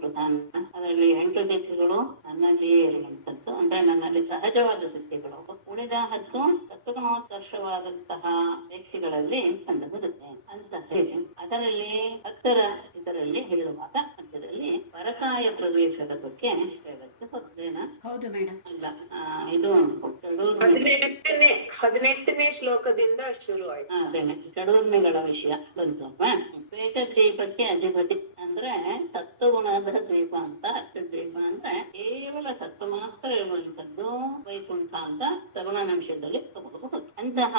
ಪ್ರಧಾನ. ಅದರಲ್ಲಿ 8 ದಿಕ್ಕುಗಳು ನನ್ನಲ್ಲಿಯೇ ಇರುವಂತದ್ದು, ಅಂದ್ರೆ ನನ್ನಲ್ಲಿ ಸಹಜವಾದ ಸಿದ್ಧಿಗಳು. ಉಳಿದ 10 ತತ್ವಮೋತ್ಕರ್ಷವಾದಂತಹ ವ್ಯಕ್ತಿಗಳಲ್ಲಿ ಕಂಡು ಬರುತ್ತೆ ಅಂತ ಹೇಳಿ ಅದರಲ್ಲಿ 10ರ ಇದರಲ್ಲಿ ಹೇಳುವಾಗ ಅದರಲ್ಲಿ ಪರಕಾಯ ಪ್ರವೇಶದ ಬಗ್ಗೆ ಹೇಳುತ್ತೆ. ಹೊತ್ತೇನಾ? ಹೌದು ಮೇಡಮ್. ಇಲ್ಲ, ಇದು ಹದಿನೆಂಟನೇ ಶ್ಲೋಕದಿಂದ ಶುರು ಆಯ್ತು. ಅದೇನೆ ಕಡೂರ್ಮಿಗಳ ವಿಷಯ ಬಂತು. ಶ್ವೇತ ದ್ವೀಪಕ್ಕೆ ಅಧಿಪತಿ ಅಂದ್ರೆ ಸತ್ವಗುಣದ ದ್ವೀಪ ಅಂತ. ದ್ವೀಪ ಅಂದ್ರೆ ಕೇವಲ ಸತ್ವ ಮಾತ್ರ ಇರುವಂತದ್ದು ವೈಕುಂಠ ಅಂತ ಸಗುಣ ನಿಮಿಷದಲ್ಲಿ ತಗೋಬಹುದು. ಅಂತಹ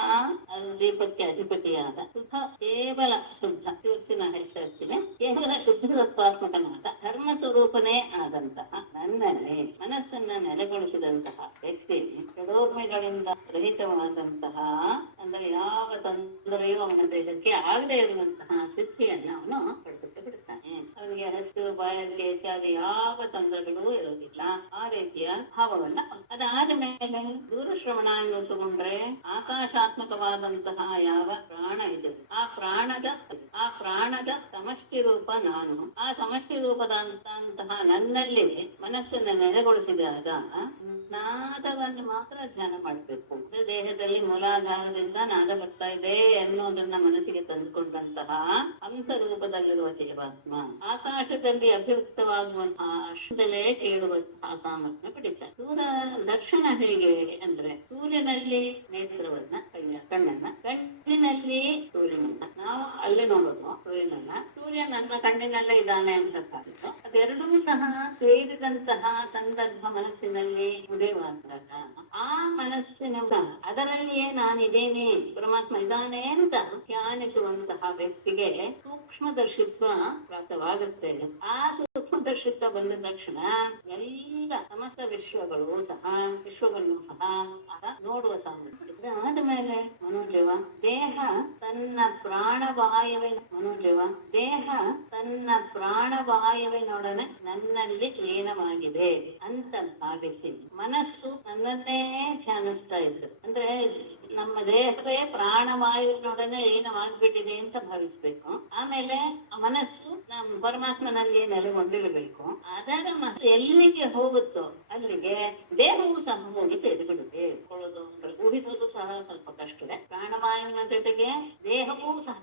ದ್ವೀಪಕ್ಕೆ ಅಧಿಪತಿಯಾದ ಶುದ್ಧ, ಕೇವಲ ಶುದ್ಧ, ಇವತ್ತಿನ ಹೇಳ್ತೀನಿ, ಕೇವಲ ಶುದ್ಧ ತತ್ವಾತ್ಮಕನಾದ ಧರ್ಮ ಸ್ವರೂಪನೇ ಆದಂತಹ ನನ್ನಲ್ಲಿ ಮನಸ್ಸನ್ನ ನೆಲೆಗೊಳಿಸಿದಂತಹ ವ್ಯಕ್ತಿ ಕಡೋರ್ಮೆಗಳಿಂದ ರಹಿತವಾದಂತಹ, ಅಂದ್ರೆ ಯಾವ ತೊಂದರೆಯೂ ಅವನ ದೇಹಕ್ಕೆ ಆಗದೆ ಇರುವಂತಹ ಸಿದ್ಧಿಯನ್ನ ಅವನು ಪಡೆದುಕೊಂಡು ಬಿಡುತ್ತಾನೆ. ಅವನಿಗೆ ಹಸಿವು, ಬಾಯಾರಿಕೆ ಇತ್ಯಾದಿ ಯಾವ ತೊಂದರೆಗಳೂ ಇರೋದಿಲ್ಲ. ಆ ರೀತಿಯ ಭಾವವನ್ನ ಅದಾದ ಮೇಲೆ ದೂರಶ್ರವಣ ಎಂದು ತಗೊಂಡ್ರೆ ಆಕಾಶಾತ್ಮಕವಾದಂತಹ ಯಾವ ಪ್ರಾಣ ಇದೆ, ಆ ಪ್ರಾಣದ ಸಮಷ್ಟಿ ರೂಪ ನಾನು. ಆ ಸಮಷ್ಟಿ ರೂಪದಂತಹ ನನ್ನಲ್ಲಿ ಮನಸ್ಸನ್ನು ನೆಲೆಗೊಳಿಸಿದಾಗ ನಾದವನ್ನು ಮಾತ್ರ ಧ್ಯಾನ ಮಾಡಬೇಕು. ದೇಹದಲ್ಲಿ ಮೂಲಾಧಾರದಿಂದ ನಾದ ಬರ್ತಾ ಇದೆ ಅನ್ನೋದನ್ನ ಮನಸ್ಸಿಗೆ ತಂದುಕೊಂಡಂತಹ ಹಂಸ ರೂಪದಲ್ಲಿರುವ ಜೀವಾತ್ಮ ಆಕಾಶದಲ್ಲಿ ಅಭಿವ್ಯಕ್ತವಾಗುವಂತಹ ಅಷ್ಟದಲ್ಲೇ ಕೇಳುವಂತಹ ಸಾಮರ್ಥ್ಯ ಪಡಿತಾರೆ. ದೂರ ದರ್ಶನ ಹೇಗೆ ಅಂದ್ರೆ ಸೂರ್ಯನಲ್ಲಿ ನೇತ್ರವನ್ನ, ಕಣ್ಣನ್ನ, ಕಣ್ಣಿನಲ್ಲಿ ಸೂರ್ಯನನ್ನ ನಾವು ಅಲ್ಲೇ ನೋಡೋದು. ಸೂರ್ಯ ನನ್ನ ಕಣ್ಣಿನಲ್ಲೇ ಇದ್ದಾನೆ ಅಂತ ಸಾಧಿತು. ಅದೆರಡೂ ಸಹ ಸೇರಿದಂತಹ ಸಂದರ್ಭ ಮನಸ್ಸಿನಲ್ಲಿ ಉದಯವಾದಾಗ ಆ ಮನಸ್ಸಿನ ಅದರಲ್ಲಿಯೇ ನಾನಿದ್ದೇನೆ, ಪರಮಾತ್ಮ ಇದ್ದಾನೆ ಅಂತ ಧ್ಯಾನಿಸುವಂತಹ ವ್ಯಕ್ತಿಗೆ ಸೂಕ್ಷ್ಮದರ್ಶಿತ್ವ ಪ್ರಾಪ್ತವಾಗುತ್ತೆ. ಆ ಸೂಕ್ಷ್ಮದರ್ಶಿತ್ವ ಬಂದ ತಕ್ಷಣ ಎಲ್ಲ ಸಮಸ್ತ ವಿಶ್ವವನ್ನು ಸಹ ನೋಡುವ ಸಾಮರ್ಥ್ಯ. ಆದ್ಮೇಲೆ ಮನೋಜವ ದೇಹ ತನ್ನ ಪ್ರಾಣವಾಯುವಿನೊಡನೆ ನನ್ನಲ್ಲಿ ಲೀನವಾಗಿದೆ ಅಂತ ಭಾವಿಸಿ ಮನಸ್ಸು ನನ್ನನ್ನೇ ಧ್ಯಾನಿಸ್ತಾ ಇದ್ರು. ಅಂದ್ರೆ ನಮ್ಮ ದೇಹವೇ ಪ್ರಾಣವಾಯುವಿನೊಡನೆ ಲೀನವಾಗ್ಬಿಟ್ಟಿದೆ ಅಂತ ಭಾವಿಸ್ಬೇಕು. ಆಮೇಲೆ ಮನಸ್ಸು ನಮ್ಮ ಪರಮಾತ್ಮನಲ್ಲಿ ನೆಲೆಗೊಂಡಿರಬೇಕು. ಅದರ ಮನಸ್ಸು ಎಲ್ಲಿಗೆ ಹೋಗುತ್ತೋ ಅಲ್ಲಿಗೆ ದೇಹವು ಸಹ ಹೋಗಿ ಸೇರಿಬಿಡುತ್ತೆ. ಊಹಿಸೋದು ಸಹ ಸ್ವಲ್ಪ ಕಷ್ಟವೇ. ಪ್ರಾಣವಾಯುವಿನ ಜೊತೆಗೆ ದೇಹವೂ ಸಹ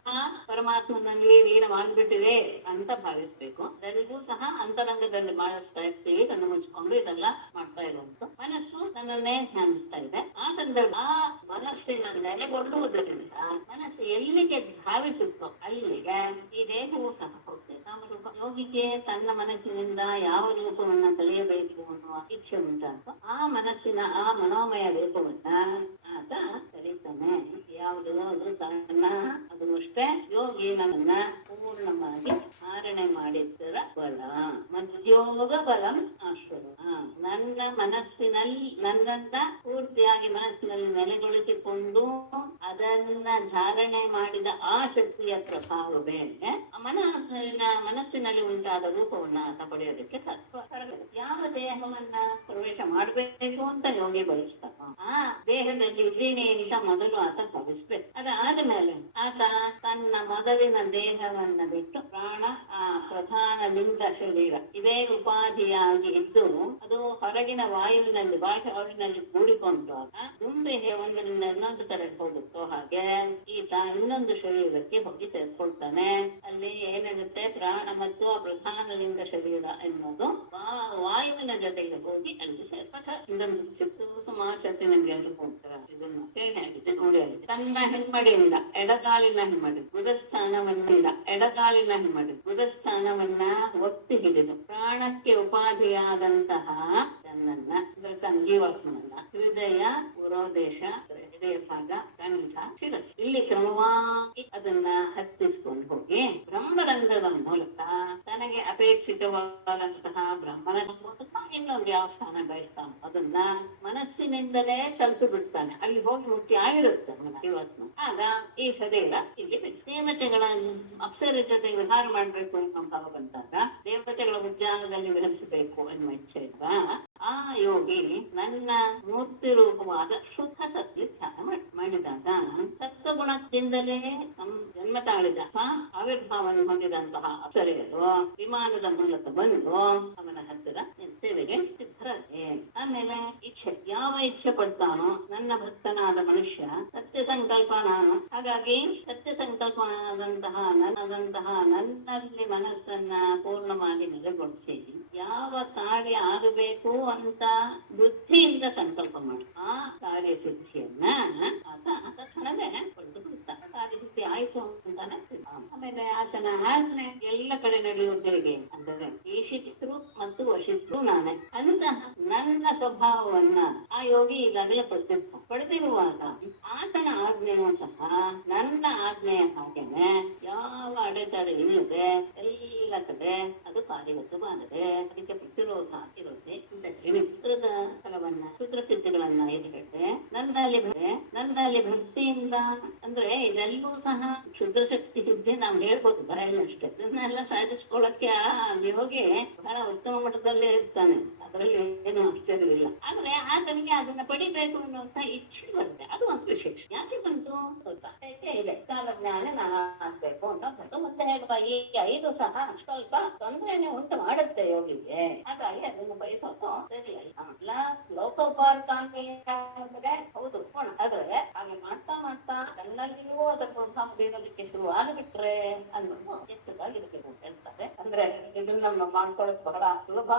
ಪರಮಾತ್ಮನಲ್ಲಿ ಲೀನವಾಗ್ಬಿಟ್ಟಿದೆ ಅಂತ ಭಾವಿಸ್ಬೇಕು. ಅದರಿಗೂ ಸಹ ಅಂತರಂಗದಲ್ಲಿ ಮಾಡಿಸ್ತಾ ಇರ್ತೀವಿ, ಕಣ್ಣು ಮುಚ್ಕೊಂಡು ಇದೆಲ್ಲ ಮಾಡ್ತಾ ಇರುವಂತ. ಮನಸ್ಸು ನನ್ನನ್ನೇ ಧ್ಯಾನಿಸ್ತಾ ಇದೆ. ಆ ಸಂದರ್ಭ ಮನಸ್ಸಿನ ನೆಲೆಗೊಳ್ಳುವುದರಿಂದ ಮನಸ್ಸು ಎಲ್ಲಿಗೆ ಭಾವಿಸುತ್ತೋ ಅಲ್ಲಿಗೆ ಈ ದೇಹವೂ ಸಹ ಹೋಗ್ತದೆ. ನಾಮರೂಪ ಯೋಗಿಗೆ ತನ್ನ ಮನಸ್ಸಿನಿಂದ ಯಾವ ರೂಪವನ್ನ ಕಲಿಯಬೇಕು ಅನ್ನುವ ಇಚ್ಛೆ ಉಂಟಾಗ್ತೋ ಆ ಮನಸ್ಸಿನ ಆ ಮನೋಮಯ ರೂಪವನ್ನ ಆತ ಕಲಿತಾನೆ. ಯಾವುದು ಅದು ತನ್ನ, ಅದು ಅಷ್ಟೇ ಯೋಗಿ ನನ್ನ ಪೂರ್ಣವಾಗಿ ಧಾರಣೆ ಮಾಡಿದ್ದರ ಬಲ ಮಧ್ಯೋಗ ಬಲಂ ಆಶ್ರಯ. ನನ್ನನ್ನ ಪೂರ್ತಿಯಾಗಿ ಮನಸ್ಸಿನಲ್ಲಿ ನೆಲೆಗೊಳಿಸಿಕೊಂಡು ಅದನ್ನ ಧಾರಣೆ ಮಾಡಿದ ಆ ಶಕ್ತಿಯ ಪ್ರಭಾವವೇ ಮನಸ್ಸಿನಲ್ಲಿ ಉಂಟಾದ ರೂಪವನ್ನ ಆತ ಪಡೆಯೋದಕ್ಕೆ ಯಾವ ದೇಹವನ್ನ ಪ್ರವೇಶ ಮಾಡಬೇಕು ಅಂತ ಯೋಗಿ ಬಯಸ್ತಾನೋ ಆ ದೇಹದಲ್ಲಿ ಇದ್ದೀನಿ ಅಂತ ಮೊದಲು ಆತ ಭಾವಿಸ್ಬೇಕು. ಅದಾದ ಮೇಲೆ ಆತ ತನ್ನ ಮೊದಲಿನ ದೇಹವನ್ನ ಬಿಟ್ಟು ಪ್ರಾಣ, ಆ ಪ್ರಧಾನ ಲಿಂಗ ಶರೀರ ಇದೇ ಉಪಾಧಿಯಾಗಿ ಇದ್ದು ಅದು ಹೊರಗಿನ ವಾಯುವಿನಲ್ಲಿ ಬಾಹ್ಯವಾಯುವಿನಲ್ಲಿ ಕೂಡಿಕೊಂಡು ದುಂಬೆ ಒಂದರಿಂದ ಇನ್ನೊಂದು ಕಡೆ ಹೋಗುತ್ತೋ ಹಾಗೆ ಈತ ಇನ್ನೊಂದು ಶರೀರಕ್ಕೆ ಹೋಗಿ ಸೇರ್ಕೊಳ್ತಾನೆ. ಅಲ್ಲಿ ಏನಿರುತ್ತೆ, ಪ್ರಾಣ ಮತ್ತು ಆ ಪ್ರಧಾನ ಲಿಂಗ ಶರೀರ ಎನ್ನುವುದು ವಾಯುವಿನ ಜೊತೆಗೆ ಹೋಗಿ ಅಲ್ಲಿ ಸೇರ್ಪಟ್ಟ. ಇದೊಂದು ಚಿತ್ತು ಸುಮಾಸತಿ ನಂಗೆ ಎಲ್ರು ಹೋಗ್ತಾರ. ಇದನ್ನು ಹೇಳಿ ಆಗಿದೆ, ನೋಡಿ ಆಗಿದೆ. ತನ್ನ ಹಿಮ್ಮಡಿಯಿಂದ ಎಡಗಾಲಿನ ಹಿಮ್ಮಡಿ ಗುರುಸ್ಥಾನವನ್ನಿಲ್ಲ, ಎಡಗಾಲಿನ ಹಿಮ್ಮಡಿ ಗುರುಸ್ಥಾನವನ್ನ ಒತ್ತಿ ಹಿಡಿದು ಪ್ರಾಣಕ್ಕೆ ಉಪಾಧಿಯಾದಂತಹ ತನ್ನನ್ನ ತನ್ನ ಜೀವಾತ್ಮನನ್ನ ಹೃದಯ, ಉರೋದೇಶ, ಹೃದಯ ಭಾಗ, ಕಂಠ, ಶಿರಸ್ಸು ಇಲ್ಲಿ ಕ್ರಮವಾಗಿ ಅದನ್ನ ಹತ್ತಿಸ್ಕೊಂಡು ಹೋಗಿ ಬ್ರಹ್ಮರಂಧ್ರದ ಮೂಲಕ ತನಗೆ ಅಪೇಕ್ಷಿತವಾದಂತಹ ಬ್ರಹ್ಮನ ಇನ್ನೊಂದು ಯಾವ ಸ್ಥಾನ ಬಯಸ್ತಾನೆ ಅದನ್ನ ಮನಸ್ಸಿನಿಂದಲೇ ತಲುಪಿ ಬಿಡ್ತಾನೆ. ಅಲ್ಲಿ ಹೋಗಿ ಮುಖ್ಯ ಆಗಿರುತ್ತೆ ಜೀವಾತ್ಮ. ಆಗ ಈ ಶರೀರ ಇಲ್ಲಿ ದೇವತೆಗಳ ಅಪ್ಸರ ಜೊತೆ ವಿಹಾರ ಮಾಡ್ಬೇಕು ಅನ್ನೋ ಭಾವ ಬಂದಾಗ, ದೇವತೆಗಳ ಉದ್ಯಾನದಲ್ಲಿ ವಿಹರಿಸಬೇಕು ಎನ್ನುವ ಇಚ್ಛೆ ಇದ್ದ ಆ ಯೋಗಿ ನನ್ನ ಮೂರ್ತಿ ರೂಪವಾದ ಶುದ್ಧ ಸತ್ಯ ಧ್ಯಾನ ಮಾಡಿದಾಗ ಸತ್ವಗುಣದಿಂದಲೇ ಜನ್ಮ ತಾಳಿದ ಆವಿರ್ಭಾವವನ್ನು ಹೊಂದಿದಂತಹ ಅಪ್ಸರೆಯರು ವಿಮಾನದ ಮೂಲಕ ಬಂದು ಅವನ ಹತ್ತಿರ ಸೇವೆಗೆ ಸಿದ್ಧರಾದೆ. ಆಮೇಲೆ ಇಚ್ಛೆ, ಯಾವ ಇಚ್ಛೆ ಪಡ್ತಾನೋ ನನ್ನ ಭಕ್ತನಾದ ಮನುಷ್ಯ ಸತ್ಯ ಸಂಕಲ್ಪ ನಾನು, ಹಾಗಾಗಿ ಸತ್ಯ ಸಂಕಲ್ಪನಾದಂತಹ ನನ್ನಲ್ಲಿ ಮನಸ್ಸನ್ನ ಪೂರ್ಣವಾಗಿ ನೆಲೆಗೊಳಿಸಿ ಯಾವ ಕಾರ್ಯ ಆಗಬೇಕು ಅಂತ ಬುದ್ಧಿಯಿಂದ ಸಂಕಲ್ಪ ಮಾಡಿ ಆ ಕಾರ್ಯ ಸಿದ್ಧಿಯನ್ನ ಆತ ತಕ್ಷಣವೇ ಪಡೆದು ಬಿಡ್ತಾನೆ. ಕಾರ್ಯಸಿದ್ಧಿ ಆಯ್ತು ಅಂತಾನೆ. ಆಮೇಲೆ ಆತನ ಆಜ್ಞೆ ಎಲ್ಲ ಕಡೆ ನಡೆಯುವುದು ಹೇಗೆ ಅಂದರೆ ಈಶಿತೃ ಮತ್ತು ವಶಿತೃ ನಾನೇ ಅಂತಹ ನನ್ನ ಸ್ವಭಾವವನ್ನ ಆ ಯೋಗಿ ಈಗಾಗಲೇ ಪಡೆದಿರುವಾಗ ಆತನ ಆಜ್ಞೆಯೂ ಸಹ ನನ್ನ ಆಜ್ಞೆಯ ಹಾಗೇನೆ ಯಾವ ಅಡೆತಡೆ ಇಲ್ಲದೆ ಎಲ್ಲ ಕಡೆ ಅದು ಕಾರ್ಯಗತವಾದರೆ ಅದಕ್ಕೆ ಪ್ರತಿರೋಧ ಇರುತ್ತೆ. ಕ್ಷುದ್ರ ಫಲವನ್ನ ಕ್ಷುದ್ರ ಸಿದ್ಧಿಗಳನ್ನ ಇದು ಹೇಳಿದೆ. ನನ್ನಲ್ಲಿ ಭಕ್ತಿಯಿಂದ ಅಂದ್ರೆ ಇದೆಲ್ಲೂ ಸಹ ಕ್ಷುದ್ರ ಶಕ್ತಿ ಸಿದ್ಧಿ ನಾವು ಹೇಳ್ಬೋದು ಬಾಯಲ್ಲಿ ಅಷ್ಟೇ. ಇದನ್ನೆಲ್ಲ ಸಾಧಿಸ್ಕೊಳ್ಳಕ್ಕೆ ಆ ಯೋಗಿ ಬಹಳ ಉತ್ತಮ ಮಟ್ಟದಲ್ಲೇ ಇರ್ತಾನೆ, ಅದರಲ್ಲಿ ಏನು ಆಶ್ಚರ್ಯವಿಲ್ಲ. ಆದ್ರೆ ಆತನಿಗೆ ಅದನ್ನ ಪಡಿಬೇಕು ಅನ್ನುವಂತ ಇಚ್ಛೆ ಬರುತ್ತೆ, ಅದು ಒಂದು ವಿಶೇಷ. ಯಾಕೆ ಬಂತು ಸ್ವಲ್ಪ ಇದೆ ಕಾಲಜ್ಞಾನ ನಾನು ಆಗ್ಬೇಕು ಅಂತ ಮತ್ತೆ ಹೇಳುವ ಈ 5 ಸಹ ಸ್ವಲ್ಪ ತೊಂದರೆನೆ ಉಂಟು ಮಾಡುತ್ತೆ ಯೋಗಿಗೆ. ಹಾಗಾಗಿ ಅದನ್ನು ಬಯಸೋದು ಸರಿ ಅಲ್ಲ. ಲೋಕೋಪಾರ್ಕಾಂದ್ರೆ ಹೌದು ಗುಣ, ಆದ್ರೆ ಹಾಗೆ ಮಾಡ್ತಾ ಮಾಡ್ತಾ ತನ್ನಲ್ಲಿಯೂ ಅದರ ಪ್ರಭಾವ ಬೀರೋದಕ್ಕೆ ಶುರು ಆಗಿಬಿಟ್ರೆ ಅನ್ನೋದು ಎಚ್ಚರವಾಗಿರ್ಬೇಕು ಅಂತ ಹೇಳ್ತಾರೆ. ಅಂದ್ರೆ ಇದನ್ನ ಮಾಡ್ಕೊಳ್ಳೋದು ಬಹಳ ಸುಲಭ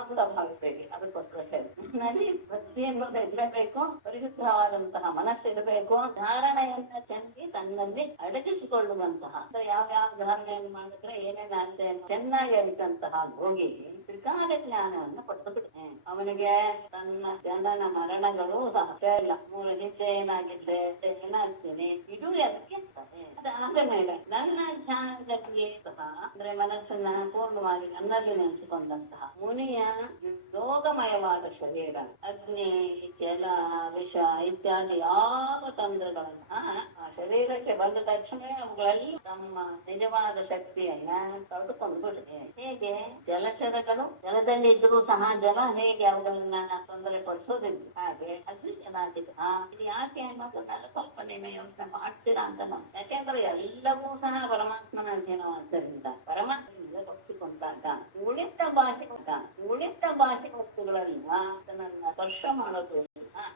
ಅಂತ ಭಾವಿಸ್ಬೇಕು. ಅದಕ್ಕೋಸ್ಕರ ಹೇಳಿ ಭಕ್ತಿ ಎಂಬುದು ಇರಬೇಕು, ಪರಿಶುದ್ಧವಾದಂತಹ ಮನಸ್ಸಿರಬೇಕು, ಧಾರಣೆಯನ್ನ ಚೆಂದಿ ತನ್ನಲ್ಲಿ ಅಡಗಿಸಿಕೊಳ್ಳುವಂತಹ ಯಾವ ಧಾರಣೆಯನ್ನು ಮಾಡಿದ್ರೆ ಏನೇನಾಗುತ್ತೆ ಚೆನ್ನಾಗಿ ಅರಿತಂತಹ ಯೋಗಿ ತ್ರಿಕಾಲ ಜ್ಞಾನವನ್ನು ಪಡೆದು ಬಿಡ್ತಾನೆ. ಅವನಿಗೆ ತನ್ನ ಜನನ ಮರಣಗಳು ಸಹ ಇಲ್ಲ, 3 ನಿಮಿಷ ಏನಾಗಿದ್ದೆ ಏನಾಗ್ತೇನೆ ಇದು ಅದಕ್ಕೆ ಇರ್ತದೆ. ಅದಾದ ಮೇಲೆ ನನ್ನ ಧ್ಯಾನದಲ್ಲಿ ಸಹ ಅಂದ್ರೆ ಮನಸ್ಸನ್ನ ಪೂರ್ಣವಾಗಿ ನನ್ನಲ್ಲಿ ನೆನೆಸಿಕೊಂಡಂತಹ ಮುನಿಯ ಯೋಗಮಯವಾದ ಶರೀರ ಅಗ್ನಿ ಜಲ ವಿಷ ಇತ್ಯಾದಿ ಯಾವ ತೊಂದರೆಗಳನ್ನ ಆ ಶರೀರಕ್ಕೆ ಬಂದ ತಕ್ಷಣ ಅವುಗಳಲ್ಲಿ ತಮ್ಮ ನಿಜವಾದ ಶಕ್ತಿಯನ್ನ ಕಳೆದುಕೊಂಡು ಬಿಡುತ್ತೆ. ಹೇಗೆ ಜಲಚರಗಳು ಜಲದಲ್ಲಿ ಇದ್ರೂ ಸಹ ಜಲ ಹೇಗೆ ಅವುಗಳನ್ನ ತೊಂದರೆ ಪಡಿಸೋದಿಲ್ಲ, ಹಾಗೆ ಅದು ಚೆನ್ನಾಗಿದೆ. ಇದು ಯಾಕೆ ಅನ್ನೋದನ್ನೆಲ್ಲ ಸ್ವಲ್ಪ ನೀವು ಯೋಚನೆ ಮಾಡ್ತೀರಾ ಅಂತ ನಾವು, ಯಾಕೆಂದ್ರೆ ಎಲ್ಲವೂ ಸಹ ಪರಮಾತ್ಮನ ಅಧೀನವಾದ್ದರಿಂದ ಪರಮಾತ್ಮನಿಂದ ತಪ್ಪಿಸಿಕೊಂಡಾಗ ಉಳಿದ ಬಾಹ್ಯ ವಸ್ತುಗಳನ್ನ ಅದನ್ನ ಸ್ಪರ್ಶ ಮಾಡೋದು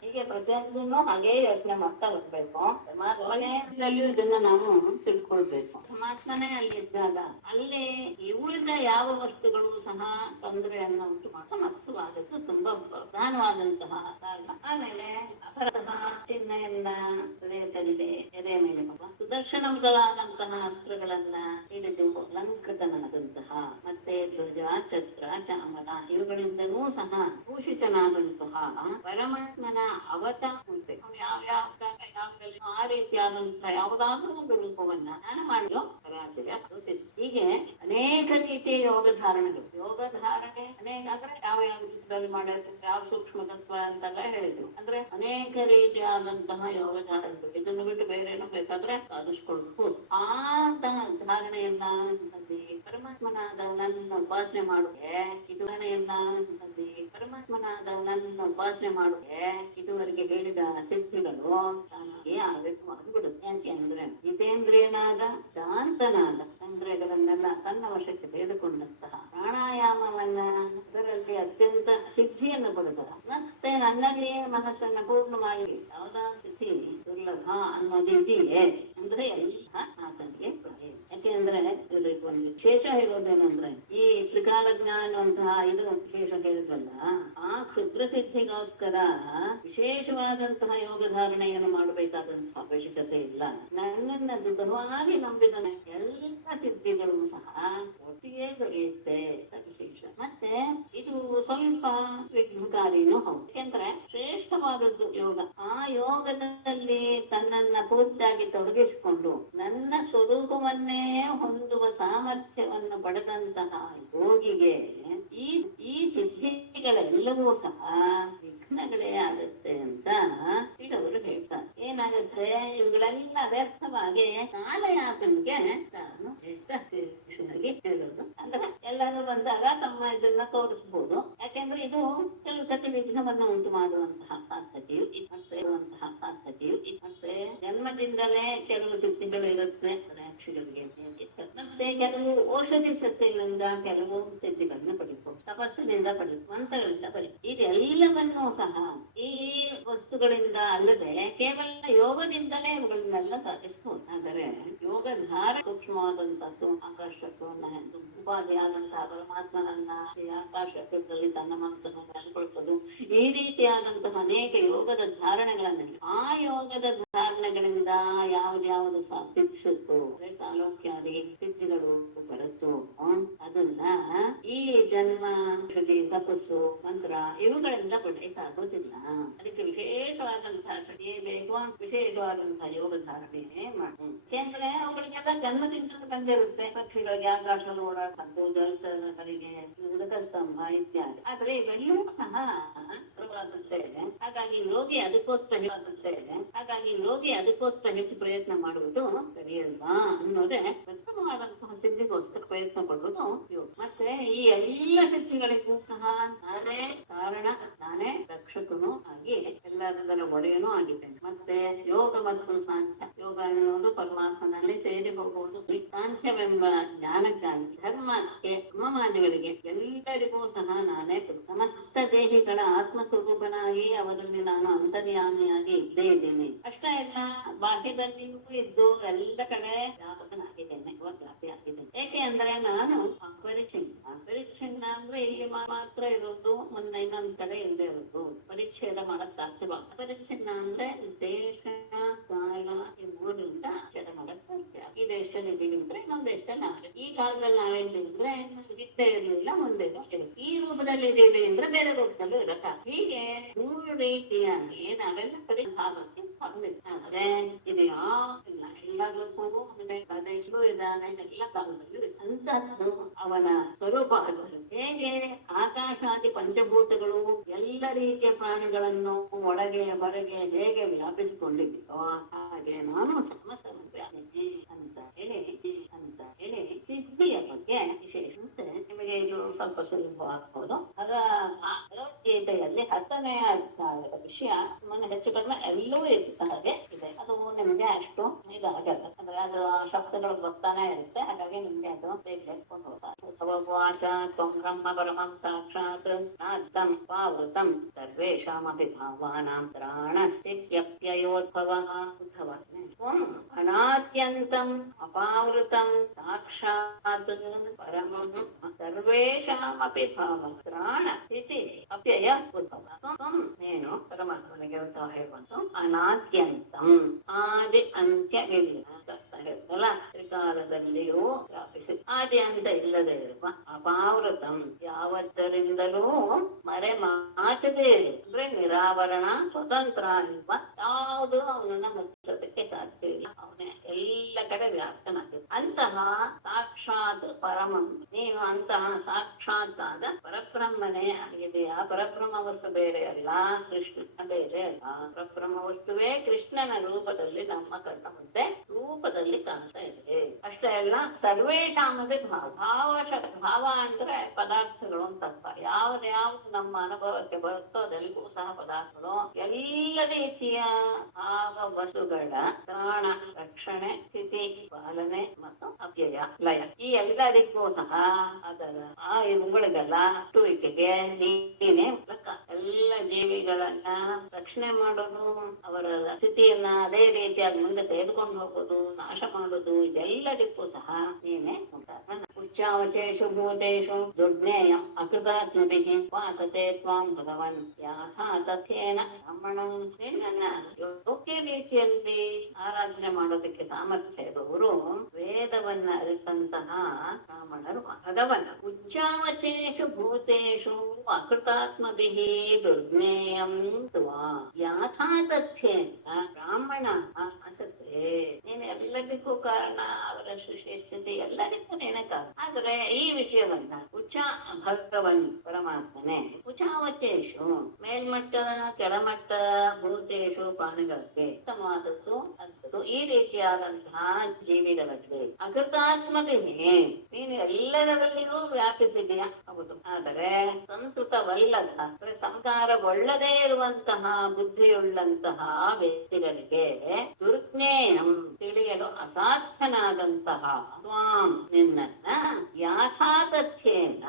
ಹೀಗೆ ಪ್ರತಿಯೊಂದನ್ನು ಹಾಗೆ ಯೋಚನೆ ಮಾಡ್ತಾ ಹೋಗ್ಬೇಕು. ಪರಮಾತ್ಮನೆಯಲ್ಲಿಯೂ ಇದನ್ನ ನಾವು ತಿಳ್ಕೊಳ್ಬೇಕು. ಪರಮಾತ್ಮನೇ ಅಲ್ಲಿ ಇದ್ದಾಗ ಅಲ್ಲಿ ಉಳಿದ ಯಾವ ವಸ್ತುಗಳು ಸಹ ತೊಂದರೆಯನ್ನು ಉಂಟು ಮಾಡ್ತಾ ಮತ್ತವಾದದ್ದು ತುಂಬಾ ಪ್ರಧಾನವಾದಂತಹ ಕಾರಣ. ಆಮೇಲೆ ಅಪರತಃ ಚಿಹ್ನೆಯನ್ನ ಹೃದಯದಲ್ಲಿ ಎದೆ ಮೇಲೆ ಸುದರ್ಶನ ಮೊದಲಾದಂತಹ ಅಸ್ತ್ರಗಳನ್ನ ಹಿಡಿದು ಅಲಂಕೃತನಾದಂತಹ ಮತ್ತೆ ಧ್ವಜ ಛತ್ರ ಚಾಮರ ಇವುಗಳಿಂದನೂ ಸಹ ಭೂಷಿತನಾದಂತಹ ಪರಮಾತ್ಮನ ಅವತಾರ ಆ ರೀತಿಯಾದಂತಹ ಯಾವುದಾದ್ರೂ ಒಂದು ರೂಪವನ್ನ ನಾನು ಮಾಡಿಯೋ ಪರಾಜಯ. ಹೀಗೆ ಅನೇಕ ರೀತಿಯ ಯೋಗ ಧಾರಣೆ ಅನೇಕ ಅಂದ್ರೆ ಯಾವ ರೂಪದಲ್ಲಿ ಮಾಡೋದು, ಯಾವ ಸೂಕ್ಷ್ಮ ತತ್ವ ಅಂತೆಲ್ಲ ಹೇಳಿದ್ರು. ಅಂದ್ರೆ ಅನೇಕ ರೀತಿಯಾದಂತಹ ಯೋಗ ಧಾರಣೆಗಳು, ಇದನ್ನು ಬಿಟ್ಟು ಬೇರೆ ಏನೋ ಬೇಕಾದ್ರೆ ಸಾಧಿಸ್ಕೊಳ್ಬಹುದು. ಆ ಧಾರಣೆಯನ್ನ ಪರಮಾತ್ಮನಾದ ನನ್ನ ಉಪಾಸನೆ ಮಾಡುವೆ ಇದುವರೆಗೆ ಹೇಳಿದ ಸಿದ್ಧಿಗಳು ತಾನಾಗೆ ಆಗಬೇಕು ಆಗಿಬಿಡುತ್ತೆ. ಯಾಕೆ ಅಂದ್ರೆ ಜಿತೇಂದ್ರಿಯನಾದ ಶಾಂತನಾದ ಇಂದ್ರಿಯಗಳನ್ನೆಲ್ಲ ತನ್ನ ವಶಕ್ಕೆ ತೆಗೆದುಕೊಂಡಂತಹ ಪ್ರಾಣಾಯಾಮವನ್ನ ಅದರಲ್ಲಿ ಅತ್ಯಂತ ಸಿದ್ಧಿಯನ್ನು ಪಡೆದ ಮತ್ತೆ ನನ್ನಲ್ಲಿಯೇ ಮನಸ್ಸನ್ನ ಪೂರ್ಣವಾಗಿ ಯಾವುದಾ ಸಿದ್ಧಿ ದುರ್ಲಭ ಅನ್ನೋದಿದೆಯೇ ಅಂದ್ರೆ ಎಲ್ಲ ಆತನಿಗೆ ಯಾಕೆಂದ್ರೆ ಒಂದು ವಿಶೇಷ ಹೇಳೋದೇನಂದ್ರೆ ಈ ತ್ರಿಕಾಲ ಜ್ಞಾನ ಅನ್ನುವಂತಹ ಇದು ವಿಶೇಷ ಹೇಳಿದ್ವಲ್ಲ, ಆ ಕ್ಷುದ್ರ ಸಿದ್ಧಿಗೋಸ್ಕರ ವಿಶೇಷವಾದಂತಹ ಯೋಗ ಧಾರಣೆಯನ್ನು ಮಾಡಬೇಕಾದಂತಹ ಅವಶ್ಯಕತೆ ಇಲ್ಲ. ನನ್ನನ್ನ ದೃಢವಾಗಿ ನಂಬಿದ ಎಲ್ಲ ಸಿದ್ಧಿಗಳು ಸಹ ಒಟ್ಟಿಗೆ ದೊರೆಯುತ್ತೆ. ವಿಶೇಷ ಮತ್ತೆ ಇದು ಸ್ವಲ್ಪ ವಿಘ್ನಕಾರಿನೂ ಹೌದು. ಯಾಕೆಂದ್ರೆ ಶ್ರೇಷ್ಠವಾದದ್ದು ಯೋಗ. ಆ ಯೋಗದಲ್ಲಿ ತನ್ನನ್ನ ಪೂರ್ತಿಯಾಗಿ ತೊಡಗಿಸಿಕೊಂಡು ನನ್ನ ಸ್ವರೂಪವನ್ನೇ ಹೊಂದುವ ಸಾಮರ್ಥ್ಯವನ್ನು ಪಡೆದಂತಹ ಯೋಗಿಗೆ ಈ ಸಿದ್ಧಿಗಳೆಲ್ಲವೂ ಸಹ ವಿಘ್ನಗಳೇ ಆಗುತ್ತೆ ಅಂತ ಇಡವರು ಹೇಳ್ತಾರೆ. ಏನಾಗುತ್ತೆ, ಇವುಗಳೆಲ್ಲ ವ್ಯರ್ಥವಾಗಿ ಕಾಲಯಾತನಿಗೆ ನಾನು ಹೇಳೋದು. ಅಂದ್ರೆ ಎಲ್ಲರೂ ಬಂದಾಗ ತಮ್ಮ ಇದನ್ನ ತೋರಿಸ್ಬೋದು. ಯಾಕೆಂದ್ರೆ ಇದು ಕೆಲವು ಸತಿ ವಿಘ್ನವನ್ನು ಉಂಟು ಮಾಡುವಂತಹ ಸಾಧ್ಯತೆಯು ಇರುವಂತಹ ಸಾಧ್ಯತೆಯು ಮತ್ತೆ ಜನ್ಮದಿಂದಲೇ ಕೆಲವು ಸಿದ್ಧಿಗಳು ಇರುತ್ತೆ ಅಕ್ಷಿಗಳಿಗೆ. ಮತ್ತೆ ಕೆಲವು ಔಷಧಿ ಸಸ್ಯಗಳಿಂದ ಕೆಲವು ಸಿದ್ಧಿಗಳನ್ನ ಪಡಿಬಹುದು, ತಪಸ್ಸಿನಿಂದ ಪಡಿಬಹುದು, ಮಂತ್ರಗಳಿಂದ ಪಡಿಬಹುದು. ಇದೆಲ್ಲವನ್ನೂ ಸಹ ಈ ವಸ್ತುಗಳಿಂದ ಅಲ್ಲದೆ ಕೇವಲ ಯೋಗದಿಂದಲೇ ಇವುಗಳನ್ನೆಲ್ಲ ಸಾಧಿಸಬಹುದು. ಆದರೆ ಯೋಗ ಧಾರ ಸೂಕ್ಷ್ಮವಾದಂತಹದ್ದು ಆಕಾಶತ್ವವನ್ನ ಉಪಾಧಿಯಾದಂತಹ ಪರಮಾತ್ಮನನ್ನ ಆಕಾಶತ್ವದಲ್ಲಿ ತನ್ನ ಮನಸ್ಸನ್ನು ನೆಲೆಗೊಳಿಸೋದು, ಈ ರೀತಿಯಾದಂತಹ ಅನೇಕ ಯೋಗದ ಧಾರಣೆಗಳನ್ನ ಆ ಯೋಗದ ಧಾರಣೆಗಳಿಂದ ಯಾವ್ದು ಸಾಧಿಸುತ್ತೋ ಸಾಲೋಕ್ಯಾದಿ ಸಿದ್ಧಿಗಳು ಬರುತ್ತೋ ಅದನ್ನ ಈ ಜನ್ಮ ತಪಸ್ಸು ಮಂತ್ರ ಇವುಗಳಿಂದ ಪಡೆಯಕ್ಕಾಗೋದಿಲ್ಲ. ಅದಕ್ಕೆ ವಿಶೇಷವಾದಂತಹ ಶಕ್ತಿ ಬೇಕು, ವಿಶೇಷವಾದಂತಹ ಯೋಗ ಧಾರಣೆ ಮಾಡಿ. ಯಾಕೆಂದ್ರೆ ಅವುಗಳಿಗೆಲ್ಲ ಜನ್ಮದಿಂದ ಬಂದಿರುತ್ತೆ. ಪಕ್ಷಿಗಳಿಗೆ ಆಕಾಶ ಓಡಾಡ್ತದ್ದು, ಜಲಚರಗಳಿಗೆ ಸ್ತಂಭ ಇತ್ಯಾದಿ. ಆದ್ರೆ ಇವೆಲ್ಲವೂ ಸಹ ಆಗುತ್ತೆ. ಹಾಗಾಗಿ ಯೋಗಿ ಅದಕ್ಕೋಸ್ಕರ ಹೆಚ್ಚು ಪ್ರಯತ್ನ ಮಾಡುವುದು ಸರಿಯಲ್ವಾ ಅನ್ನೋದೇ ಉತ್ತಮವಾದಂತಹ ಸಿದ್ಧಿಗೋಸ್ಕರ ಪ್ರಯತ್ನ ಪಡುವುದು ಯೋಗ. ಮತ್ತೆ ಈ ಎಲ್ಲ ಸಿದ್ಧಿಗಳಿಗೂ ಸಹ ನಾನೇ ಕಾರಣ, ನಾನೇ ರಕ್ಷಕನು ಆಗಿ ಎಲ್ಲದರ ಒಡೆಯನೂ ಆಗಿದ್ದೇನೆ. ಮತ್ತೆ ಯೋಗ ಮತ್ತು ಸಾಂಖ್ಯ, ಯೋಗ ಎನ್ನುವುದು ಪರಮಾತ್ಮನಲ್ಲಿ ಸೇರಿ ಹೋಗುವುದು. ಸಾಂಖ್ಯವೆಂಬ ಜ್ಞಾನಕ್ಕಾಗಿ ಧರ್ಮಕ್ಕೆ ಸಮಾಜಗಳಿಗೆ ಎಲ್ಲರಿಗೂ ಸಹ ನಾನೇ ಸಮಸ್ತ ದೇಹಿಗಳ ಆತ್ಮಸ್ವರೂಪನಾಗಿ ಅವರಲ್ಲಿ ನಾನು ಅಂತರ್ಯಾಮಿಯಾಗಿ ಇದ್ದೇ ಇದ್ದೇನೆ. ಅಷ್ಟೇ ಎಲ್ಲ ಬಾಹ್ಯದಲ್ಲಿಯೂ ಇದ್ದು ಎಲ್ಲ ಕಡೆ ವ್ಯಾಪಕನಾಗಿದ್ದೇನೆ, ವ್ಯಾಪಿ ಆಗಿದ್ದೇನೆ. ಏಕೆ ಅಂದ್ರೆ ನಾನು ಅಪರಿಚ್ಛಿನ್ನ ಅಂದ್ರೆ ಇಲ್ಲಿ ಮಾತ್ರ ಇರೋದು, ಮುಂದೆ ಇನ್ನೊಂದ್ ಕಡೆ ಇಲ್ಲದೆ ಇರೋದು. ಪರಿಚ್ಛೇದ ಮಾಡಕ್ ಸಾಧ್ಯವ. ಅಪರಿಚ್ಛಿನ್ನ ಅಂದ್ರೆ ದೇಶ ಕಾಲ ಈ ಮೂರರಿಂದ ಛೇದ ಮಾಡಕ್ ಸಾಧ್ಯ. ಈ ದೇಶದಲ್ಲಿ ಇದ್ದೀವಿಂದ್ರೆ ಇನ್ನೊಂದ್ ದೇಶದಲ್ಲಿ ಈ ಕಾಲದಲ್ಲಿ ನಾವೇನಿದ್ರೆ ಇದ್ದೇ ಇರ್ಲಿಲ್ಲ, ಮುಂದೆನೂ ಇರುತ್ತೆ. ಈ ರೂಪದಲ್ಲಿ ಇದೀವಿ ಅಂದ್ರೆ ಬೇರೆ ರೂಪದಲ್ಲೂ ಇರತ್ತ. ಹೀಗೆ ಮೂರು ರೀತಿಯಾಗಿ ನಾವೆಲ್ಲ ಪರಿಭಾಗಕ್ಕೆ ಆದ್ರೆ ಇದು ಯಾವಿಲ್ಲ. ಎಲ್ಲದಕ್ಕೂ ದೇಶಗಳು ಇದ್ದಾನೆ, ಎಲ್ಲ ಕಾಲದಲ್ಲೂ ಅಂತದ್ದು ಅವನ ಸ್ವರೂಪ. ಹೇಗೆ ಆಕಾಶಾದಿ ಪಂಚಭೂತಗಳು ಎಲ್ಲ ರೀತಿಯ ಪ್ರಾಣಿಗಳನ್ನು ಒಳಗೆ ಹೊರಗೆ ಹೇಗೆ ವ್ಯಾಪಿಸಿಕೊಂಡಿದ್ದೋ ಹಾಗೆ ನಾನು ಅಂತ ಹೇಳಿ ಸಿದ್ಧಿಯ ಬಗ್ಗೆ ವಿಶೇಷ. ನಿಮಗೆ ಇದು ಸ್ವಲ್ಪ ಸುಲಭವಾಗಬಹುದು. ಭಗವದ್ಗೀತೆಯಲ್ಲಿ 10ನೇ ಅಧ್ಯಾಯದ ವಿಷಯ ಹೆಚ್ಚು ಕಡಿಮೆ ಎಲ್ಲವೂ ಹಾಗೆ ಇದೆ. ಅದು ನಿಮ್ಗೆ ಅಷ್ಟು ಇದಾಗಲ್ಲ, ಅಂದ್ರೆ ಅದು ಶಬ್ದಗಳು ಬರ್ತಾನೆ ಇರುತ್ತೆ. ಹಾಗಾಗಿ ನಿಮ್ಗೆ ಅದು ಬೇಕೊಂಡು ಹೋಗ್ತಾರೆ. ಬ್ರಹ್ಮ ಪರಮಂ ಸಾಕ್ಷಾತ್ ನಾದಂ ಪಾವೃತಂ ಸರ್ವೇಷಾಮಪಿ ಭಾವಾನಾಂ ತ್ರಾಣಸ್ಥಿತ್ಯಪ್ಯಯೋದ್ಭವಃ. ಅನಾದ್ಯಂತಂ ಅಪಾವೃತಂ ಸಾಕ್ಷಾತ್ ಪರಮಂ ಸರ್ವೇಷಾಮಪಿ ಭಾವತ್ರಾಣ ಸ್ಥಿತಿ ಅಪ್ಯಯ ಉದ್ಭವ. ನೀನು ಪರಮಾತ್ಮನಿಗೆ ಉದ್ಭವ ಹೇಳುವಂತ ಅನಾದ್ಯಂತಂ, ಆದಿ ಅಂತ್ಯವಿಲ್ಲ ಹೇಳ್ತಲ್ಲ, ತ್ರಿಕಾಲದಲ್ಲಿಯೂ ವ್ಯಾಪಿಸಿ ಆದಿ ಅಂತ ಇಲ್ಲದೆ ಇರುವ ಅಪಾವೃತಂ, ಯಾವತ್ತರಿಂದಲೂ ಮರೆ ಮಾಚದೇ ಅಂದ್ರೆ ನಿರಾವರಣ ಸ್ವತಂತ್ರ ಇರುವ, ಯಾವುದು ಅವನನ್ನ ಮುಚ್ಚೋದಕ್ಕೆ ಸಾಧ್ಯ ಇಲ್ಲ. ಅವನೇ ಎಲ್ಲ ಕಡೆ ವ್ಯಾಪ್ತನಾಗಿದೆ. ಅಂತಹ ಸಾಕ್ಷಾತ್ ಪರಮಂ, ನೀನು ಅಂತಹ ಸಾಕ್ಷಾತ್ ಆದ ಪರಬ್ರಹ್ಮನೇ ಆಗಿದೆಯಾ. ಪರಬ್ರಹ್ಮ ವಸ್ತು ಬೇರೆ ಅಲ್ಲ, ಕೃಷ್ಣ ಬೇರೆ ಅಲ್ಲ. ಪರಬ್ರಹ್ಮ ವಸ್ತುವೇ ಕೃಷ್ಣನ ರೂಪದಲ್ಲಿ ನಮ್ಮ ಕಣ್ಣ ಮುಂದೆ ರೂಪದಲ್ಲಿ ಕಾಣಿಸ್ತಾ ಇದೆ. ಅಷ್ಟೇ ಅಲ್ಲ, ಸರ್ವೇಶಾಮದೇ ಭಾವ ಅಂದ್ರೆ ಪದಾರ್ಥಗಳು ಅಂತ. ಯಾವ್ದು ನಮ್ಮ ಅನುಭವಕ್ಕೆ ಬರುತ್ತೋ ಅದೆಲ್ಲೂ ಸಹ ಪದಾರ್ಥಗಳು. ಎಲ್ಲ ರೀತಿಯ ಭಾವ ವಸ್ತುಗಳ ಪ್ರಾಣ ರಕ್ಷಣೆ, ಸ್ಥಿತಿ ಪಾಲನೆ ಮತ್ತು ಅವ್ಯಯ ಲಯ, ಈ ಎಲ್ಲದಕ್ಕೂ ಸಹ ಅದರ ಇವುಗಳಿಗೆಲ್ಲ ಹುಟ್ಟುವಿಕೆಗೆ ನೀನೇ ಎಲ್ಲ ಜೀವಿಗಳನ್ನ ರಕ್ಷಣೆ ಮಾಡೋದು, ಅವರ ಸ್ಥಿತಿಯನ್ನ ಅದೇ ರೀತಿಯಾಗಿ ಮುಂದೆ ತೆಗೆದುಕೊಂಡು ಹೋಗೋದು, ನಾಶ ಮಾಡೋದು, ಇದೆಲ್ಲದಕ್ಕೂ ಸಹ ನೀನೇ ಉಚ್ಚಾವಚೇಷು ಭೂತೇಷು ದುರ್ಜ್ಞೇಯಂ ಅಕೃತಾತ್ಮಭಿಃ ವಾಸತೆ ತ್ವಾಂ ಭಗವನ್ ಯಾಥಾ ತಥೇನ ಬ್ರಾಹ್ಮಣಂ. ನಿನ್ನನ್ನ ಯೋಗ್ಯ ರೀತಿಯಲ್ಲಿ ಆರಾಧನೆ ಮಾಡೋದಕ್ಕೆ ಸಾಮರ್ಥ್ಯ ಇರುವವರು ವೇದವನ್ನ ಅರಿತಂತಹ ಬ್ರಾಹ್ಮಣರು. ಭಗವನ್ ಉಚ್ಚಾವಚೇಷು ಭೂತೇಷು ಅಕೃತಾತ್ಮಭಿಃ ದುರ್ಜ್ಞೇಯಂ ತ್ವಾಂ ಯಾಥಾ ತಥೇನ ಬ್ರಾಹ್ಮಣ ಅಸತೆ. ನೀನು ಎಲ್ಲದಕ್ಕೂ ಕಾರಣ, ಅವರ ಸೃಷ್ಟಿ ಎಲ್ಲದಕ್ಕೂ ನೀನೇ ಕಾರಣ. ಆದ್ರೆ ಈ ವಿಷಯವನ್ನ ಭಗವನ್ ಪರಮಾತ್ಮನೇ ಉಚಾವಚೇಷು ಮೇಲ್ಮಟ್ಟದ ಕೆಳಮಟ್ಟದ ಭೂತೇಷು ಪ್ರಾಣಿಗಳಿಗೆ ಉತ್ತಮವಾದದ್ದು ಅಂತ ಹೊರತು ಈ ರೀತಿಯಾದಂತಹ ಜೀವಿಗಳಲ್ಲಿ ಅಕೃತಾತ್ಮಕನೇ ನೀನು ಎಲ್ಲದರಲ್ಲಿಯೂ ವ್ಯಾಪಿಸಿದೆಯಾ, ಹೌದು. ಆದರೆ ಸಂಸ್ಕೃತವಲ್ಲದ ಸಂಸ್ಕಾರಗೊಳ್ಳದೇ ಇರುವಂತಹ ಬುದ್ಧಿಯುಳ್ಳಂತಹ ವ್ಯಕ್ತಿಗಳಿಗೆ ದುರ್ಜ್ಞೇಯಂ ತಿಳಿಯಲು ಅಸಾಧ್ಯನಾದಂತಹ ತ್ವಾಂ ನಿನ್ನನ್ನ ಯಾಥಾತಥ್ಯೇನ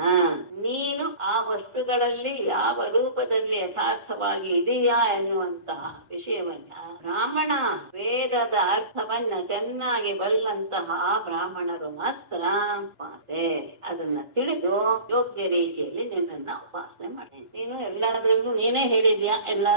ನೀನು ಆ ವಸ್ತುಗಳಲ್ಲಿ ಯಾವ ರೂಪದಲ್ಲಿ ಯಥಾರ್ಥವಾಗಿ ಇದೆಯಾ ಎನ್ನುವಂತಹ ವಿಷಯವನ್ನ ಬ್ರಾಹ್ಮಣ ವೇದದ ಅರ್ಥವನ್ನ ಚೆನ್ನಾಗಿ ಬಲ್ಲಂತಹ ಬ್ರಾಹ್ಮಣರು ಮಾತ್ರ ಉಪಾಸೆ ಅದನ್ನ ತಿಳಿದು ಯೋಗ್ಯ ರೀತಿಯಲ್ಲಿ ನಿನ್ನನ್ನ ಉಪಾಸನೆ ಮಾಡಿ. ನೀನು ಎಲ್ಲಾದ್ರಲ್ಲೂ ನೀನೇ ಹೇಳಿದ್ಯಾ, ಎಲ್ಲ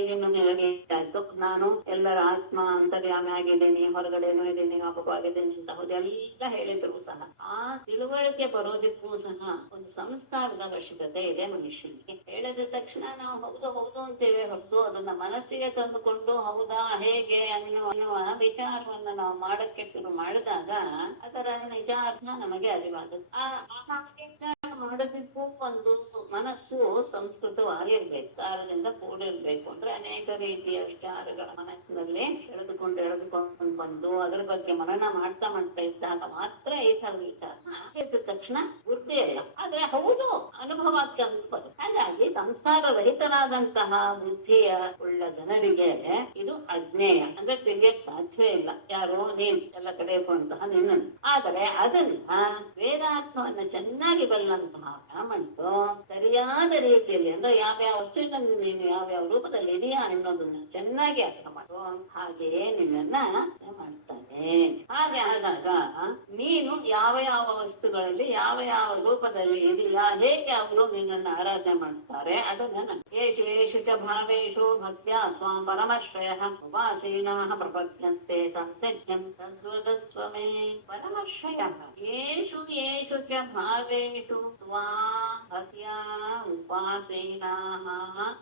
ಇದನ್ನು ನಿನಗೆ ಆಯ್ತು, ನಾನು ಎಲ್ಲರ ಆತ್ಮ ಅಂತರ್ಯಾಮಿ ಆಗಿದ್ದೀನಿ, ಹೊರಗಡೆನೂ ಇದ್ದೀನಿ, ಜ್ಞಾಪಕವಾಗಿದ್ದೀನಿ ಅಂತ ಹೌದೆಲ್ಲ ಹೇಳಿದ್ರು ಸಹ ಆ ತಿಳುವಳಿಕೆ ಬರೋದಕ್ಕೂ ಸಹ ಒಂದು ಸಂಸ್ಕಾರದ ಅವಶ್ಯಕತೆ ಇದೆ ಮನುಷ್ಯನಿಗೆ. ಹೇಳಿದ ತಕ್ಷಣ ನಾವು ಹೌದು ಹೌದು ಅಂತೇವೆ ಹೊರತು ಅದನ್ನ ಮನಸ್ಸಿಗೆ ತಂದುಕೊಂಡು ಹೌದಾ ಹೇಗೆ ಅನ್ನುವ ವಿಚಾರವನ್ನ ನಾವು ಮಾಡಕ್ಕೆ ಶುರು ಮಾಡಿದಾಗ ಅದರ ನಿಜ ಅರ್ಥ ನಮಗೆ ಅರಿವಾಗುತ್ತೆ. ಆ ವಿಚಾರ ಮಾಡೋದಕ್ಕೂ ಒಂದು ಮನಸ್ಸು ಸಂಸ್ಕೃತವಾಗಿರ್ಬೇಕು, ಕಾರದಿಂದ ಕೂಡಿರ್ಬೇಕು. ಅಂದ್ರೆ ಅನೇಕ ರೀತಿಯ ವಿಚಾರಗಳ ಮನಸ್ಸಿನಲ್ಲಿ ಎಳೆದುಕೊಂಡು ಬಂದು ಅದರ ಬಗ್ಗೆ ಮನನ ಮಾಡ್ತಾ ಇದ್ದಾಗ ಮಾತ್ರ ಈ ಥರದ ವಿಚಾರ ಹೇಳಿದ ತಕ್ಷಣ ಬುದ್ಧಿ ಅಲ್ಲ, ಆದ್ರೆ ಹೌದು ಅನುಭವಕ್ಕೆ ಅನ್ಬೋದು. ಹಾಗಾಗಿ ಸಂಸ್ಕಾರ ರಹಿತರಾದಂತಹ ಬುದ್ಧಿಯ ಉಳ್ಳ ಜನರಿಗೆ ಇದು ಅಜ್ಞೇಯ, ಅಂದ್ರೆ ತಿಳಿಯಕ್ ಸಾಧ್ಯವೇ ಇಲ್ಲ. ಯಾರೋ ನೀನ್ ಎಲ್ಲ ಕಡೆ ಇರುವಂತಹ ನಿನ್ನನ್ನು. ಆದರೆ ಅದನ್ನ ವೇದಾರ್ಥವನ್ನ ಚೆನ್ನಾಗಿ ಬಲ್ಲಂತಹ ಬ್ರಾಹ್ಮಣರು ಸರಿಯಾದ ರೀತಿಯಲ್ಲಿ ಅಂದ್ರೆ ಯಾವ್ಯಾವ ವಸ್ತುವಿನಲ್ಲಿ ನೀನು ಯಾವ್ಯಾವ ರೂಪದಲ್ಲಿ ಇದೆಯಾ ಅನ್ನೋದನ್ನ ಚೆನ್ನಾಗಿ ಅರ್ಥ ಮಾಡು, ಹಾಗೆಯೇ ನಿನ್ನನ್ನ ಮಾಡ್ತಾನೆ. ಹಾಗೆ ಆದಾಗ ನೀನು ಯಾವ ಯಾವ ವಸ್ತುಗಳಲ್ಲಿ ಯಾವ ಯಾವ ರೂಪದಲ್ಲಿ ಇದೆಯಾ, ಹೇಗೆ ಅವರು ನಿನ್ನನ್ನು ಆರಾಧನೆ ಮಾಡ್ತಾರೆ ಅದನ್ನ ಯೇಷು ಚ ಭಾವೇಶು ಭಕ್ತ್ಯಾ ತ್ವಾಂ ಪರಮಶ್ರಯಃ ಉಪಾಸೀನಾಃ ಪ್ರಪದ್ಯಂತೆ ಸಂಸಜ್ಜಂ ತದ್ವದಸ್ವಮೇ. ಪರಮಶ್ರಯಃ ಯೇಷು ಚ ಭಾವೇಶು ತ್ವಾಂ ಭಕ್ತ್ಯಾ ಉಪಾಸೀನಾಃ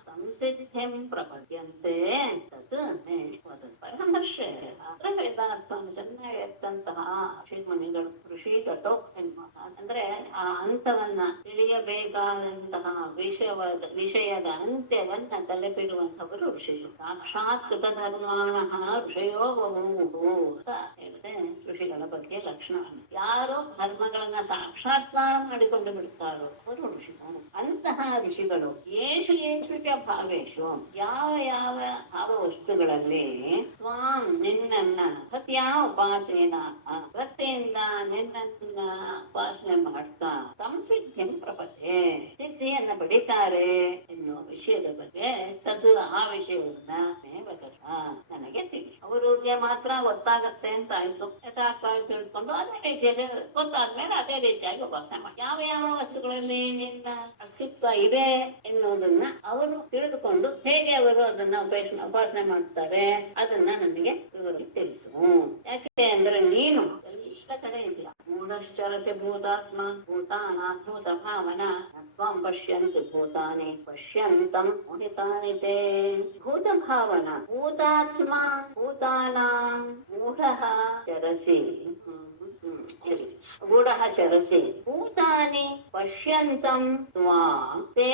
ಸಂಸಿದ್ಧಿಂ ಪ್ರಪದ್ಯಂತೆ ತತ್ ಮೇ ವದ. ಪರಮಶ್ರಯಃ ವೇದಾರ್ಥವನ್ನು ಚೆನ್ನಾಗಿ ಎತ್ತಂತಹ ಋಷಿಮುನಿಗಳು ಋಷಿಗತೋ ಅಂದ್ರೆ ಆ ಅಂತವನ್ನ ತಿಳಿಯಬೇಕಾದಂತಹ ವಿಷಯದ ಅಂತ್ಯವನ್ನ ತಲುಪಿರುವಂತವರು ಋಷಿಗಳು. ಸಾಕ್ಷಾತ್ ಕೃತಧರ್ಮಾಣಃ ಋಷಯೋ ಬಹು ಅಂತ ಹೇಳಿದ್ರೆ ಋಷಿಗಳ ಬಗ್ಗೆ ಲಕ್ಷಣ. ಯಾರು ಧರ್ಮಗಳನ್ನ ಸಾಕ್ಷಾತ್ಕಾರ ಮಾಡಿಕೊಂಡು ಬಿಡ್ತಾರೋ ಅವರು ಋಷಿಗಳು. ಅಂತಹ ಋಷಿಗಳು ಯೇಷು ಚ ಭಾವೇಶು ಯಾವ ಯಾವ ಭಾವ ವಸ್ತುಗಳಲ್ಲಿ ಸ್ವಾಂ ನಿನ್ನನ್ನ ಭಕ್ತಿಯ ಉಪಾಸೇನ ಭಕ್ತಿಯಿಂದ ನಿನ್ನನ್ನ ಉಪಾಸನೆ ಮಾಡ್ತಾ ಸಂಸಿದ್ಧಿಂ ಪ್ರಪದ್ಯೆ ಸಿದ್ಧಿಯನ್ನ ಪಡಿತಾರೆ ಎನ್ನುವ ವಿಷಯದ ಬಗ್ಗೆ ತದು ಆ ವಿಷಯವನ್ನ ನನಗೆ ತಿಳಿಸಿ. ಅವರಿಗೆ ಮಾತ್ರ ಗೊತ್ತಾಗತ್ತೆ ಅಂತ ಆಯ್ತು, ಯಥಾರ್ಥವಾಗಿ ತಿಳ್ಕೊಂಡು ಅದೇ ರೀತಿಯಲ್ಲಿ ಗೊತ್ತಾದ್ಮೇಲೆ ಅದೇ ರೀತಿಯಾಗಿ ಉಪಾಸನೆ ಮಾಡಿ. ಯಾವ ಯಾವ ವಸ್ತುಗಳಲ್ಲಿ ನಿನ್ನ ಅಸ್ತಿತ್ವ ಇದೆ ಎನ್ನುವುದನ್ನ ಅವರು ತಿಳಿದುಕೊಂಡು ಹೇಗೆ ಅವರು ಅದನ್ನ ಉಪಾಸನೆ ಮಾಡ್ತಾರೆ ಅದನ್ನ ನನಗೆ ವಿವರಿಸಿ ತಿಳಿಸು. ಯಾಕೆ ಅಂದ್ರೆ ನೀನು ಎಲ್ಲ ಕಡೆ ಇದೆಯಾ. ಮೂಢಶ್ಚರಸಿ ಭೂತಾತ್ಮ ಭೂತಾನಾಭೂತ ಭಾವನಾ ತ್ವಾಂ ಪಶ್ಯಂತು ಭೂತಾನಿ ಪಶ್ಯಂತಂ ಮೋಹಿತಾನಿ ತೇ. ಭೂತ ಭಾವನಾ ಭೂತಾತ್ಮ ಭೂತಾನಾಂ ಮೂಢಃ ಚರಸಿ ಗೂಢಃ ಚರಸಿ ಭೂತಾನಿ ಪಶ್ಯಂತಂ ತ್ವಾಂ ತೇ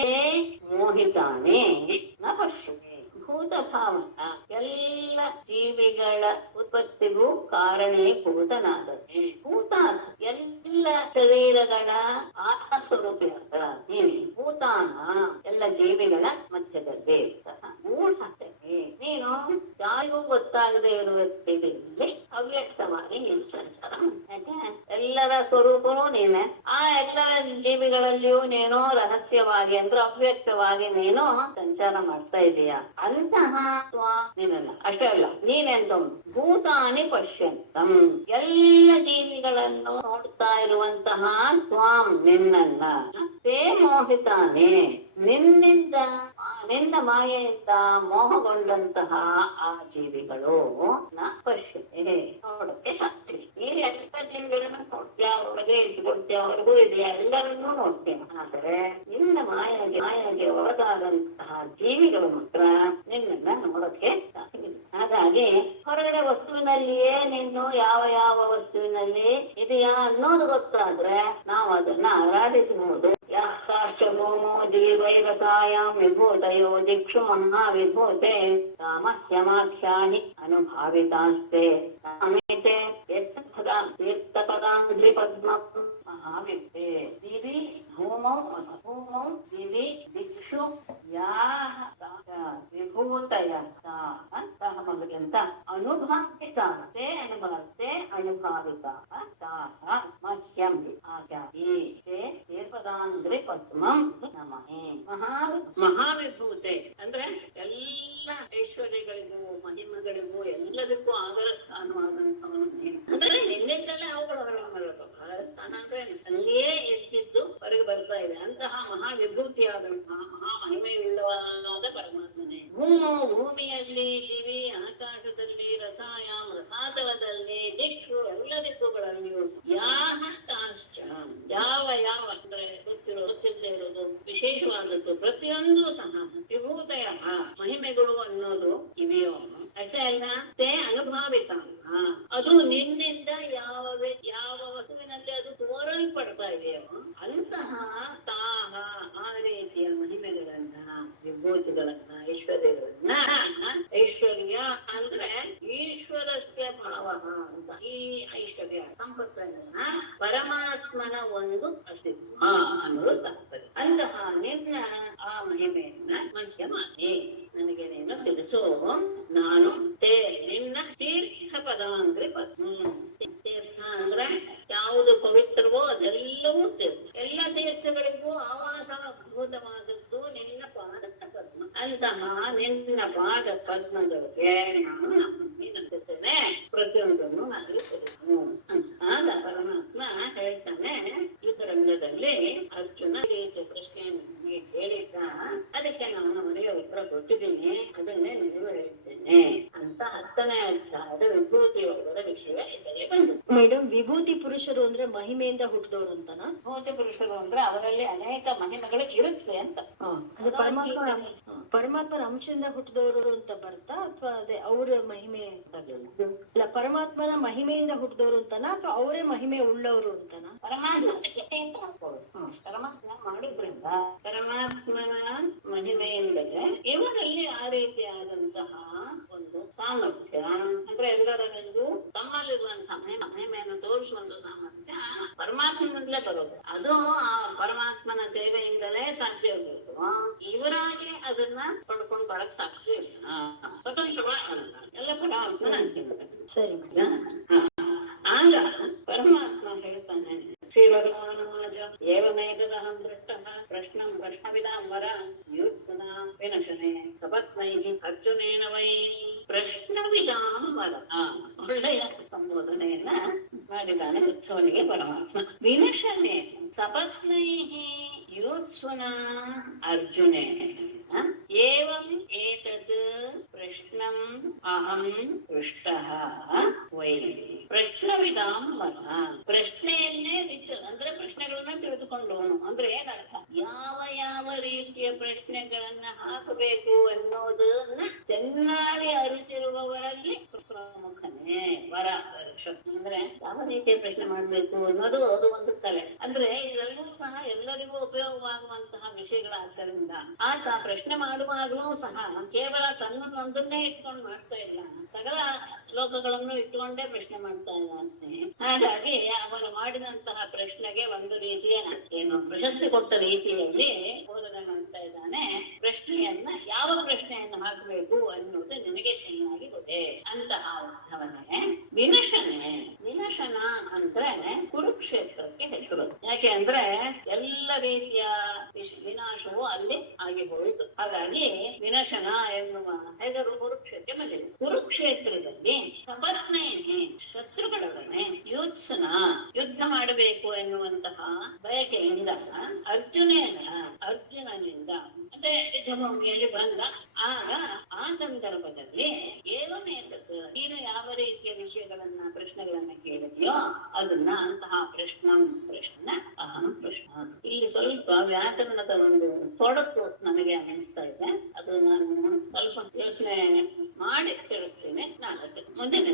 ಮೋಹಿತಾನಿ ನ ಪಶ್ಯತೆ. ಭೂತ ಭಾವನ ಎಲ್ಲ ಜೀವಿಗಳ ಉತ್ಪತ್ತಿಗೂ ಕಾರಣೀಭೂತನಾದನೆ. ಭೂತಾನ ಎಲ್ಲ ಶರೀರಗಳ ಆತ್ಮಸ್ವರೂಪಿಯಾದ ನೀನು ಭೂತಾನ ಎಲ್ಲ ಜೀವಿಗಳ ಮಧ್ಯದಲ್ಲಿ ಮೂಢತೆ ನೀನು ಯಾರಿಗೂ ಗೊತ್ತಾಗದೆ ಇರುವ ಸ್ಥಿತಿಯಲ್ಲಿ ಅವ್ಯಕ್ತವಾಗಿ ನೀನು ಸಂಚಾರ. ಯಾಕೆ ಎಲ್ಲರ ಸ್ವರೂಪವೂ ನೀನೆ, ಆ ಎಲ್ಲರ ಜೀವಿಗಳಲ್ಲಿಯೂ ನೀನು ರಹಸ್ಯವಾಗಿ ಅಂದ್ರೆ ಅವ್ಯಕ್ತವಾಗಿ ನೀನು ಸಂಚಾರ ಮಾಡ್ತಾ ಇದೀಯಾ. ಅಂತಹ ನೀನಲ್ಲ, ಅಷ್ಟೇ ಅಲ್ಲ, ನೀನೆಂತ ಭೂತಾನಿ ಪಶ್ಯಂತಂ ಎಲ್ಲ ಜೀವಿಗಳನ್ನು ನೋಡ್ತಾ ಇರುವಂತಹ ತ್ವಾಂ ನಿನ್ನನ್ನ ತೇ ಮೋಹಿತಾನೆ ನಿನ್ನ ಮಾಯೆಯಿಂದ ಮೋಹಗೊಂಡಂತಹ ಆ ಜೀವಿಗಳು ನ ಪಶ್ಯತೆ ನೋಡಕ್ಕೆ ಸಾಧ್ಯ. ನೀನು ಎಲ್ಲ ಜೀವಿಗಳನ್ನ ನೋಡ್ತೀಯ, ಒಳಗೆ ಇಟ್ಕೊಳ್ತೀಯ, ಹೊರಗೂ ಇದೆಯಾ ಎಲ್ಲರನ್ನೂ ನೋಡ್ತೀಯ. ಆದರೆ ನಿನ್ನ ಮಾಯಾಗೆ ಒಳಗಾದಂತಹ ಜೀವಿಗಳು ಮಾತ್ರ ನಿನ್ನನ್ನ ನೋಡಕ್ಕೆ ಸಾಧ್ಯವಿಲ್ಲ. ಹಾಗಾಗಿ ಹೊರಗಡೆ ವಸ್ತುವಿನಲ್ಲಿಯೇ ನೀನು ಯಾವ ಯಾವ ವಸ್ತುವಿನಲ್ಲಿ ಇದೆಯಾ ಅನ್ನೋದು ಗೊತ್ತಾದ್ರೆ ನಾವು ಅದನ್ನ ಆರಾಧಿಸಬಹುದು. ಯಾಕಾಶ್ಚಮೋ ಭೂಮೋ ಜೀವೈರಸಾಯಾಂ ವಿಭೂತಯೋ ದಿಕ್ಷು ಮಹಾವಿಭೂತೆ ಕಾಮಹ್ಯಮಾಖ್ಯಾನಿ ಅನುಭಾವಿತಾಸ್ತೆ ಕಾಮಿತೆ ತೀರ್ಥಪದಾಂಧ್ರಿಪದ್ಮಂ ಮಹಾವಿಭೂತೆ ದಿವಿ ಭೂಮೌ ದಿವಿ ದಿಕ್ಷು ಯಾಃ ವಿಭೂತಯ ತಾಃ ಮಗಂತ ಅನುಭಾವಿತಾಸ್ತೆ ಅನುಭಾವಿತಾಃ ತಾಃ ಮಹ್ಯಂ ಆಖ್ಯಾಯಿ ತೇ ತೀರ್ಥಪದಾಂಧ್ರಿಪದ್ಮಂ ನಮಃ ಮಹಾವಿಭೂತೆ ಅಂದ್ರೆ ಎಲ್ಲ ಐಶ್ವರ್ಯಗಳಿಗೂ ಮಹಿಮೆಗಳಿಗೂ ಎಲ್ಲದಕ್ಕೂ ಆಗರ ಸ್ಥಾನವಾದಂಥವನು ನೀನು. ಅಂದ್ರೆ ನಿನ್ನಿಂದಲೇ ಅವುಗಳು ಹೊರಗೆ ಬರೋದು. ಆಗರ ಸ್ಥಾನ ಅಂದ್ರೆ ಅಲ್ಲಿಯೇ ಇಟ್ಟಿದ್ದು ಹೊರಗೆ ಬರ್ತಾ ಇದೆ. ಅಂತಹ ಮಹಾವಿಭೂತಿಯಾದಂತಹ ಮಹಾ ಮಹಿಮೆಯುಳ್ಳವಾದ ಪರಮಾತ್ಮನೇ. ಭೂಮಿಯಲ್ಲಿ, ದಿವಿ ಆಕಾಶದಲ್ಲಿ, ರಸಾಯಾಂ ರಸಾತಲದಲ್ಲಿ, ದಿಕ್ಷು ಎಲ್ಲ ದಿಕ್ಕುಗಳಲ್ಲಿಯೂ ಯಾಹ ತಾಶ್ಚ ಯಾವ ಅಂದ್ರೆ ಗೊತ್ತಿಲ್ಲದೆ ಇರೋದು ವಿಶೇಷವಾದದ್ದು ಪ್ರತಿಯೊಂದು ಸಹ ವಿಭೂತಯ ಮಹಿಮೆಗಳು ಅನ್ನೋದು ಇವೆಯೋ ಅಷ್ಟೇ ಅಲ್ಲ ತೇ ಅನುಭಾವಿತ ಅದು ನಿನ್ನಿಂದ ಯಾವ ವಸ್ತುವಿನಲ್ಲಿ ಅದು ತೋರಲ್ಪಡ್ತಾ ಇದೆಯೋ ಅಂತಹ ತಾಹ ಆ ರೀತಿಯ ಮಹಿಮೆಗಳನ್ನ ವಿಭೂತಿಗಳನ್ನ ಐಶ್ವರ್ಯಗಳನ್ನ ಐಶ್ವರ್ಯ ಅಂದ್ರೆ ಈಶ್ವರಸ್ಯ ಭಾವ ಅಂತ ಈ ಐಶ್ವರ್ಯ ಸಂಪತ್ತನ್ನ ಪರಮಾತ್ಮನ ಒಂದು ಅಸ್ತಿತ್ವ ಅನ್ನೋದು ತಾತ್ಪರ್ಯ. ಅಂತಹ ನಿನ್ನ ಆ ಮಹಿಮೆಯನ್ನ ಮಧ್ಯಮಾಗಿ ನನಗೆ ನೀನು ತಿಳಿಸೋ ನಾನು ನಿನ್ನ ತೀರ್ಥ ಪದ ಅಂದ್ರೆ ತೀರ್ಥ ಅಂದ್ರೆ ಯಾವುದು ಪವಿತ್ರವೋ ಅದೆಲ್ಲವೂ ತೀರ್ಥ. ಎಲ್ಲ ತೀರ್ಥಗಳಿಗೂ ಆವಾಸಭೂತವಾದದ್ದು ನಿನ್ನ ಪಾದ ಪದ್ಮ. ಅಂತಹ ನಿನ್ನ ಪಾದ ಪದ್ಮಗಳಿಗೆ ನಾನು ನಂಬುತ್ತೇನೆ, ಪ್ರತಿಯೊಂದನ್ನು ನಾನು ತಿಳಿಸು. ಆಗ ಪರಮಾತ್ಮ ಹೇಳ್ತಾನೆ, ಯುದ್ಧರಂಗದಲ್ಲಿ ಅರ್ಜುನ ಪ್ರಶ್ನೆಯನ್ನು ಕೇಳಿದ್ದ, ಅದಕ್ಕೆ ನಾನು ಅವನಿಗೆ ಉತ್ತರ ಕೊಟ್ಟಿದ್ದೀನಿ, ಅದನ್ನೇ ನಿನಗೂ ಹೇಳ್ತೇನೆ ಅಂತ 10ನೇ ಅಧ್ಯಾಯದ ವಿಭೂತಿ ಒಳಗಡೆ ವಿಷಯ ಇದರಲ್ಲಿ ಬಂದು. ಮೇಡಮ್, ವಿಭೂತಿ ಪುರುಷರು ಅಂದ್ರೆ ಮಹಿಮೆಯಿಂದ ಹುಟ್ಟಿದವರು ಅಂತನಾ? ವಿಭೂತಿ ಪುರುಷರು ಅಂದ್ರೆ ಅವರಲ್ಲಿ ಅನೇಕ ಮಹಿಮೆಗಳು ಇರುತ್ತೆ ಅಂತ. ಪರಮಾತ್ಮನ ಅಂಶದಿಂದ ಹುಟ್ಟಿದವರು ಅಂತ ಬರ್ತಾ ಅಥವಾ ಅದೇ ಅವ್ರ ಮಹಿಮೆ ಅಲ್ಲ, ಪರಮಾತ್ಮನ ಮಹಿಮೆಯಿಂದ ಹುಟ್ಟಿದವರು ಅಂತನಾ ಅಥವಾ ಅವರೇ ಮಹಿಮೆ ಉಳ್ಳವರು ಅಂತನಾ? ಪರಮಾತ್ಮ ಮಾಡಿದ್ರಿಂದ ಪರಮಾತ್ಮನ ಮಹಿಮೆಯಿಂದಲೇ ಇವರಲ್ಲಿ ಆ ರೀತಿಯಾದಂತಹ ಒಂದು ಸಾಮರ್ಥ್ಯ ಅಂದ್ರೆ ಎಲ್ಲರಲ್ಲೂ ತಮ್ಮಲ್ಲಿರುವಂತಹ ಮಹಿಮೆಯನ್ನು ತೋರಿಸುವಂತ ಸಾಮರ್ಥ್ಯ ಪರಮಾತ್ಮನಿಂದಲೇ ಬರೋದು. ಅದು ಆ ಪರಮಾತ್ಮನ ಸೇವೆಯಿಂದಲೇ ಸಾಧ್ಯ ಆಗಬೇಕು. ಇವರಾಗಿ ಅದನ್ನ ಪಡ್ಕೊಂಡು ಬರಕ್ ಸಾಧ್ಯ ಇಲ್ಲ. ಸ್ವತಂತ್ರವಾಗಿ ಎಲ್ಲ ಪರಮಾತ್ಮನ ಸರಿ. ಆಗ ಪರಮಾತ್ಮ ಹೇಳ್ತಾನೆ, ಶ್ರೀಭಗವಾನುವಾಚ ಏವಮೇತದಹಂ ದೃಷ್ಟಃ ಪ್ರಶ್ನಂ ಪ್ರಶ್ನವಿದಾಂ ವರ ಯುತ್ಸುನಾ ವಿನಶನೆ ಸಪತ್ನೈಃ ಅರ್ಜುನೇನ ವೈ ಪ್ರಶ್ನವಿದಾಂ ವರ. ಒಳ್ಳೆಯ ಸಂಬೋಧನೆಯನ್ನ ಮಾಡಿದ್ದಾನೆ ಉತ್ಸವನಿಗೆ ಪರಮಾತ್ಮ. ವಿನಶನೆ ಸಪತ್ನೈಃ ಯುತ್ಸುನಾ ಅರ್ಜುನೇ ಏವಂ ಏತದ್ ಪ್ರಶ್ನಂ ಅಹಂ ಪೃಷ್ಟಃ ವೈ ಪ್ರಶ್ನವಿದಾಂ ವರ. ಪ್ರಶ್ನೆಯನ್ನೇ ಅಂದ್ರೆ ಪ್ರಶ್ನೆಗಳನ್ನ ತಿಳಿದುಕೊಂಡವನು ಅಂದ್ರೆ ಏನರ್ಥ? ಯಾವ ರೀತಿಯ ಪ್ರಶ್ನೆಗಳನ್ನ ಹಾಕಬೇಕು ಅನ್ನೋದನ್ನ ಚೆನ್ನಾಗಿ ಅರಿತಿರುವವರಲ್ಲಿ ಪ್ರಮುಖನೇ ವರ. ಅಂದ್ರೆ ಯಾವ ರೀತಿಯ ಪ್ರಶ್ನೆ ಮಾಡ್ಬೇಕು ಅನ್ನೋದು ಅದು ಒಂದು ಕಲೆ. ಅಂದ್ರೆ ಇದೆಲ್ಲವೂ ಸಹ ಎಲ್ಲರಿಗೂ ಉಪಯೋಗವಾಗುವಂತಹ ವಿಷಯಗಳಾದ್ದರಿಂದ ಆತ ಪ್ರಶ್ನೆ ಮಾಡುವಾಗಲೂ ಸಹ ಕೇವಲ ತನ್ನೊಂದನ್ನೇ ಇಟ್ಕೊಂಡು ಮಾಡ್ತಾ ಇಲ್ಲ, ಸಕಲ ಲೋಕಗಳನ್ನು ಇಟ್ಟುಕೊಂಡೇ ಪ್ರಶ್ನೆ ಮಾಡ್ತಾ ಇದ್ದಾನೆ. ಹಾಗಾಗಿ ಅವನು ಮಾಡಿದಂತಹ ಪ್ರಶ್ನೆಗೆ ಒಂದು ರೀತಿಯ ಏನು ಪ್ರಶಸ್ತಿ ಕೊಟ್ಟ ರೀತಿಯಲ್ಲಿ ಬೋಧನೆ ಮಾಡ್ತಾ ಇದ್ದಾನೆ. ಪ್ರಶ್ನೆಯನ್ನ ಯಾವ ಪ್ರಶ್ನೆಯನ್ನು ಹಾಕಬೇಕು ಅನ್ನೋದು ನಿನಗೆ ಚೆನ್ನಾಗಿ ಗೊತ್ತೇ. ಅಂತಹ ಉದ್ಧವನೇ ವಿನಶನ ಅಂದ್ರೆ ಕುರುಕ್ಷೇತ್ರಕ್ಕೆ ಹೆಸರು. ಯಾಕೆ ಅಂದ್ರೆ ಎಲ್ಲ ರೀತಿಯ ವಿನಾಶವು ಅಲ್ಲಿ ಆಗಿ ಹೋಯಿತು. ಹಾಗಾಗಿ ವಿನಶನ ಎನ್ನುವ ಹೆಸರು ಕುರುಕ್ಷೇತ್ರಕ್ಕೆ ಬಂದಿದೆ. ಕುರುಕ್ಷೇತ್ರದಲ್ಲಿ ಸಪತ್ನೇನೆ ಶತ್ರುಗಳೊಡನೆ ಯುದ್ಧ ಮಾಡಬೇಕು ಎನ್ನುವಂತಹ ಬಯಕೆಯಿಂದ ಅರ್ಜುನನಿಂದ ಅಂದ್ರೆ ರಂಗಭೂಮಿಯಲ್ಲಿ ಬಂದ. ಆಗ ಆ ಸಂದರ್ಭದಲ್ಲಿ ಏವಮೇತತ್, ನೀನು ಯಾವ ರೀತಿಯ ವಿಷಯಗಳನ್ನ ಪ್ರಶ್ನೆಗಳನ್ನ ಕೇಳಿದ್ಯೋ ಅದನ್ನ ಅಂತಹ ಪ್ರಶ್ನೆ ಅಹಂ ಪ್ರಶ್ನ. ಇಲ್ಲಿ ಸ್ವಲ್ಪ ವ್ಯಾಕರಣದ ಒಂದು ತೊಡಕು ನನಗೆ ಅನಿಸ್ತಾ ಇದೆ. ಅದು ನಾನು ಸ್ವಲ್ಪ ಯೋಚನೆ ಮಾಡಿ ತಿಳಿಸ್ತೀನಿ. ನಾನು ಮುಂದಿನ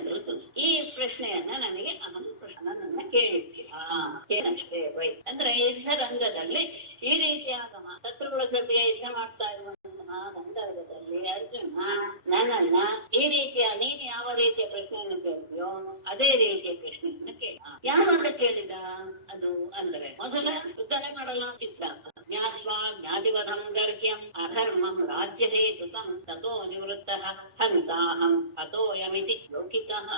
ಈ ಪ್ರಶ್ನೆಯನ್ನ ನನಗೆ ಅಹಂ ಪ್ರಶ್ನ ನನ್ನ ಕೇಳಷ್ಟೇ ವೈ ಅಂದ್ರೆ ಯುದ್ಧ ರಂಗದಲ್ಲಿ ಈ ರೀತಿಯಾದ ಶತ್ರುಗಳ ಜೊತೆ ಯುದ್ಧ ಮಾಡ್ತಾ ಇರುವಂತಹ ಸಂದರ್ಭದಲ್ಲಿ ಅರ್ಜುನ ನನ್ನನ್ನ ಈ ರೀತಿಯ ನೀನು ಯಾವ ರೀತಿಯ ಪ್ರಶ್ನೆಯನ್ನು ಕೇಳಿದ್ಯೋ ಅದೇ ರೀತಿಯ ಪ್ರಶ್ನೆಯನ್ನು ಕೇಳ. ಯಾವಾಗ ಕೇಳಿದ ಅದು ಅಂದ್ರೆ ಮೊದಲ ಯುದ್ಧನೇ ಮಾಡಲ್ಲ ಚಿತ್ತ ಜ್ಞಾತ್ವಾ ಜ್ಞಾತಿವಧಂ ಗರ್ಹ್ಯಂ ಅಧರ್ಮಂ ರಾಜ್ಯ ಹೇತುಕಂ ತಥೋ ನಿವೃತ್ತಃ ಹಂತಾಹಂ ಹತೋಯಮಿತಿ ಲೌಕಿಕಃ.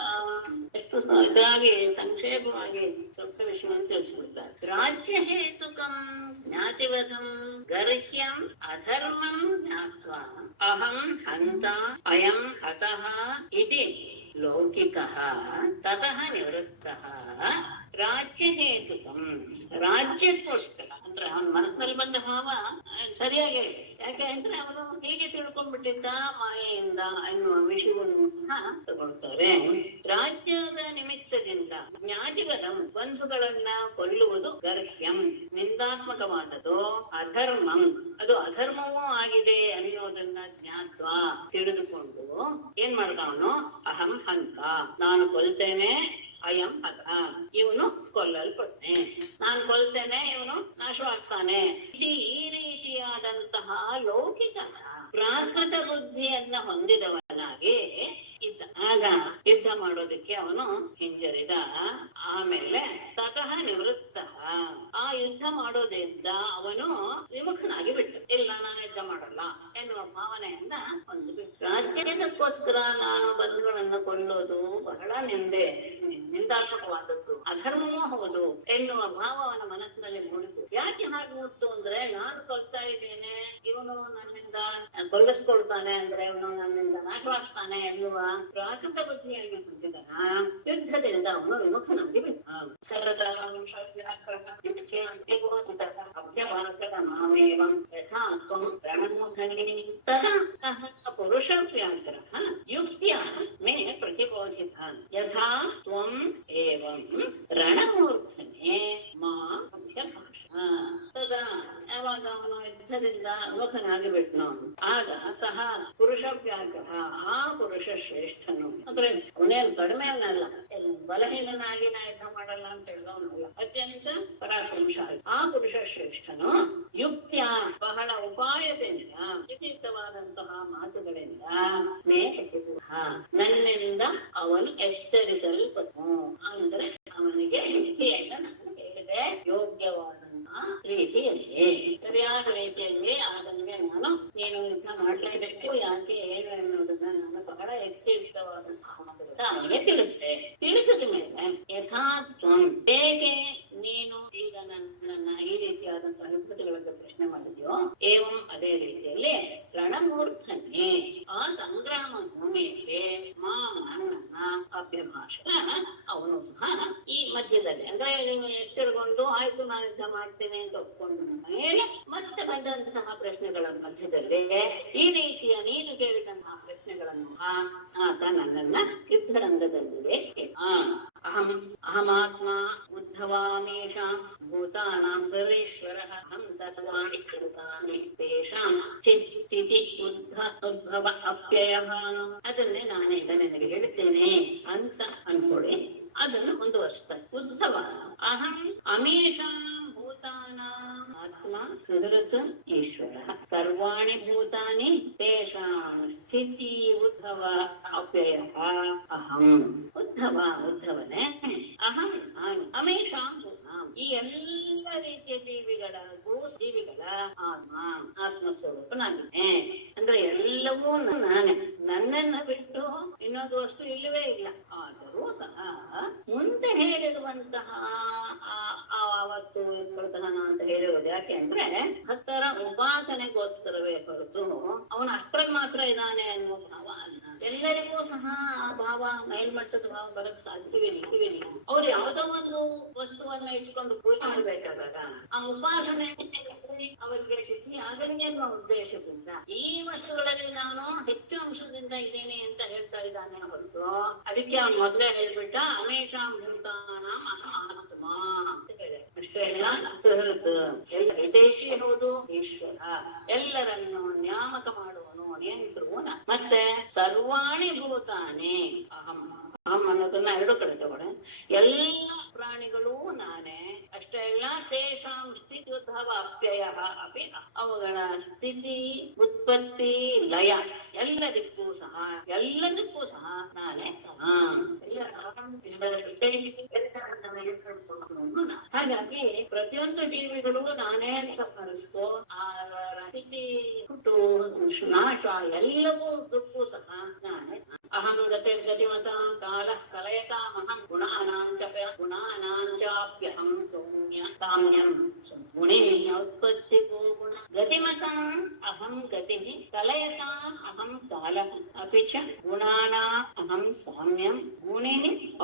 ಎಷ್ಟು ಇದಾಗಿ ಸಂಕ್ಷೇಪವಾಗಿ ಸ್ವಲ್ಪ ವಿಷಯವನ್ನು ತಿಳಿಸ್ಬಿಡ್ತಾರೆ. ರಾಜ್ಯ ಹೇತುಕಂ ಜ್ಞಾತಿವಧಂ ಗರ್ಹ್ಯಂ ಅಧರ್ಮಂ ಜ್ಞಾತ್ವಾ ಅಹಂ ಹಂತ ಅಯಂ ಹತಃ ಇತಿ ಲೌಕಿಕಃ ತತಃ ನಿವೃತ್ತಃ ರಾಜ್ಯ ಹೇತುಕಂ. ರಾಜ್ಯಕ್ಕೋಸ್ಕರ ಅಂದ್ರೆ ಅವನ ಮನಸ್ಸಿನಲ್ಲಿ ಬಂದ ಭಾವ ಸರಿಯಾಗಿ ಹೇಳಿ. ಯಾಕೆ ಅಂದ್ರೆ ಅವನು ಹೀಗೆ ತಿಳ್ಕೊಂಡ್ಬಿಟ್ಟಿದ್ದ ಮಾಯೆಯಿಂದ ಎನ್ನುವ ವಿಷಯವನ್ನು ಸಹ ತಗೊಳ್ತಾರೆ. ರಾಜ್ಯದ ನಿಮಿತ್ತದಿಂದ ಜ್ಞಾತಿವಧಂ ಬಂಧುಗಳನ್ನ ಕೊಲ್ಲುವುದು ಗರ್ಹ್ಯಂ ನಿಂದಾತ್ಮಕವಾದದು, ಅಧರ್ಮಂ ಅದು ಅಧರ್ಮವೂ ಆಗಿದೆ ಅನ್ನೋದನ್ನ ಜ್ಞಾತ್ವ ತಿಳಿದುಕೊಂಡು ಏನ್ ಮಾಡ್ದವನು ಅಹಂ ಹಂತ ನಾನು ಕೊಲ್ತೇನೆ, ಅಯಂ ಹತ ಇವನು ಕೊಲ್ಲಲ್ಪಟ್ಟೆ, ನಾನು ಕೊಲ್ತೇನೆ ಇವನು ನಾಶವಾಗ್ತಾನೆ. ಈ ರೀತಿಯಾದಂತಹ ಲೌಕಿಕ ಪ್ರಾಕೃತ ಬುದ್ಧಿಯನ್ನ ಹೊಂದಿದವನಾಗಿ ಇದ್ದ. ಆಗ ಯುದ್ಧ ಮಾಡೋದಕ್ಕೆ ಅವನು ಹಿಂಜರಿದ. ಆಮೇಲೆ ತತಃ ನಿವೃತ್ತ ಆ ಯುದ್ಧ ಮಾಡೋದ್ರಿಂದ ಅವನು ವಿಮುಖನಾಗಿ ಬಿಟ್ಟ. ಇಲ್ಲ ನಾನು ಯುದ್ಧ ಮಾಡಲ್ಲ ಎನ್ನುವ ಭಾವನೆಯನ್ನ ಒಂದು ಬಿಟ್ಟು. ರಾಜ್ಯದಕ್ಕೋಸ್ಕರ ನಾನು ಬಂಧುಗಳನ್ನು ಕೊಲ್ಲೋದು ಬಹಳ ನಿಂದಾತ್ಮಕವಾದದ್ದು, ಅಧರ್ಮವೂ ಹೌದು ಎನ್ನುವ ಭಾವ ಅವನ ಮನಸ್ಸಿನಲ್ಲಿ ಮೂಡಿತು. ಯಾಕೆ ಹಾಗೆ ಮೂಡ್ತು ಅಂದ್ರೆ ನಾನು ಕೊಲ್ತಾ ಇದ್ದೇನೆ, ಇವನು ನನ್ನಿಂದ ಕೊಲ್ಲಿಸ್ಕೊಳ್ತಾನೆ ಅಂದ್ರೆ ಇವನು ನನ್ನಿಂದ ನಾಶವಾಗ್ತಾನೆ ಎನ್ನುವ ಪ್ರಾಕೃತ ಬುದ್ಧಿಯಲ್ಲಿ ಹೊಂದಿದ ಯುದ್ಧದಿಂದ ಅವನು ವಿಮುಖನಾಗಿ ಬಿಟ್ಟ. ಪುರುಷ ವ್ಯಾಘ್ರಃ ಯುಕ್ತ್ಯ ಮೇ ಪ್ರತಿಬೋಧಿತ ಯಥಾ ತ್ವಂ ಏವಂ ರಣಮೂರ್ಧನೆ ಮಾಂ ಅಭ್ಯಭಾಷ. ತದಾ ಯಾವಾಗ ಅವನು ಯುದ್ಧದಿಂದ ವಿಮುಖನಾಗಿ ಬಿಟ್ನು ಆಗ ಸಹ ಪುರುಷ ವ್ಯಾಘ್ರಃ ಆ ಪುರುಷ ಶ್ರೇಷ್ಠನು ಅಂದ್ರೆ ಅವನೇನು ಕಡಿಮೆ ಅನ್ನಲ್ಲ, ಬಲಹೀನನಾಗಿ ನಾ ಯುದ್ಧ ಮಾಡಲ್ಲ ಅಂತ ಹೇಳಿದವನಲ್ಲ, ಅತ್ಯಂತ ಪರಾಕ್ರಮಶಾಲಿ ಆ ಪುರುಷ ಶ್ರೇಷ್ಠನು ಯುಕ್ತಿಯ ಬಹಳ ಉಪಾಯದಿಂದ ಯುಕ್ತಿಯುಕ್ತವಾದಂತಹ ಮಾತುಗಳಿಂದ ಮೇ ಪ್ರತಿಬೋಧ ನನ್ನಿಂದ ಅವನು ಎಚ್ಚರಿಸಲ್ಪಟ್ಟನು. ಅಂದ್ರೆ ಅವನಿಗೆ ಯುಕ್ತಿಯಿಂದ ನಾನು ಹೇಳಿದೆ ಯೋಗ್ಯವಾದಂತಹ ರೀತಿಯಲ್ಲಿ ಸರಿಯಾದ ರೀತಿಯಲ್ಲಿ ಅದನ್ನೇ ನಾನು ನೀನು ಯುದ್ಧ ಮಾಡಲೇಬೇಕು, ಯಾಕೆ ಏನು ಎನ್ನುವುದನ್ನ ನಾನು ಬಹಳ ಯುಕ್ತಿಯುಕ್ತವಾದಂತಹ ಅವನಿಗೆ ತಿಳಿಸಿದೆ. ತಿಳಿಸಿದ ಮೇಲೆ ಯಥಾತ್ವಂ ಹೇಗೆ ನೀನು ಈಗ ನನ್ನ ಈ ರೀತಿಯಾದಂತಹ ವಿಪತ್ತುಗಳ ಪ್ರಶ್ನೆ ಮಾಡಿದ್ಯೋ ಏವಂ ಅದೇ ರೀತಿಯಲ್ಲಿ ರಣಮೂರ್ಧನೆ ಆ ಸಂಗ್ರಾಮ ಭೂಮಿಯಲ್ಲಿ ನನ್ನನ್ನ ಅಭ್ಯಭಾಷ ಅವನು ಸಹ ಈ ಮಧ್ಯದಲ್ಲಿ ಅಂದ್ರೆ ನೀವು ಎಚ್ಚರಗೊಂಡು ಆಯ್ತು ನಾನು ಯುದ್ಧ ಮಾಡ್ತೇನೆ ಅಂತ ಒಪ್ಕೊಂಡ ಮೇಲೆ ಮತ್ತೆ ಬಂದಂತಹ ಪ್ರಶ್ನೆಗಳ ಮಧ್ಯದಲ್ಲಿ ಈ ರೀತಿಯ ನೀನು ಕೇಳಿದಂತಹ ಪ್ರಶ್ನೆಗಳನ್ನು ಆತ ನನ್ನನ್ನ ಯುದ್ಧರಂಗದಲ್ಲಿ ಅಹಮಾತ್ಮ ಉದ್ಧವಾಮೇಷಾಂ ಭೂತಾನಾಂ ಸರ್ವೇಶ್ವರಃ ಅಹಂ ಸರ್ವಾಣಿ ಭೂತಾನಿ ತೇಷಾಂ ಚಿತ್ತಿ ಉದ್ಭವ ಅಪ್ಯಯಃ. ಅದನ್ನೇ ನಾನೀಗ ನಿನಗೆ ಹೇಳ್ತೇನೆ ಅಂತ ಅನ್ಕೊಳ್ಳಿ. ಅದನ್ನು ಮುಂದುವರಿಸ್ತಾರೆ. ಉದ್ಭವ ಅಹಂ ಅಮೇಷಾಂ ಭೂತಾನಾಂ ಆತ್ಮ ಸುಹೃತ್ ಈಶ್ವರ ಸರ್ವಾಣಿ ಭೂತಾನಿ ತೇಷಾಂ ಸ್ಥಿತಿ ಉದ್ಭವ ಅಪ್ಯಯಃ ಅಹಂ. ಉದ್ಧವನೇ ಅಹಂ ನಾನು ಅಮೇಷಾಂ ಭೂತಾಂ ಈ ಎಲ್ಲ ರೀತಿಯ ಜೀವಿಗಳ ಆತ್ಮಸ್ವರೂಪನಾಗಿದ್ದೇನೆ. ಅಂದ್ರೆ ಎಲ್ಲವೂ ನಾನೇ, ನನ್ನನ್ನ ಬಿಟ್ಟು ಇನ್ನೊಂದು ವಸ್ತು ಇಲ್ಲವೇ ಇಲ್ಲ. ಆದರೂ ಸಹ ಮುಂದೆ ಹೇಳಿರುವಂತಹ ಆ ವಸ್ತು ಪ್ರಧಾನ ಅಂತ ಹೇಳಿರೋದು ಯಾಕೆ ಅಂದ್ರೆ ಭಕ್ತರ ಉಪಾಸನೆಗೋಸ್ಕರವೇ ಹೊರತು ಅವನು ಅಷ್ಟರಲ್ಲಿ ಮಾತ್ರ ಇದ್ದಾನೆ ಅನ್ನುವ ಭಾವ ಅಲ್ಲ. ಎಲ್ಲರಿಗೂ ಸಹ ಆ ಭಾವ ಮೇಲ್ಮಟ್ಟದ ಭಾವ ಬರಕ್ ಸಾಧ್ಯವಿಲ್ಲ. ಅವ್ರು ಯಾವುದೋ ಒಂದು ವಸ್ತುವನ್ನ ಇಟ್ಕೊಂಡು ಪೂಜೆ ಮಾಡ್ಬೇಕಾದಾಗ ಆ ಉಪಾಸನೆ ಅವರಿಗೆ ಸಿದ್ಧಿ ಆಗಲಿ ಎನ್ನುವ ಉದ್ದೇಶದಿಂದ ಈ ವಸ್ತುಗಳಲ್ಲಿ ನಾನು ಹೆಚ್ಚು ಅಂಶದಿಂದ ಇದ್ದೇನೆ ಅಂತ ಹೇಳ್ತಾ ಇದ್ದಾನೆ ಹೊರತು ಅದಕ್ಕೆ ಅವನು ಮೊದಲೇ ಹೇಳ್ಬಿಟ್ಟ ಅಮೇಶಾಂ ಭೂತಾನಾಂ ಅಹಂ ಆತ್ಮ ಅಂತ ಹೇಳಿ. ಅಷ್ಟೇ ಅಲ್ಲ, ಸುಹೃತ್ ಎಲ್ಲ ವಿದೇಶಿ ಹೌದು, ಈಶ್ವರ ಎಲ್ಲರನ್ನು ನ್ಯಾಮಕ ಮಾಡುವನು, ನಿಯಂತ್ರುವನ. ಮತ್ತೆ ಸರ್ವಾಣಿ ಭೂತಾನಿ ಅಹಂ, ಅಹಂ ಅನ್ನೋದನ್ನ ಎರಡು ಕಡೆ ತಗೊಳ್ಳೆ. ಎಲ್ಲ ಪ್ರಾಣಿಗಳು ನಾನೇ. ಅಷ್ಟೇ ಅಲ್ಲ, ತೇಷಾಂ ಸ್ಥಿತ್ಯುದ್ಭವ ಅಪ್ಯಯ ಅಪಿ ಅವುಗಳ ಸ್ಥಿತಿ ಉತ್ಪತ್ತಿ ಲಯ ಎಲ್ಲದಕ್ಕೂ ಸಹ ನಾನೇ. ಹಾಗಾಗಿ ಪ್ರತಿಯೊಂದು ಜೀವಿಗಳು ನಾನೇ ಅಂತ ಕರೆಸ್ತು. ಆ ಸ್ಥಿತಿ ಹುಟ್ಟು ನಾಶ ಎಲ್ಲವೂ ದುಃಖೂ ಸಹ ನಾನೇ. ಅಹಂ ಗತಿರ್ಗತಿಮತ ಕಾಲ ಕಲಯತಾಮಹಂ ಗುಣಾನಾಂಚಾಪ್ಯಹಂ ಸಾಮ್ಯಂ ಗುಣಿ ಔತ್ಪತ್ತಿಕೋ ಗುಣ ಗತಿಮತಾಂ ಅಹಂ ಗತಿ ಕಲಯತಾಂ ಅಹಂ ಕಾಲ ಅಪಿ ಚ ಗುಣಾನಾಂ ಅಹಂ ಸಾಮ್ಯಂ ಗುಣಿ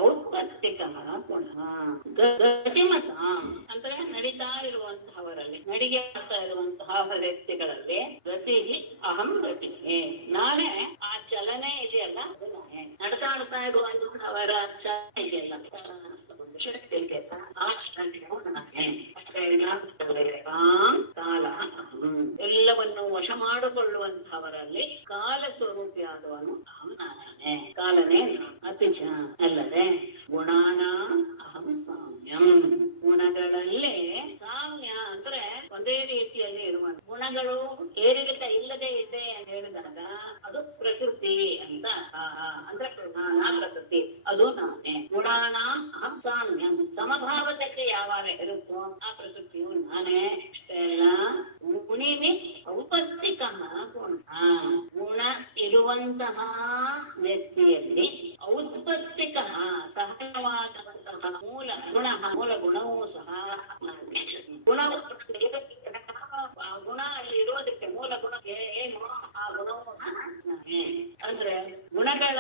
ಔತ್ಪತ್ತಿಕಃ ಗುಣ. ಗತಿಮತಾಂ ಅಂದ್ರೆ ನಡೀತಾ ಇರುವಂತಹವರಲ್ಲಿ, ನಡಿಗೆ ಮಾಡ್ತಾ ಇರುವಂತಹ ವ್ಯಕ್ತಿಗಳಲ್ಲಿ ಗತಿ ಅಹಂ ಗತಿ ನಾನೇ. ಆ ಚಲನೆ ಇದೆಯಲ್ಲ ಅದು ನಾನೇ. ನಡ್ತಾ ಇರುವಂತಹವರ ಚಲನೆ ಇದೆಯಲ್ಲ ಶಕ್ತಿ ಇದೆಯಲ್ಲ ಆ ಚಲನೆಯು ನಾನೇ. ಅಷ್ಟೇ ಕಾಲ ಎಲ್ಲವನ್ನು ವಶ ಮಾಡಿಕೊಳ್ಳುವಂತಹವರಲ್ಲಿ ಕಾಲ ಸ್ವರೂಪಿಯಾದವನು ಅಹಂ ನಾನೇ, ಕಾಲನೇ. ಅಪಿಚ ಅಲ್ಲದೆ ಗುಣಾನ ಅಹಂ ಸಾಮ್ಯಂ, ಗುಣಗಳಲ್ಲೇ ಸಾಮ್ಯ ಅಂದ್ರೆ ಒಂದೇ ರೀತಿಯಲ್ಲಿ ಇರುವ ಗುಣಗಳು ಏರಿಳಿತ ಇಲ್ಲದೆ ಇದೆ ಅಂತ ಹೇಳಿದಾಗ ಅದು ಪ್ರಕೃತಿ ಅಂತ. ಅಂದ್ರೆ ಪ್ರಕೃತಿ ಅದು ನಾನೇ. ಗುಣಾನ ಅಹಂ ಸಾಮ್ಯಂ, ಸಮಭಾವದಲ್ಲಿ ಯಾವಾಗ ಇರುತ್ತೋ ಆ ಪ್ರಕೃತಿಯು ನಾನೇ. ಅಷ್ಟೇ ಅಲ್ಲ, ಗುಣಿನಿ ಔಪತ್ತಿಕಃ ಗುಣ, ಗುಣ ಇರುವಂತಹ ವ್ಯಕ್ತಿಯಲ್ಲಿ ಔತ್ಪತ್ತಿಕಃ ಸಹಜವಾದಂತಹ ಮೂಲ ಗುಣವೂ ಸಹ ನಾನೇ. ಗುಣ ಅಲ್ಲಿ ಇರೋದಕ್ಕೆ ಮೂಲ ಗುಣ ಏನು, ಆ ಗುಣವೂ ಸಹ ನಾನೇ. ಅಂದ್ರೆ ಗುಣಗಳ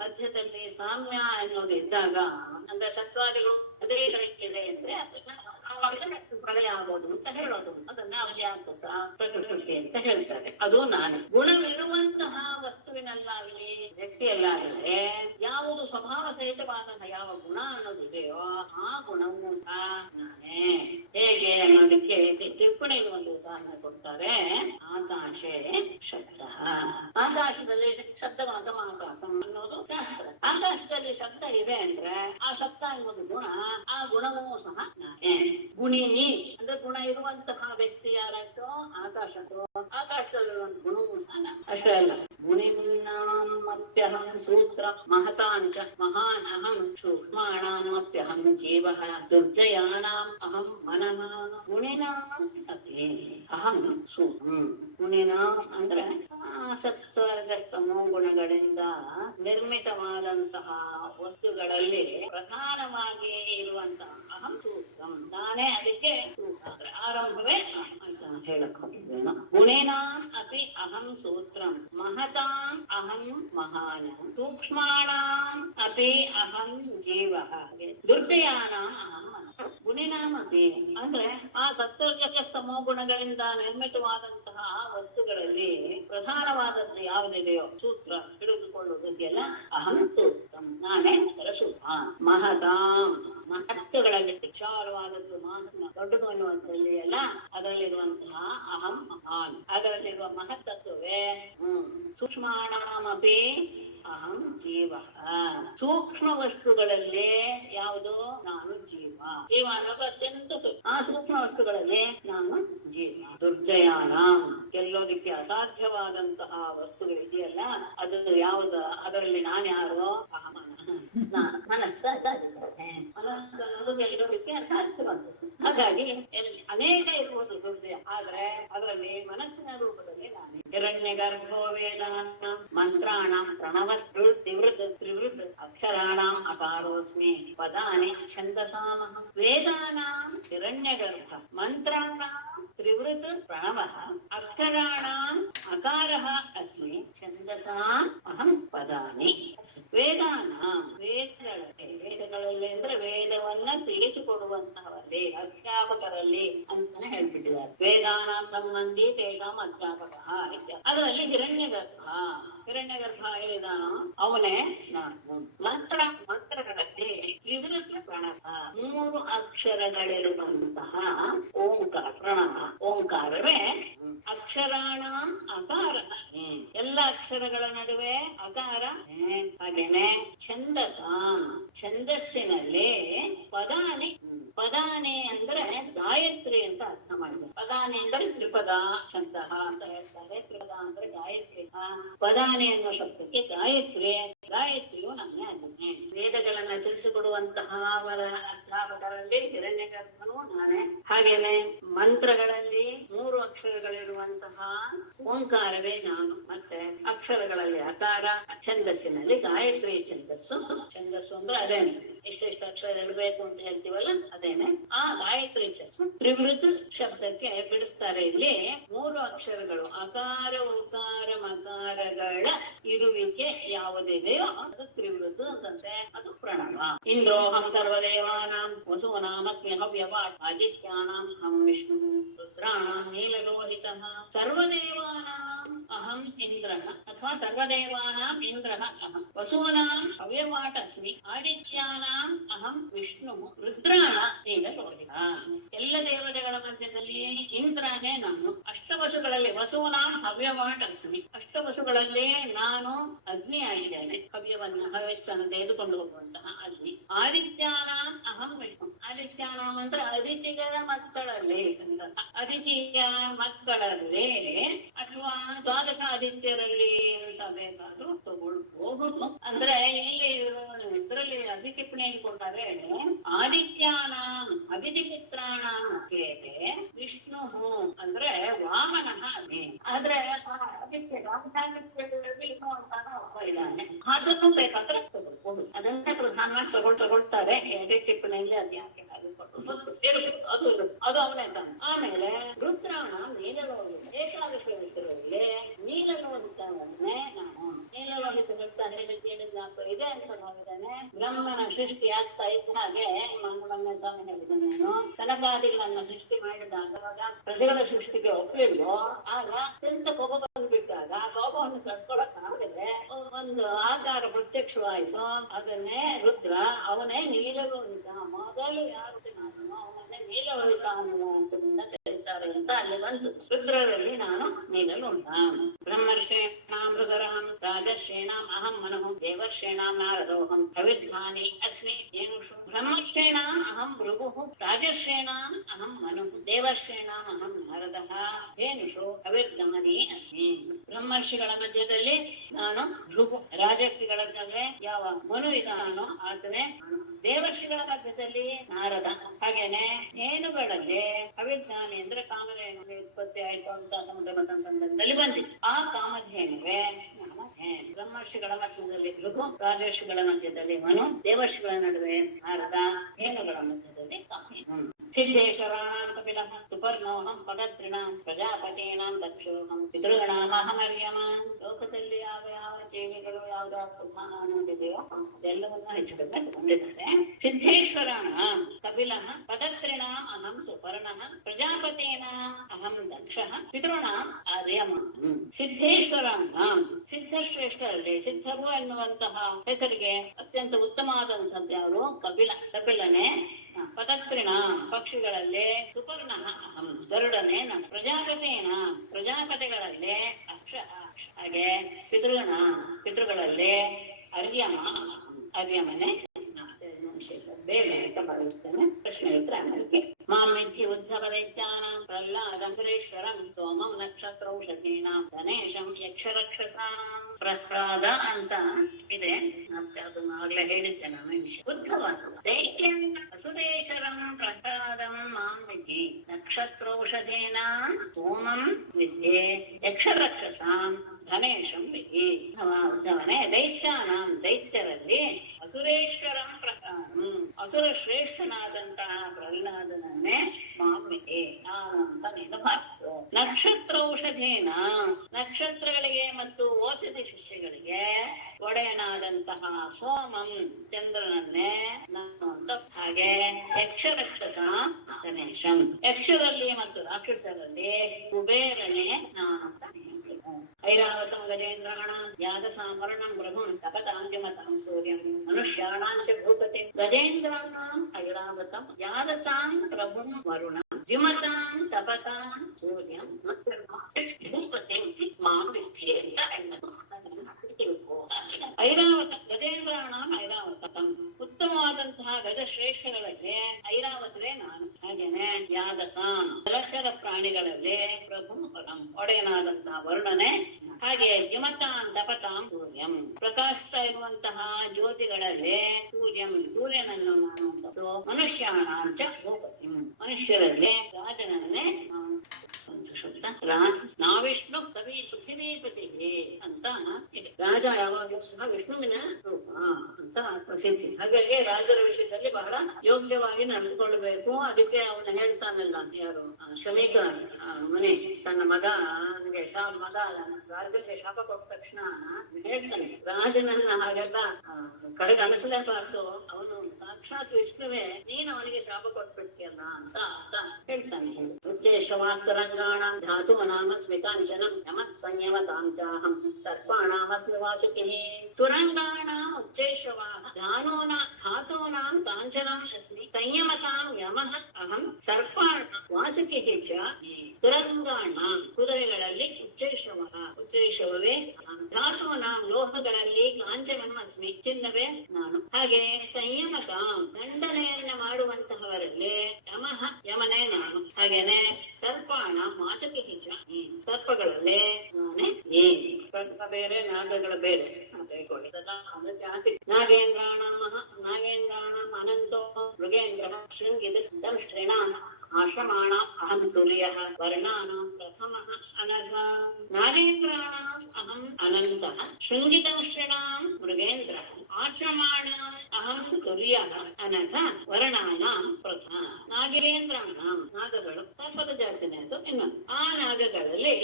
ಮಧ್ಯದಲ್ಲಿ ಸಾಮ್ಯ ಅನ್ನೋದು ಇದ್ದಾಗ, ಅಂದ್ರೆ ಸತ್ವಾದಿಗಳು ಅದೇ ಇದೆ ಅಂದ್ರೆ ಅದನ್ನ ಪ್ರಳಯ ಆಗೋದು ಅಂತ ಹೇಳೋದು, ಅದನ್ನ ಅವ್ಯಾಕೃತ ಪ್ರಕೃತಿ ಅಂತ ಹೇಳ್ತಾರೆ. ಅದು ನಾನೇ. ಗುಣವಿರುವಂತಹ ವಸ್ತುವಿನಲ್ಲಾಗಲಿ ವ್ಯಕ್ತಿಯಲ್ಲಾಗಲಿ ಯಾವುದು ಸ್ವಭಾವ ಸಹಿತವಾದಂತಹ ಯಾವ ಗುಣ ಅನ್ನೋದಿದೆಯೋ ಆ ಗುಣವೂ ಸಹ ನಾನೇ. ಹೇಗೆ ಅನ್ನೋದಕ್ಕೆ ಟಿಪ್ಪಣಿಯಲ್ಲಿ ಒಂದು ಉದಾಹರಣೆ ಕೊಡ್ತಾರೆ. ಆಕಾಶೇ ಶಬ್ದ, ಆಕಾಶದಲ್ಲಿ ಶಬ್ದಗಳಂತ ಆಕಾಶ ಅನ್ನೋದು ಶಾಸ್ತ್ರ. ಆಕಾಶದಲ್ಲಿ ಶಬ್ದ ಇದೆ ಅಂದ್ರೆ ಆ ಶಬ್ದ ಅನ್ನೋದು ಗುಣ, ಆ ಗುಣವೂ ಸಹ ನಾನೇ. ಗುಣಿನಿ ಅಂದ್ರೆ ಗುಣ ಇರುವಂತಹ ವ್ಯಕ್ತಿ ಯಾರಾಯ್ತೋ ಆಕಾಶದ್ದು, ಆಕಾಶದಲ್ಲಿ ಒಂದು ಗುಣವೂ ಸಹ. ಅಷ್ಟೇ ಅಲ್ಲ, ಗುಣಿನಾಮಪ್ಯಹಂ ಸೂತ್ರ ಮಹತಾಂಚ ಮಹಾನ್ ಅಹಂ ಸೂಕ್ಷ್ಮಾಣಾಮಪ್ಯಹಂ ಜೀವಃ ದುರ್ಜಯಾನಾಂ ಅಹಂ ಮನಃ ಗುಣಿನಾಂ ಅಪಿ ಅಹಂ ಸೂಕ್ಷ್ಮ. ಗುಣಿನಾಂ ಅಂದ್ರೆ ಸತ್ವರ್ಗಸ್ತಮೋ ಗುಣಗಳಿಂದ ನಿರ್ಮಿತವಾದಂತಹ ವಸ್ತುಗಳಲ್ಲಿ ಪ್ರಧಾನವಾಗಿ ಇರುವಂತಹ ಅಹಂ ಸೂಕ್ಷ್ಮ ನಾನೇ. ಅದಕ್ಕೆ ಸೂತ್ರ ಆರಂಭವೇ ಅಂತ ಹೇಳಕ್ ಹೋಗಿದ್ದೇನು. ಗುಣಿನಾಂ ಅಪಿ ಅಹಂ ಸೂತ್ರಂ ಮಹತಾಂ ಅಹಂ ಮಹಾನ್ ಸೂಕ್ಷ್ಮಾಣಾಂ ಅಪಿ ಅಹಂ ಜೀವಃ ದುರ್ಜಯಾನಾಂ ಅಹಂ ಮನಃ. ಗುಣಿನಾಮಪಿ ಅಂದ್ರೆ ಆ ಸತ್ವರ್ಗಸ್ತಮೋ ಗುಣಗಳಿಂದ ನಿರ್ಮಿತವಾದಂತಹ ವಸ್ತುಗಳಲ್ಲಿ ಪ್ರಧಾನವಾದದ್ದು ಯಾವುದಿದೆಯೋ ಸೂತ್ರ ಹಿಡಿದುಕೊಳ್ಳುವುದಕ್ಕೆಲ್ಲ ಅಹಂ ಸೂತ್ರಂ ನಾನೇ. ಅದರ ಸೂತ್ರ ಮಹತಾಂ ಮಹತ್ವಗಳಲ್ಲಿ ವಿಚಾರವಾದದ್ದು ಮಹಾತ್ಮ ದೊಡ್ಡದು ಅನ್ನುವಂಥಲ್ಲಿ ಎಲ್ಲ ಅದರಲ್ಲಿರುವಂತಹ ಅಹಂ ಮಹಾನ್, ಅದರಲ್ಲಿರುವ ಮಹತ್ತತ್ವವೇ. ಸೂಕ್ಷ್ಮಾಣಾಮಪಿ ಅಹಂ ಜೀವ, ಸೂಕ್ಷ್ಮ ವಸ್ತುಗಳಲ್ಲಿ ಯಾವುದು ನಾನು ಜೀವ. ಜೀವ ಅನ್ನೋದು ಅತ್ಯಂತ ಆ ಸೂಕ್ಷ್ಮ ವಸ್ತುಗಳಲ್ಲಿ ನಾನು ಜೀವ. ದುರ್ಜಯಾನ ಗೆಲ್ಲೋದಿಕ್ಕೆ ಅಸಾಧ್ಯವಾದಂತಹ ವಸ್ತುಗಳಿದೆಯಲ್ಲ ಅದು ಯಾವುದು, ಅದರಲ್ಲಿ ನಾನು ಯಾರು ಅಹಮನ ಮನಸ್ಸು. ಮನಸ್ಸು ಅನ್ನೋದು ಗೆಲ್ಲೋದಿಕ್ಕೆ ಅಸಾಧ್ಯವಾದದ್ದು. ಹಾಗಾಗಿ ಅನೇಕ ಇರುವುದು ದುರ್ಜಯ, ಆದ್ರೆ ಅದರಲ್ಲಿ ಮನಸ್ಸಿನ ರೂಪದಲ್ಲಿ ನಾನು. ಹಿರಣ್ಯ ಗರ್ಭೋ ವೇದಾನ ಮಂತ್ರಾಣಂ ಪ್ರಣವಸ್ಪೃತ್ ತ್ರಿವೃತ್ ಅಕ್ಷರಾಣಂ ಅಕಾರೋಸ್ಮಿ ಪದಾನಿ ಛಂದಸಾಮಃ. ವೇದಾನಾಂ ಹಿರಣ್ಯ ಗರ್ಭ, ಮಂತ್ರಾಣಾಂ ತ್ರಿವೃತ್ ಪ್ರಣವಃ, ಅಕ್ಷರಾಣಾಂ ಅಕಾರಃ ಅಸ್ಮಿ ಛಂದಸಾಂ ಅಹಂ ಪದಾನಿ ವೇದಗಳಲ್ಲಿ ಅಂದ್ರೆ ವೇದವನ್ನ ತಿಳಿಸಿಕೊಡುವಂತಹವರಲ್ಲಿ ಅಧ್ಯಾಪಕರಲ್ಲಿ ಅಂತಾನೆ ಹೇಳ್ಬಿಟ್ಟಿದ್ದಾರೆ. ವೇದಾನ ಸಂಬಂಧಿ ತೇಷಾಂ ಅಧ್ಯಾಪಕ ಅದರಲ್ಲಿ ಹಿರಣ್ಯಗರ್ಭ ಹೇಳಿದಾನೋ ಅವನೇ ನಾನು. ಮಂತ್ರಗಳಲ್ಲಿ ತ್ರಿವೃತ್ತ ಪ್ರಣವ 3 ಅಕ್ಷರಗಳಿರುವಂತಹ ಓಂಕಾರ ಪ್ರಣವ ಓಂಕಾರವೇ ಅಕ್ಷರಾಣಾಂ ಅಕಾರ. ಎಲ್ಲ ಅಕ್ಷರಗಳ ನಡುವೆ ಅಕಾರ. ಹಾಗೇನೆ ಛಂದಸ್ಸಿನಲ್ಲಿ ಪದಾನಿ ಅಂದ್ರೆ ಗಾಯತ್ರಿ ಅಂತ ಅರ್ಥ ಮಾಡಿದ್ದಾರೆ. ಪದಾನಿ ಅಂದ್ರೆ ತ್ರಿಪದ ಛಂದ ಅಂತ ಹೇಳ್ತಾರೆ. ತ್ರಿಪದ ಅಂದ್ರೆ ಗಾಯತ್ರಿ. ಪದಾನಿ ಅನ್ನೋ ಶಬ್ದಕ್ಕೆ ಗಾಯತ್ರಿಯು ನಾನೇ ಆಗಿದ್ದೇನೆ. ವೇದಗಳನ್ನ ತಿಳಿಸಿಕೊಡುವಂತಹ ಅವರ ಅಧ್ಯಾಪಕರಲ್ಲಿ ಹಿರಣ್ಯಗರ್ಭನು ನಾನೇ. ಹಾಗೇನೆ ಮಂತ್ರಗಳಲ್ಲಿ 3 ಅಕ್ಷರಗಳಿರುವಂತಹ ಓಂಕಾರವೇ ನಾನು. ಮತ್ತೆ ಅಕ್ಷರಗಳಲ್ಲಿ ಅಕಾರ, ಛಂದಸ್ಸಿನಲ್ಲಿ ಗಾಯತ್ರಿ ಛಂದಸ್ಸು ಅಂದ್ರೆ ಅದೇನೆ. ಎಷ್ಟೆಷ್ಟು ಅಕ್ಷರ ಇರಬೇಕು ಅಂತ ಹೇಳ್ತೀವಲ್ಲ ಅದೇನೆ ಆ ಗಾಯತ್ರಿ ಛಂದಸ್ಸು. ತ್ರಿವೃತ್ ಶಬ್ದಕ್ಕೆ ಬಿಡಿಸ್ತಾರೆ. ಇಲ್ಲಿ 3 ಅಕ್ಷರಗಳು ಅಕಾರ ಉಕಾರ ಮಕಾರಗಳ ಇರುವಿಕೆ ಯಾವುದಿದೆಯೋ ಅದು ತ್ರಿವೃತ್ ಅಂತಂದ್ರೆ ಅದು ಪ್ರಣವ. ಇಂದ್ರೋಹಂ ಸರ್ವದೇವಾನಾಂ ವಸೂನಾಮಸ್ಮಿ ಹವ್ಯವಾಟ್ ಆದಿತ್ಯಾನಾಂ ಅಹಂ ವಿಷ್ಣು ರುದ್ರಾಣಾಂ ನೀಲಲೋಹಿತಃ ಸರ್ವದೇವಾನಾಂ ಅಹಂ ಇಂದ್ರಃ ಅಥವಾ ಸರ್ವದೇವಾನಾಂ ಇಂದ್ರಃ ಅಹಂ ವಸೂನಾಂ ಹವ್ಯವಾಟ್ ಅಸ್ಮಿ ಆದಿತ್ಯಾನಾಂ ಅಹಂ ವಿಷ್ಣು ರುದ್ರಾಣ ನೀಲಲೋಹಿತಃ. ಎಲ್ಲ ದೇವತೆಗಳ ಮಧ್ಯದಲ್ಲಿ ಇಂದ್ರನೇ ನಾನು. ಅಷ್ಟವಸುಗಳಲ್ಲಿ ವಸೂನಾಂ ಹವ್ಯವಾಟ್ ಅಸ್ಮಿ ಅಷ್ಟವಸುಗಳಲ್ಲಿ ನಾನು ಅಗ್ನಿ ಆಗಿದ್ದೇನೆ. ಹವ್ಯಸ್ಸನ್ನು ತೆಗೆದುಕೊಂಡು ಹೋಗುವಂತಹ ಅಗ್ನಿ. ಆದಿತ್ಯಾನಾಂ ಅಹಂ ವಿಷ್ಣು ಆದಿತ್ಯಾನಾಂ ಅಂದ್ರೆ ಅದಿತಿಗಳ ಮಕ್ಕಳಲ್ಲಿ ಅದಿತಿಯ ಮಕ್ಕಳಲ್ಲಿ ಅಥವಾ ದ್ವಾದಶ ಆದಿತ್ಯರಲ್ಲಿ ಅಂತ ಬೇಕಾದ್ರೂ ತಗೊಳ್ಬಹುದು. ಅಂದ್ರೆ ಇಲ್ಲಿ ಇದರಲ್ಲಿ ಅಧಿಟಿಪ್ಪಣಿಯಲ್ಲಿ ಕೊಡ್ತಾರೆ ಆದಿತ್ಯಾನಾಂ ಅದಿತಿ ಪುತ್ರಾಣಾಂ ವಿಷ್ಣು ಅಂದ್ರೆ ವಾಮನಃ. ಆದ್ರೆ ಆದಿತ್ಯ ರಾಮಚಾರಿತ್ಯದಲ್ಲಿ ಇನ್ನೂ ಅಂತಾನ ಒಬ್ಬ ಇದ್ದಾನೆ. ಅದನ್ನು ಬೇಕಾದ್ರೆ ತಗೊಳ್ಬಹುದು. ಅದನ್ನೇ ಪ್ರಧಾನವಾಗಿ ತಗೊಳ್ತಾರೆ ಟಿಪ್ಪಣಿಯಲ್ಲಿ. ಅದು ಯಾಕೆ ಅದು ಅವನೇ ತಾನೆ. ಆಮೇಲೆ ರುದ್ರಾಣ ನೀಲಲೋಹಿತ ಏಕಾದಶ ಋತುಗಳಲ್ಲಿ ನೀಲಲೋಹಿತವನ್ನೇ ನಾನು. ನೀಲಲೋಹಿತ ಇದೆ ಅಂತ ನಾವಿದ್ದಾನೆ. ಬ್ರಹ್ಮನ ಸೃಷ್ಟಿ ಆಗ್ತಾ ಇದ್ದ ಹಾಗೆ ಮೊನ್ನೆ ತಾನೇ ಹೇಳಿದೆ ನಾನು. ಕನಕಾದಿಗಳನ್ನ ಸೃಷ್ಟಿ ಮಾಡಿದಾಗ ಪ್ರಜೆಗಳ ಸೃಷ್ಟಿಗೆ ಒಪ್ಪಲಿಲ್ವೋ ಆಗ ಅತ್ಯಂತ ಕೋಪ ಬಂದ್ಬಿಟ್ಟಾಗ ಕೋಪವನ್ನು ಕಟ್ಕೊಳಕ್ ಆಗದೆ ಒಂದು ಆಕಾರ ಪ್ರತ್ಯಕ್ಷವಾಯಿತು. ಅದನ್ನೇ ರುದ್ರ. ಅವನೇ ನೀಲಲೋಹಿತ. ಮೊದಲು ಯಾರು ನಾನು ಅವನನ್ನೇ ನೀಲಲೋಹಿತ ಅನ್ನುವ ಹೆಸರಿಂದ ಕರೀತಾರೆ ಅಂತ ಅಲ್ಲಿ ಬಂತು. ರುದ್ರರಲ್ಲಿ ನಾನು ನೀಲಲೋಹಿತ. ಬ್ರಹ್ಮರ್ಷೇಣಾಂ ಮೃಗರಾಂ ರಾಜರ್ಷೇಣಾಂ ಅಹಂ ಮನಃ ದೇವರ್ಷೇಣಾಂ ನಾರದೋಹಂ ಹವಿರ್ಧಾನಿ ಅಸ್ಮಿ ಧೇನುಷು. ಬ್ರಹ್ಮರ್ಷೇಣಾಂ ಅಹಂ ಭೃಗುಃ ರಾಜರ್ಷೇಣಾಂ ಅಹಂ ಮನುಃ ದೇವರ್ಷೇಣಾಂ ಅಹಂ ನಾರದಃ ಧೇನುಷು ಹವಿರ್ಧಾನಿ ಅಸ್ಮಿ. ಬ್ರಹ್ಮರ್ಷಿಗಳ ಮಧ್ಯದಲ್ಲಿ ನಾನು ಭೃಗು. ರಾಜರ್ಷಿಗಳ ಮಧ್ಯದಲ್ಲಿ ಯಾವ ಮನು ಇದ್ದಾನೋ ಆತನೇ. ದೇವರ್ಷಿಗಳ ಮಧ್ಯದಲ್ಲಿ ನಾರದ. ಹಾಗೇನೆ ಧೇನುಗಳಲ್ಲಿ ಅವಿಜ್ಞಾನಿ ಅಂದ್ರೆ ಕಾಮಧೇನು ಉತ್ಪತ್ತಿ ಆಯ್ತು ಅಂತ ಸಮುದ್ರ ಮಥನ ಸಂದರ್ಭದಲ್ಲಿ ಬಂದಿತ್ತು. ಆ ಕಾಮಧೇನುವೆ ಬ್ರಹ್ಮರ್ಷಿಗಳ ಮಧ್ಯದಲ್ಲಿ ಭೃಗು, ರಾಜರ್ಷಿಗಳ ಮಧ್ಯದಲ್ಲಿ ಮನು, ದೇವರ್ಷಿಗಳ ನಡುವೆ ನಾರದ, ಧೇನುಗಳ ಮಧ್ಯದಲ್ಲಿ ಕಾಮಧೇನು. ಸಿದ್ದೇಶ್ವರಾಣಾಂ ಕಪಿಲಃ ಸುಪರ್ಣೋಹಂ ಪದತ್ರಿಣಾಂ ಪ್ರಜಾಪತೀನಾಂ ದಕ್ಷೋಹಂ ಪಿತೃಗಣಾಮಹಮರ್ಯಮಾನ್. ಲೋಕದಲ್ಲಿ ಯಾವ ಯಾವ ಜೀವಿಗಳು ಯಾವ್ದಾವ ಪ್ರಧಾನ ಅನ್ನೋದಿದೆಯೋ ಎಲ್ಲವನ್ನ ಹೆಚ್ಚು ಕಡಿಮೆ ತಗೊಂಡಿದ್ದಾರೆ. ಸಿದ್ದೇಶ್ವರಾಣಾಂ ಕಪಿಲಃ ಪದತ್ರಿಣಾಂ ಅಹಂ ಸುಪರ್ಣಃ ಪ್ರಜಾಪತೀನಾಂ ಅಹಂ ದಕ್ಷಃ ಪಿತೃಣಾಂ ಆರ್ಯಮಾನ್. ಸಿದ್ದೇಶ್ವರಾಣಾಂ ಸಿದ್ಧಶ್ರೇಷ್ಠರಲ್ಲಿ ಸಿದ್ಧರು ಎನ್ನುವಂತಹ ಹೆಸರಿಗೆ ಅತ್ಯಂತ ಉತ್ತಮವಾದಂಥದ್ದು ಯಾರು? ಕಪಿಲನೇ. ಪದತ್ರಿಣ ಪಕ್ಷಿಗಳಲ್ಲಿ ಸುಪರ್ಣ ಅಹಂ ಗರುಡನೇ ನಾನು. ಪ್ರಜಾಪತಿಗಳಲ್ಲಿ ಹಾಗೆ ಪಿತೃಗಳಲ್ಲಿ ಅರ್ಯಮನೆ ಬೇಗ ಬರುತ್ತೇನೆ. ಪ್ರಶ್ನೆ ಉತ್ತರ ಆಮೇಲೆ. ಮಾಮಿಥಿ ಉದ್ಧವ ದೈತ್ಯಾನಾಂ ಪ್ರಹ್ಲಾದಂ ಸುರೇಶ್ವರಂ ಸೋಮಂ ನಕ್ಷತ್ರೌಷಧೀನಾಂ ಗಣೇಶಂ ಯಕ್ಷರಕ್ಷಸಾಂ. ಪ್ರಹ್ಲಾದ ಅಂತ ಇದೆ, ಮತ್ತೆ ಅದನ್ನು ಆಗ್ಲೇ ಹೇಳಿದ್ದೆ ನಾನು ವಿಷಯ. ಉದ್ಧವ ದೈತ್ಯಂ ವಸುದೇಶ್ವರಂ ಪ್ರಹ್ಲಾದಂ ಮಾಂ ವಿಧಿ ನಕ್ಷತ್ರೌಷಧೀನಾಂ ಸೋಮಂ ವಿದ್ಯೆ ಯಕ್ಷರಕ್ಷಸಾಂ ಧನೇಶಂ ವಿಧಿ. ಉದ್ಧವನೇ, ದೈತ್ಯಾನಾಂ ದೈತ್ಯರಲ್ಲಿ ಅಸುರೇಶ್ವರಂ ಅಸುರ ಶ್ರೇಷ್ಠನಾದಂತಹ ಪ್ರಹ್ಲಾದನನ್ನೇ ಮಾಮಿತೆ ನಾನು ಅಂತ ನೀನು ಭಾವಿಸು. ನಕ್ಷತ್ರೌಷಧೇನ ನಕ್ಷತ್ರಗಳಿಗೆ ಮತ್ತು ಔಷಧಿ ಶಿಷ್ಯಗಳಿಗೆ ಒಡೆಯನಾದಂತಹ ಸೋಮಂ ಚಂದ್ರನನ್ನೇ ನಾನು ಅಂತ. ಹಾಗೆ ಯಕ್ಷರಕ್ಷಸ ಗಣೇಶಂ ಯಕ್ಷರಲ್ಲಿ ಮತ್ತು ರಾಕ್ಷಸರಲ್ಲಿ ಕುಬೇರನೇ ನಾನು ಅಂತ. ಐರಾವತಂ ಗಜೇಂದ್ರಾಣ ಯಾಗಸಾಮರಣಂ ಪ್ರಭುಂ ತಪತಾಂತಿಮತಾಂ ಸೂರ್ಯಂ ಮನುಷ್ಯಾಣಾಂಚ ಭೂಪತಿ. ಗಜೇಂದ್ರಾಣಾಂ ಐರಾವತಂ ಯಾಗಸಾಂ ಪ್ರಭುಂ ವರುಣ ವಿಮತಾಂ ತಪತಾಂ ಸೂರ್ಯಂ ಭೂಪತಿ ಮಾವಿತ್ಯೆ ಅಂತ ಐರಾವತ. ಗಜೇಂದ್ರಾಣಾಂ ಐರಾವತಂ ಉತ್ತಮವಾದಂತಹ ಗಜಶ್ರೇಷ್ಠಗಳಲ್ಲಿ ಐರಾವತರೇ ನಾನು. ಹಾಗೇನೆ ಯಾಗಸಾಂ ಜಲಚರ ಪ್ರಾಣಿಗಳಲ್ಲಿ ಪ್ರಭು ಒಡೆಯನಾದಂತಹ ವರುಣನೆ. ಹಾಗೆ ಜಿಮತಾಂ ತಪತಾಂ ಸೂರ್ಯಂ ಪ್ರಕಾಶಿಸ್ತಾ ಇರುವಂತಹ ಜ್ಯೋತಿಗಳಲ್ಲಿ ಸೂರ್ಯನನ್ನು ನಾನು ಅಂತ. ಮನುಷ್ಯಾಣಾಂಚ ಭೂಪತಿ ಮನುಷ್ಯರಲ್ಲಿ ರಾಜನನ್ನೇ ನಾವಿಷ್ಣು ಕವಿ ಪೃಥ್ವೀಪತಿ ಅಂತ ಇದೆ. ರಾಜ ಯಾವಾಗಲೂ ಸಹ ವಿಷ್ಣುವಿನ ರೂಪ ಅಂತ ಪ್ರಸಿದ್ಧಿ. ಹಾಗಾಗಿ ರಾಜರ ವಿಷಯದಲ್ಲಿ ಬಹಳ ಯೋಗ್ಯವಾಗಿ ನಡೆದುಕೊಳ್ಳಬೇಕು. ಅದಕ್ಕೆ ಅವನು ಹೇಳ್ತಾನಲ್ಲ, ಯಾರು ಶಮೀಕ ಮುನಿ ತನ್ನ ಮಗನಿಗೆ ರಾಜನಿಗೆ ಶಾಪ ಕೊಟ್ಟ ತಕ್ಷಣ ಹೇಳ್ತಾನೆ, ರಾಜನನ್ನ ಹಾಗೆಲ್ಲ ಕಡೆಗೆ ಅನಿಸಲೇಬಾರ್ದು, ಅವನು ಸಾಕ್ಷಾತ್ ವಿಷ್ಣುವೇ, ನೀನು ಅವನಿಗೆ ಶಾಪ ಕೊಟ್ಬಿಡ್ತೀಯಲ್ಲ ಅಂತ ಹೇಳ್ತಾನೆ. ಉಚ್ಚೇಶ್ವವಾಸ್ತರಂಗಾಣ ಧಾತು ನಾಮ ಸ್ಮಿತಾಂಚನಂ ಯಮಃ ಸಂಯಮತಾಂ ಚಾಹಂ ಸರ್ಪಾಣಾಮಸ್ಮಿ ವಾಸುಕಿಃ. ತುರಂಗಾಣಾಂ ಉಚ್ಚೇಶ್ವವಾಃ ಧಾತೂನಾಂ ಕಾಂಚನಂ ಅಸ್ಮಿ ಸಂಯಮತಾಂ ಯಮಃ ಅಹಂ ಸರ್ಪಾಣಾಂ ವಾಸುಕಿಃ ಚ. ತುರಂಗಾಣಾಂ ಕುದುರೆಗಳಲ್ಲಿ ಉಚ್ಚೇಶ್ವವೇ, ಧಾತೂನಾಂ ಲೋಹಗಳಲ್ಲಿ ಕಾಂಚನಂ ಅಸ್ಮಿ ಚಿನ್ನವೇ ನಾನು. ಹಾಗೆ ಸಂಯಮತಾಂ ದಂಡನೆಯನ್ನ ಮಾಡುವಂತಹವರಲ್ಲಿ ಯಮನೇ ನಾನು. ಹಾಗೇನೆ ಸರ್ಪಾಣ ವಾಸುಕಿಃ ಚ ಸರ್ಪಗಳಲ್ಲಿ ನಾನೇ. ಸರ್ಪ ಬೇರೆ ನಾಗಗಳ ಬೇರೆ ನಾಗೇಂದ್ರಾಣಂ ಅನಂತೋ ಮೃಗೇಂದ್ರ ಶೃಂಗಿದಂ ಶ್ರೀಣಾಂ ಆಶ್ರಮಾಣ ಅಹಂ ತುರ್ಯಃ ವರ್ಣಾನಾಂ ಪ್ರಥಮಃ ಅನಘ. ನಾಗೇಂದ್ರಾಣಾಂ ಅಹಂ ಅನಂತಃ ಶೃಂಗಿದಂ ಶ್ರೀಣಾಂ ಮೃಗೇಂದ್ರ ಆಶ್ರಮಾಣಾಂ ಅಹಂ ತುರ್ಯಃ ಅನಘ ವರ್ಣಾನಾಂ ಪ್ರಥಮ. ನಾಗೇಂದ್ರಾಣಾಂ ನಾಗಗಳು ಸರ್ಪದ ಜಾತಿನೇ ಅದು ಇನ್ನೊಂದು. ಆ ನಾಗಗಳಲ್ಲಿ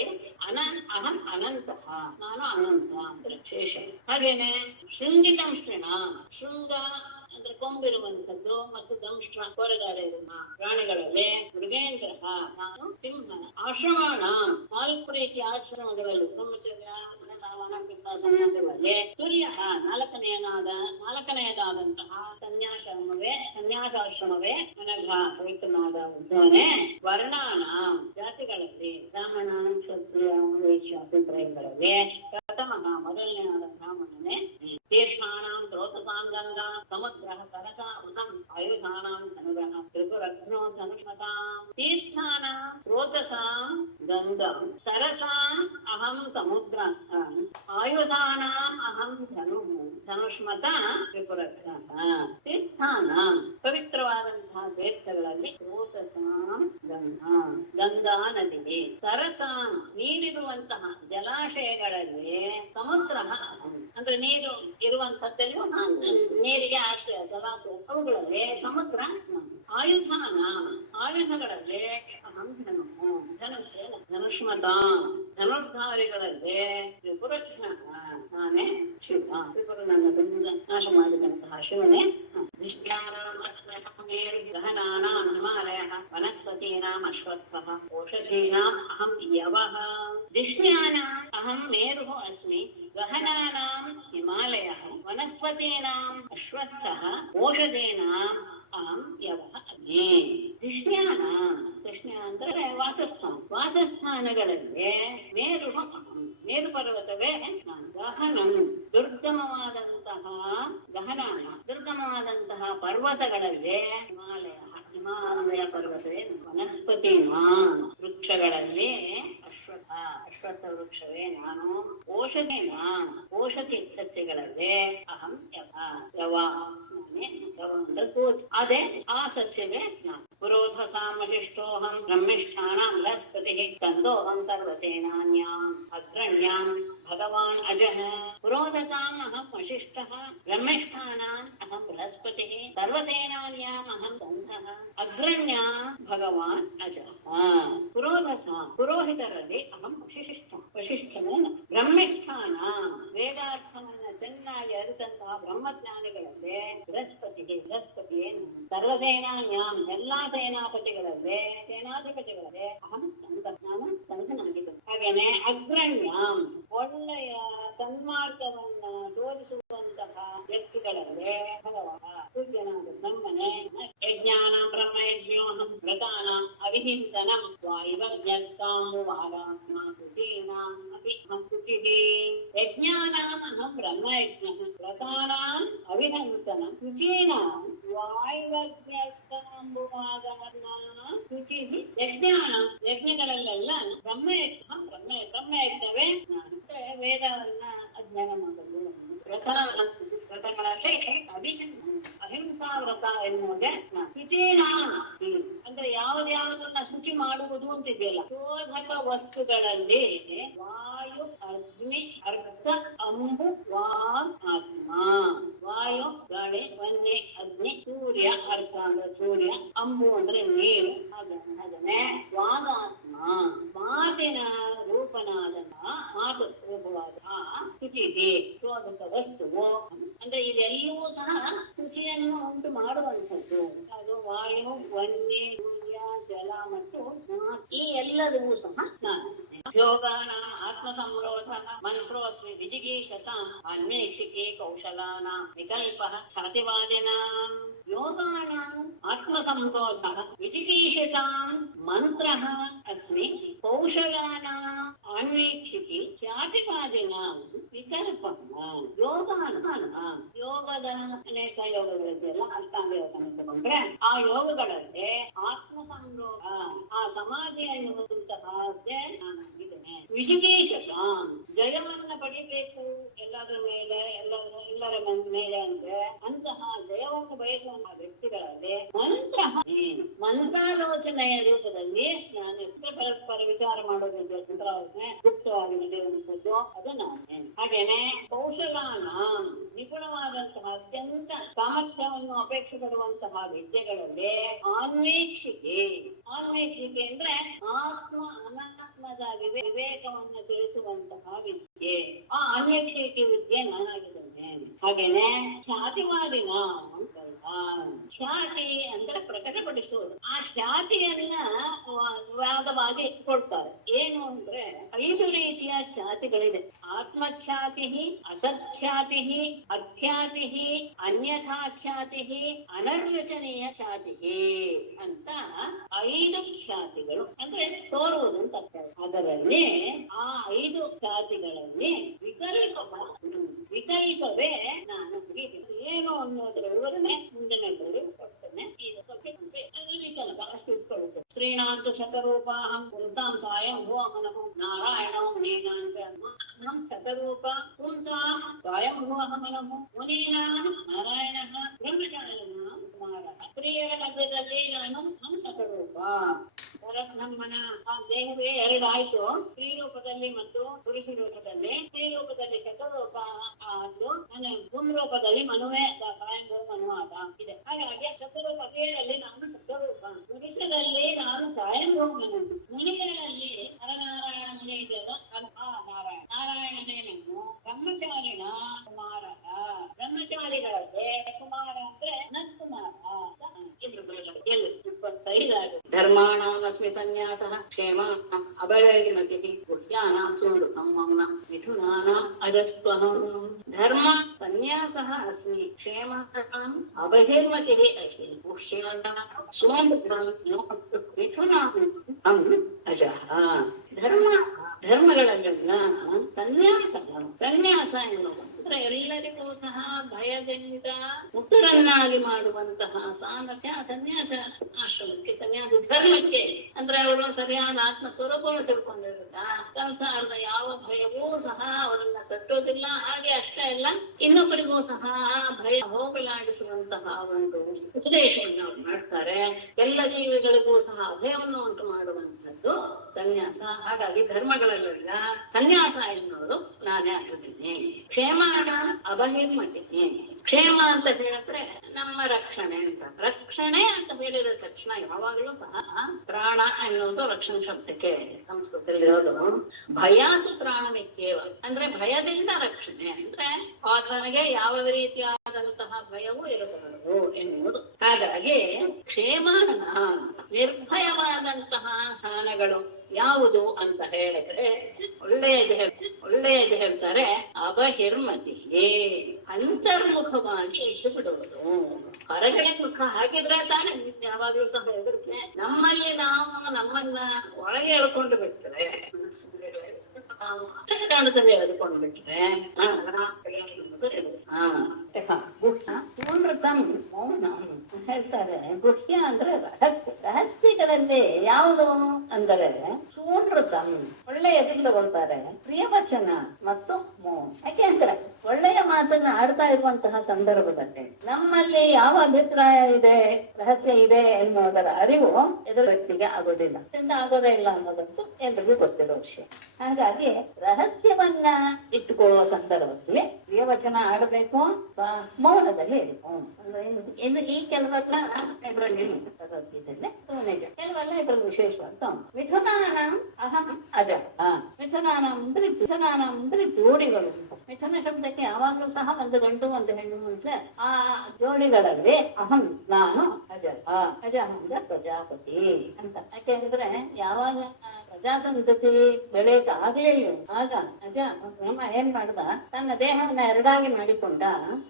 ಅಹಂ ಅನಂತಃ ನಾನು ಅನಂತ ಅಂದ್ರೆ ಶೇಷ. ಹಾಗೇನೆ ಶೃಂಗಿದಂ ಶ್ರೀಣಾಂ ಶೃಂಗ ಅಂದ್ರೆ ಕೊಂಬಿರುವಂತದ್ದು ಮತ್ತು ದಂಷ್ಟ್ರ ಕೊರಗಾಡೆ ಇರುವ ಪ್ರಾಣಿಗಳಲ್ಲಿ ಮೃಗೇಂದ್ರ ನಾನು ಸಿಂಹ. ಆಶ್ರಮಾಣ 4 ರೀತಿಯ ಆಶ್ರಮಗಳಲ್ಲಿ ಬ್ರಹ್ಮಚರ್ಯ ಸನ್ಯಾಸಗಳಲ್ಲಿ ತುರ್ಯ ನಾಲ್ಕನೆಯದಾದಂತಹ ಸನ್ಯಾಸಾಶ್ರಮವೇ ಅನಘ ಪವಿತ್ರನಾದ ಉದ್ಧವನೇ. ವರ್ಣಾನ ಜಾತಿಗಳಲ್ಲಿ ಬ್ರಾಹ್ಮಣ ಕ್ಷತ್ರಿಯ ವೈಶ್ಯ ಅಭಿಪ್ರಾಯಗಳಲ್ಲಿ ಪ್ರಥಮ ಮೊದಲನೆಯಾದ ಬ್ರಾಹ್ಮಣನೇ. ತೀರ್ಥಾನಾಂ ಸ್ರೋತಸಾಂ ಗಂಗಾ ಸಮುದ್ರ ಸರಸ ಉದಂ ಆಯುಧಾನಾಂ ಧನುರಃ ತ್ರಿಪುರಘ್ನೋ ಧನುಷ್ಮತಾಂ. ತೀರ್ಥಾನಾಂ ಸ್ರೋತಸಾಂ ಗಂಗಾ ಸರಸಾಂ ಅಹಂ ಸಮುದ್ರ ಆಯುಧಾನಾಂ ಅಹಂ ಧನುಷ್ಮತ ತ್ರಿಪುರಘ್ನಃ. ತೀರ್ಥಾನಾಂ ಪವಿತ್ರವಾದಂತಹ ತೀರ್ಥಗಳಲ್ಲಿ ಸ್ರೋತಸಾಂ ಗಂಗಾ ನದಿಗೆ, ಸರಸಾಂ ನೀರಿರುವಂತಹ ಜಲಾಶಯಗಳಲ್ಲಿ, ಸಮುದ್ರ ಅಂದ್ರೆ ನೀರು ಇರುವಂತದ್ದೆಲ್ಲೂ ನೀರಿಗೆ ಆಶ್ರಯ ಜಲಾಶಯ ಅವುಗಳಲ್ಲಿ ಸಮುದ್ರ. ಆಯುಧಗಳಲ್ಲಿ ಅಹಂ ಧನುಷ್ಮತ ಧನುರ್ಧಾರಿಗಳಲ್ಲಿ ತ್ರಿಪುರಘ್ನಃ ನಾನೇ ಶಿವ. ತ್ರಿಪುರನನ್ನು ನಾಶ ಮಾಡಿದಂತಹ ಶಿವನೇ. ಗಹನಾನಾಂ ಹಿಮಾಲಯಃ ವನಸ್ಪತೀನಾಂ ಅಶ್ವತ್ಥಃ ಓಷಧೀನಾಂ ಅಹಂ ಯವಃ. ದಿಷ್ಣ್ಯಾನಾಂ ಅಹಂ ಮೇರುಃ ಅಸ್ಮಿ ಗಹನಾನಾಂ ಹಿಮಾಲಯಃ ವನಸ್ಪತೀನಾಂ ಅಶ್ವತ್ಥಃ ಓಷಧೀನಾಂ ಅಹಂ ಯವಃ ಅಸ್ಮಿ. ಕೃಷ್ಣ ಅಂದ್ರೆ ವಾಸಸ್ಥಾನಗಳಲ್ಲಿ ಮೇರು ಮೇರು ಪರ್ವತವೇ ನಾನು. ಗಹನಂ ದುರ್ಗಮವಾದಂತಹ ದುರ್ಗಮವಾದಂತಹ ಪರ್ವತಗಳಲ್ಲಿ ಹಿಮಾಲಯ ಪರ್ವತವೇ. ವನಸ್ಪತಿ ವೃಕ್ಷಗಳಲ್ಲಿ ಅಶ್ವತ್ಥ ವೃಕ್ಷವೇ ನಾನು. ಔಷಧಿ ಸಸ್ಯಗಳಲ್ಲಿ ಅಹಂ ಯವ ಅದೇ ಆ ಸಸ್ಯವೇ ನಾನು. ಪುರೋಧಸಾಮಶಿಷ್ಟೋಹಂ ಬ್ರಹ್ಮಿಷ್ಠಾನಾಂ ಬೃಹಸ್ಪತಿಃ ತಂದೋಹಂ ಸರ್ವಸೇನಾನ್ಯಾಂ ಅಗ್ರಣ್ಯಾಂ ಭಗವಾನ್ ಅಜಃ. ಪುರೋಧಸಾಂ ಅಹಂ ವಸಿಷ್ಠಃ ಬ್ರಹ್ಮಿಷ್ಠಾನಾಂ ಅಹಂ ಬೃಹಸ್ಪತಿಃ ಸರ್ವಸೇನಾನ್ಯಾಂ ಅಹಂ ಸಂಧಃ ಅಗ್ರಣ್ಯಾಂ ಭಗವಾನ್ ಅಜಃ. ಪುರೋಧಸ ಪುರೋಹಿತರಲ್ಲಿ ಅಹಂ ವಸಿಷ್ಠನು. ಬ್ರಹ್ಮಿಷ್ಠಾನ ವೇದಾರ್ಥವನ್ನ ಚೆನ್ನಾಗಿ ಅರಿತಂತಹ ಬ್ರಹ್ಮಜ್ಞಾನಿಗಳಲ್ಲೇ ಬೃಹಸ್ಪತಿಯೇನು. ಸರ್ವಸೇನಾನ್ಯಾಂ ಎಲ್ಲಾ ಸೇನಾಧಿಪತಿಗಳಲ್ಲೇ ಅಹಂ ಸಂಧಃ ನಾನು ಸಂಧನಾಗಿದ್ದೆ. ಹಾಗೇನೆ ಅಗ್ರಣ್ಯಾಂ ಒಳ್ಳೆಯ ಸನ್ಮಾರ್ಗವನ್ನ ತೋರಿಸುವಂತಹ ವ್ಯಕ್ತಿಗಳಲ್ಲೇ ಭಗವಾನ್ ಪೂಜ್ಯನಾದ ನಮ್ಮನೆ. ಯಜ್ಞಾನಾಂ ಬ್ರಹ್ಮಯಜ್ಞೋಹಂ ವ್ರತಾನಾಂ ಅವಿಹಿಂಸನಂ ವಾಯುವ್ಯರ್ಥಾಂಬುವಾರಾತ್ಮ ಶುಚೀನಾಂ ಅಪಿ ಅಹಂ ಶುಚಿಃ. ಯಜ್ಞಾನಾಂ ಅಹಂ ಬ್ರಹ್ಮಯಜ್ಞಃ ವ್ರತಾನಾಂ ಅವಿಹಿಂಸನಂ ಶುಚೀನಾಂ ವಾಯುವ್ಯರ್ಥಾಂಬುವಾರಾತ್ಮ ಶುಚಿಃ. ಯಜ್ಞಗಳಲ್ಲೆಲ್ಲ ಬ್ರಹ್ಮಯಜ್ಞವೇ ಅಂದ್ರೆ ವೇದವನ್ನ ಅಧ್ಯಯನ ಮಾಡೋದು. ವ್ರತಗಳಲ್ಲಿ ಅಹಿಂಸಾ ವ್ರತ ಎನ್ನುವುದೇ ಶುಚೀನ ಅಂದ್ರೆ ಯಾವ್ದ್ಯಾವ್ದನ್ನ ಶುಚಿ ಮಾಡುವುದು ಅಂತಿದೆಯಲ್ಲ. ಶೋಧಕ ವಸ್ತುಗಳಲ್ಲಿ ವಾಯು ಅಗ್ನಿ ಅರ್ಥ ಅಂಬು ವಾಗ್ ಆತ್ಮ. ವಾಯು ಗಾಳಿ, ವನ್ನಿ ಅಗ್ನಿ, ಸೂರ್ಯ ಅರ್ಥ ಅಂದ್ರೆ ಸೂರ್ಯ, ಅಂಬು ಅಂದ್ರೆ ನೀರು, ಅದನ್ನೇ ವಾಗಾತ್ಮ ಮಾತಿನ ರೂಪನಾದಂತಹ ಮಾತು ರೂಪವಾದ ಶುಚಿಗೆ ಶೋಧಕ ವಸ್ತುವು ಅಂದ್ರೆ ಇದೆಲ್ಲವೂ ಸಹ ಶುಚಿಯನ್ನು ಉಂಟು ಮಾಡುವಂಥದ್ದು. ಅದು ವಾಯು, ವನ್ನಿ, ಸೂರ್ಯ, ಜಲ ಮತ್ತು ಈ ಎಲ್ಲದೂ ಸಹ ನಾನು. ಯೋಗಾನ ಆತ್ಮ ಸಂರೋಧ ಮಂತ್ರೋಸ್ಮಿ ವಿಜಿಗೀಷತಾಂ ಅನ್ವೇಕ್ಷಿಕೆ ಕೌಶಲಾನ ವಿಕಲ್ಪ ಖ್ಯಾತಿವಾದಿನಾಂ. ಯೋಗಾನ ಆತ್ಮ ಸಂರೋಧ ವಿಜಿಗೀಷತಾಂ ಮಂತ್ರಃ ಅಸ್ಮಿ ಕೌಶಲಾನ ಅನ್ವೇಕ್ಷಿಕೆ ಖ್ಯಾತಿವಾದಿನಾಂ ವಿಕಲ್ಪ. ಯೋಗದ ಅನೇಕ ಯೋಗಗಳಿದೆಯಲ್ಲ, ಅಷ್ಟಾಂಗ ಯೋಗ ತಗೊಂಡ್ರೆ ಆ ಯೋಗಗಳಲ್ಲಿ ಆತ್ಮ ಸಂರೋಧ ಆ ಸಮಾಧಿ ಎನ್ನುವಂತಹದ್ದೇ ನಾನಾಗಿದ್ದೇನೆ. ವಿಜಿಗೀಷಕ ಜಯವನ್ನ ಪಡಿಬೇಕು ಎಲ್ಲದರ ಮೇಲೆ, ಎಲ್ಲರ ಮೇಲೆ ಅಂದ್ರೆ ಅಂತಹ ಜಯವನ್ನು ಬಯಸುವಂತಹ ವ್ಯಕ್ತಿಗಳಲ್ಲಿ ಮಂತ್ರಾಲೋಚನೆಯ ರೂಪದಲ್ಲಿ ನಾನು ಪರಸ್ಪರ ವಿಚಾರ ಮಾಡೋದಿದೆ. ಮಂತ್ರಾಲೋಚನೆ ಗುಪ್ತವಾಗಿ ನಡೆಯುವಂಥದ್ದು ಅದು ನಾನೇ. ಹಾಗೇನೆ ಕೌಶಲಾನ ನಿಪುಣವಾದಂತಹ ಅತ್ಯಂತ ಸಾಮರ್ಥ್ಯವನ್ನು ಅಪೇಕ್ಷೆ ಪಡುವಂತಹ ವಿದ್ಯೆಗಳಲ್ಲಿ ಅನ್ವೇಕ್ಷಿಕೆ ಅಂದ್ರೆ ಆತ್ಮ ಅನಾತ್ಮದ ವಿವೇಕವನ್ನು ತಿಳಿಸುವಂತಹ ವಿದ್ಯೆ. ಆ ಅನ್ವೇಕ್ಷಿಕೆ ವಿದ್ಯೆ ನಾನಾಗಿದ್ದೇನೆ. ಹಾಗೇನೆ ಖ್ಯಾತಿವಾದಿನ ಖ್ಯಾತಿ ಅಂದ್ರೆ ಪ್ರಕಟಪಡಿಸುವುದು. ಆ ಖ್ಯಾತಿಯನ್ನ ವಾದವಾಗಿ ಇಟ್ಕೊಳ್ತಾರೆ. ಏನು ಅಂದ್ರೆ 5 ರೀತಿಯ ಖ್ಯಾತಿಗಳಿದೆ. ಆತ್ಮಖ್ಯಾತಿ, ಅಸತ್ಖ್ಯಾತಿ, ಅಖ್ಯಾತಿ, ಅನ್ಯಥಾ ಖ್ಯಾತಿ, ಅನರ್ವಚನೀಯ ಖ್ಯಾತಿ ಅಂತ 5 ಖ್ಯಾತಿಗಳು ಅಂದ್ರೆ ತೋರುವುದು ಅಂತ. ಅದರಲ್ಲಿ ಆ 5 ಖ್ಯಾತಿಗಳಲ್ಲಿ ವಿಕಲ್ಪವೇ ನಾನು ಏನು ಅನ್ನೋದರ ವಿವರಣೆ ಮುಂದಿನದಲ್ಲಿ ಕೊಡ್ತೇನೆ. ಈಗ ವಿಕಲ್ಪ ಅಷ್ಟು ಇಟ್ಕೊಳ್ಳುತ್ತೆ. ಶ್ರೀನಾಂತು ಶತರೂಪಾಹಂ ಪುಂಸಾಂ ಸಾಯಂ ಭೋ ಮನಃ ನಾರಾಯಣೋ ಮುನೀನಾಂಚ ಶತರೂಪ ಪುಂಸಾಂ ಸ್ವಯಂ ಭೋಹ ಮನಃ ಮುನೀನಾಂ ನಾರಾಯಣಃ ಬ್ರಹ್ಮಚಾರಿಣಾಂ ಕುಮಾರಃ. ಸ್ತ್ರೀಯರ ಮಧ್ಯದಲ್ಲಿ ನಾನು ಶತರೂಪ. ನಮ್ಮನ ಆ ದೇಹವೇ 2 ಆಯ್ತು, ಸ್ತ್ರೀ ರೂಪದಲ್ಲಿ ಮತ್ತು ಪುರುಷ ರೂಪದಲ್ಲಿ. ಸ್ತ್ರೀ ರೂಪದಲ್ಲಿ ಶತರೂಪ ಆದ್ದು, ಪುಂ ರೂಪದಲ್ಲಿ ಮನುವೆ ಸ್ವಯಂಭೂ ಮನುವಾದ ಇದೆ. ಹಾಗಾಗಿ ಶತರೂಪ ಸ್ತ್ರೀಯರಲ್ಲಿ ನಾನು ಶತರೂಪ, ಪುರುಷರಲ್ಲಿ ನಾನು ಸ್ವಯಂಭೂ ಮನು, ಮುನಿಗಳಲ್ಲಿ ಹರನಾರಾಯಣ ಮುನಿ ಇದೆಯಲ್ಲ ನಾರಾಯಣನೇ ನಾನು ಬ್ರಹ್ಮಚಾರಿಣ ಕುಮಾರ. ಬ್ರಹ್ಮಚಾರಿಗಳಲ್ಲಿ ಕುಮಾರ ಅಂದ್ರೆ ನತ್ಕುಮಾರ. ಧರ್ಮಾಣಾಮಸ್ಮಿ ಸನ್ಯಾಸಃ ಕ್ಷೇಮ ಅಭಯಮತಿಃ ಗುಹ್ಯಾನಾಂ ಸುಮೃತಂ ಮೌನಂ ಮಿಥುನಾನಾಂ ಅಜಸ್ತ್ವಹಂ. ಧರ್ಮ ಸನ್ಯಾಸಃ ಅಸ್ಮಿ ಕ್ಷೇಮಾನಾಂ ಅಭಯಮತಿಃ ಅಸ್ಮಿ ಗುಹ್ಯಾನಾಂ ಸುಮೃತಂ ಮಿಥುನಾನಾಂ ಅಜಃ. ಧರ್ಮಗಳನ್ನ ಸನ್ಯಾಸ ಎನ್ನುವುದು ಎಲ್ಲರಿಗೂ ಸಹ ಭಯದಿಂದ ಮುಕ್ತರನ್ನಾಗಿ ಮಾಡುವಂತಹ ಸಾಮರ್ಥ್ಯ ಸನ್ಯಾಸ ಆಶ್ರಮಕ್ಕೆ, ಸನ್ಯಾಸ ಧರ್ಮಕ್ಕೆ. ಅಂದ್ರೆ ಅವರು ಸರಿಯಾದ ಆತ್ಮ ಸ್ವರೂಪವನ್ನು ತಿಳ್ಕೊಂಡಿರುತ್ತ ಸಂಸಾರದ ಯಾವ ಭಯವೂ ಸಹ ಅವರನ್ನ ತಟ್ಟೋದಿಲ್ಲ. ಹಾಗೆ ಅಷ್ಟೇ ಅಲ್ಲ, ಇನ್ನೊಬ್ಬರಿಗೂ ಸಹ ಆ ಭಯ ಹೋಗಲಾಡಿಸುವಂತಹ ಒಂದು ಉಪದೇಶವನ್ನು ಅವ್ರು ಮಾಡ್ತಾರೆ. ಎಲ್ಲ ಜೀವಿಗಳಿಗೂ ಸಹ ಅಭಯವನ್ನು ಉಂಟು ಮಾಡುವಂಥದ್ದು ಸನ್ಯಾಸ. ಹಾಗಾಗಿ ಧರ್ಮಗಳಲ್ಲೆಲ್ಲ ಸನ್ಯಾಸ ಎನ್ನುವುದು ನಾನೇ ಆಗಿದ್ದೀನಿ. ಕ್ಷೇಮಾಣ ಅಬಹಿರ್ಮತಿ. ಕ್ಷೇಮ ಅಂತ ಹೇಳಿದ್ರೆ ನಮ್ಮ ರಕ್ಷಣೆ ಅಂತ. ರಕ್ಷಣೆ ಅಂತ ಹೇಳಿದ ತಕ್ಷಣ ಯಾವಾಗಲೂ ಸಹ ಪ್ರಾಣ ಎನ್ನುವುದು ರಕ್ಷಣೆ ಶಬ್ದಕ್ಕೆ ಸಂಸ್ಕೃತದಲ್ಲಿ ಇರೋದು. ಭಯಾತು ತ್ರಾಣಮಿತ್ಯೇವ ಅಂದ್ರೆ ಭಯದಿಂದ ರಕ್ಷಣೆ ಅಂದ್ರೆ ಆತನಿಗೆ ಯಾವ ರೀತಿಯಾದಂತಹ ಭಯವೂ ಇರಬಾರದು ಎನ್ನುವುದು. ಹಾಗಾಗಿ ಕ್ಷೇಮಾನ ನಿರ್ಭಯವಾದಂತಹ ಸ್ಥಾನಗಳು ಯಾವುದು ಅಂತ ಹೇಳಿದ್ರೆ ಒಳ್ಳೆಯದು ಹೇಳ್ತಾರೆ. ಅಬಹಿರ್ಮತಿ, ಅಂತರ್ಮುಖವಾಗಿ ಇದ್ದು ಬಿಡುವುದು. ಹೊರಗಡೆ ಮುಖ ಹಾಕಿದ್ರೆ ತಾನೇ ಯಾವಾಗ್ಲೂ ಸಹ ಎದುರುತ್ತೆ. ನಮ್ಮಲ್ಲಿ ನಾವು ನಮ್ಮನ್ನ ಒಳಗೆ ಎಳ್ಕೊಂಡು ಬಿಡ್ತೇವೆ, ಕಾರಣದಲ್ಲಿ ಎಳ್ಕೊಂಡು ಬಿಟ್ರೆ ಮೌನ ಹೇಳ್ತಾರೆ. ಗುಹ್ಯ ಅಂದ್ರೆ ರಹಸ್ಯ. ರಹಸ್ಯಗಳಲ್ಲಿ ಯಾವುದು ಅಂದರೆ ಸೂನೃತಂ ಒಳ್ಳೆಯದನ್ನು ತಗೊಳ್ತಾರೆ. ಪ್ರಿಯವಚನ ಮತ್ತು ಮೌನ. ಯಾಕೆ ಅಂದ್ರೆ ಒಳ್ಳೆಯ ಮಾತನ್ನ ಆಡ್ತಾ ಇರುವಂತಹ ಸಂದರ್ಭದಲ್ಲಿ ನಮ್ಮಲ್ಲಿ ಯಾವ ಅಭಿಪ್ರಾಯ ಇದೆ, ರಹಸ್ಯ ಇದೆ ಎನ್ನುವುದರ ಅರಿವು ಎದುರು ವ್ಯಕ್ತಿಗೆ ಆಗೋದಿಲ್ಲ. ಆಗೋದೇ ಇಲ್ಲ ಅನ್ನೋದಂತೂ ಎಲ್ರಿಗೂ ಗೊತ್ತಿರೋ ವಿಷಯ. ಹಾಗಾಗಿ ರಹಸ್ಯವನ್ನ ಇಟ್ಟುಕೊಳ್ಳುವ ಸಂದರ್ಭದಲ್ಲಿ ಪ್ರಿಯವಚನ ಆಡಬೇಕು, ಮೌನದಲ್ಲಿ ಇರಬೇಕು. ಇನ್ನು ಈ ಕೆಲವೆಲ್ಲ ಇದರಲ್ಲಿ ನಿಜ, ಕೆಲವೆಲ್ಲ ಇದ್ರಲ್ಲಿ ವಿಶೇಷವಾದ. ಮಿಥುನಾನ ಅಹಂ ಅಜ. ಮಿಥುನಾನ ಅಂದ್ರೆ ಜೋಡಿಗಳು. ಮಿಥುನ ಶಬ್ದಕ್ಕೆ ಯಾವಾಗ್ಲೂ ಸಹ ಒಂದು ಗಂಡು ಒಂದು ಹೆಣ್ಣು ಅಂದ್ರೆ ಆ ಜೋಡಿಗಳಲ್ಲಿ ಅಹಂ ನಾನು ಅಜ. ಅಜ ಅಂದ್ರೆ ಪ್ರಜಾಪತಿ ಅಂತ. ಯಾಕೆಂದ್ರೆ ಯಾವಾಗ ಪ್ರಜಾಸಂತತಿ ಬೆಳೆಯಕ್ಕೆ ಆಗ್ಲಿಲ್ಲ ಆಗ ಅಜ ನಮ್ಮ ಏನ್ ಮಾಡ್ದ, ತನ್ನ ದೇಹವನ್ನ ಎರಡಾಗಿ ಮಾಡಿಕೊಂಡ.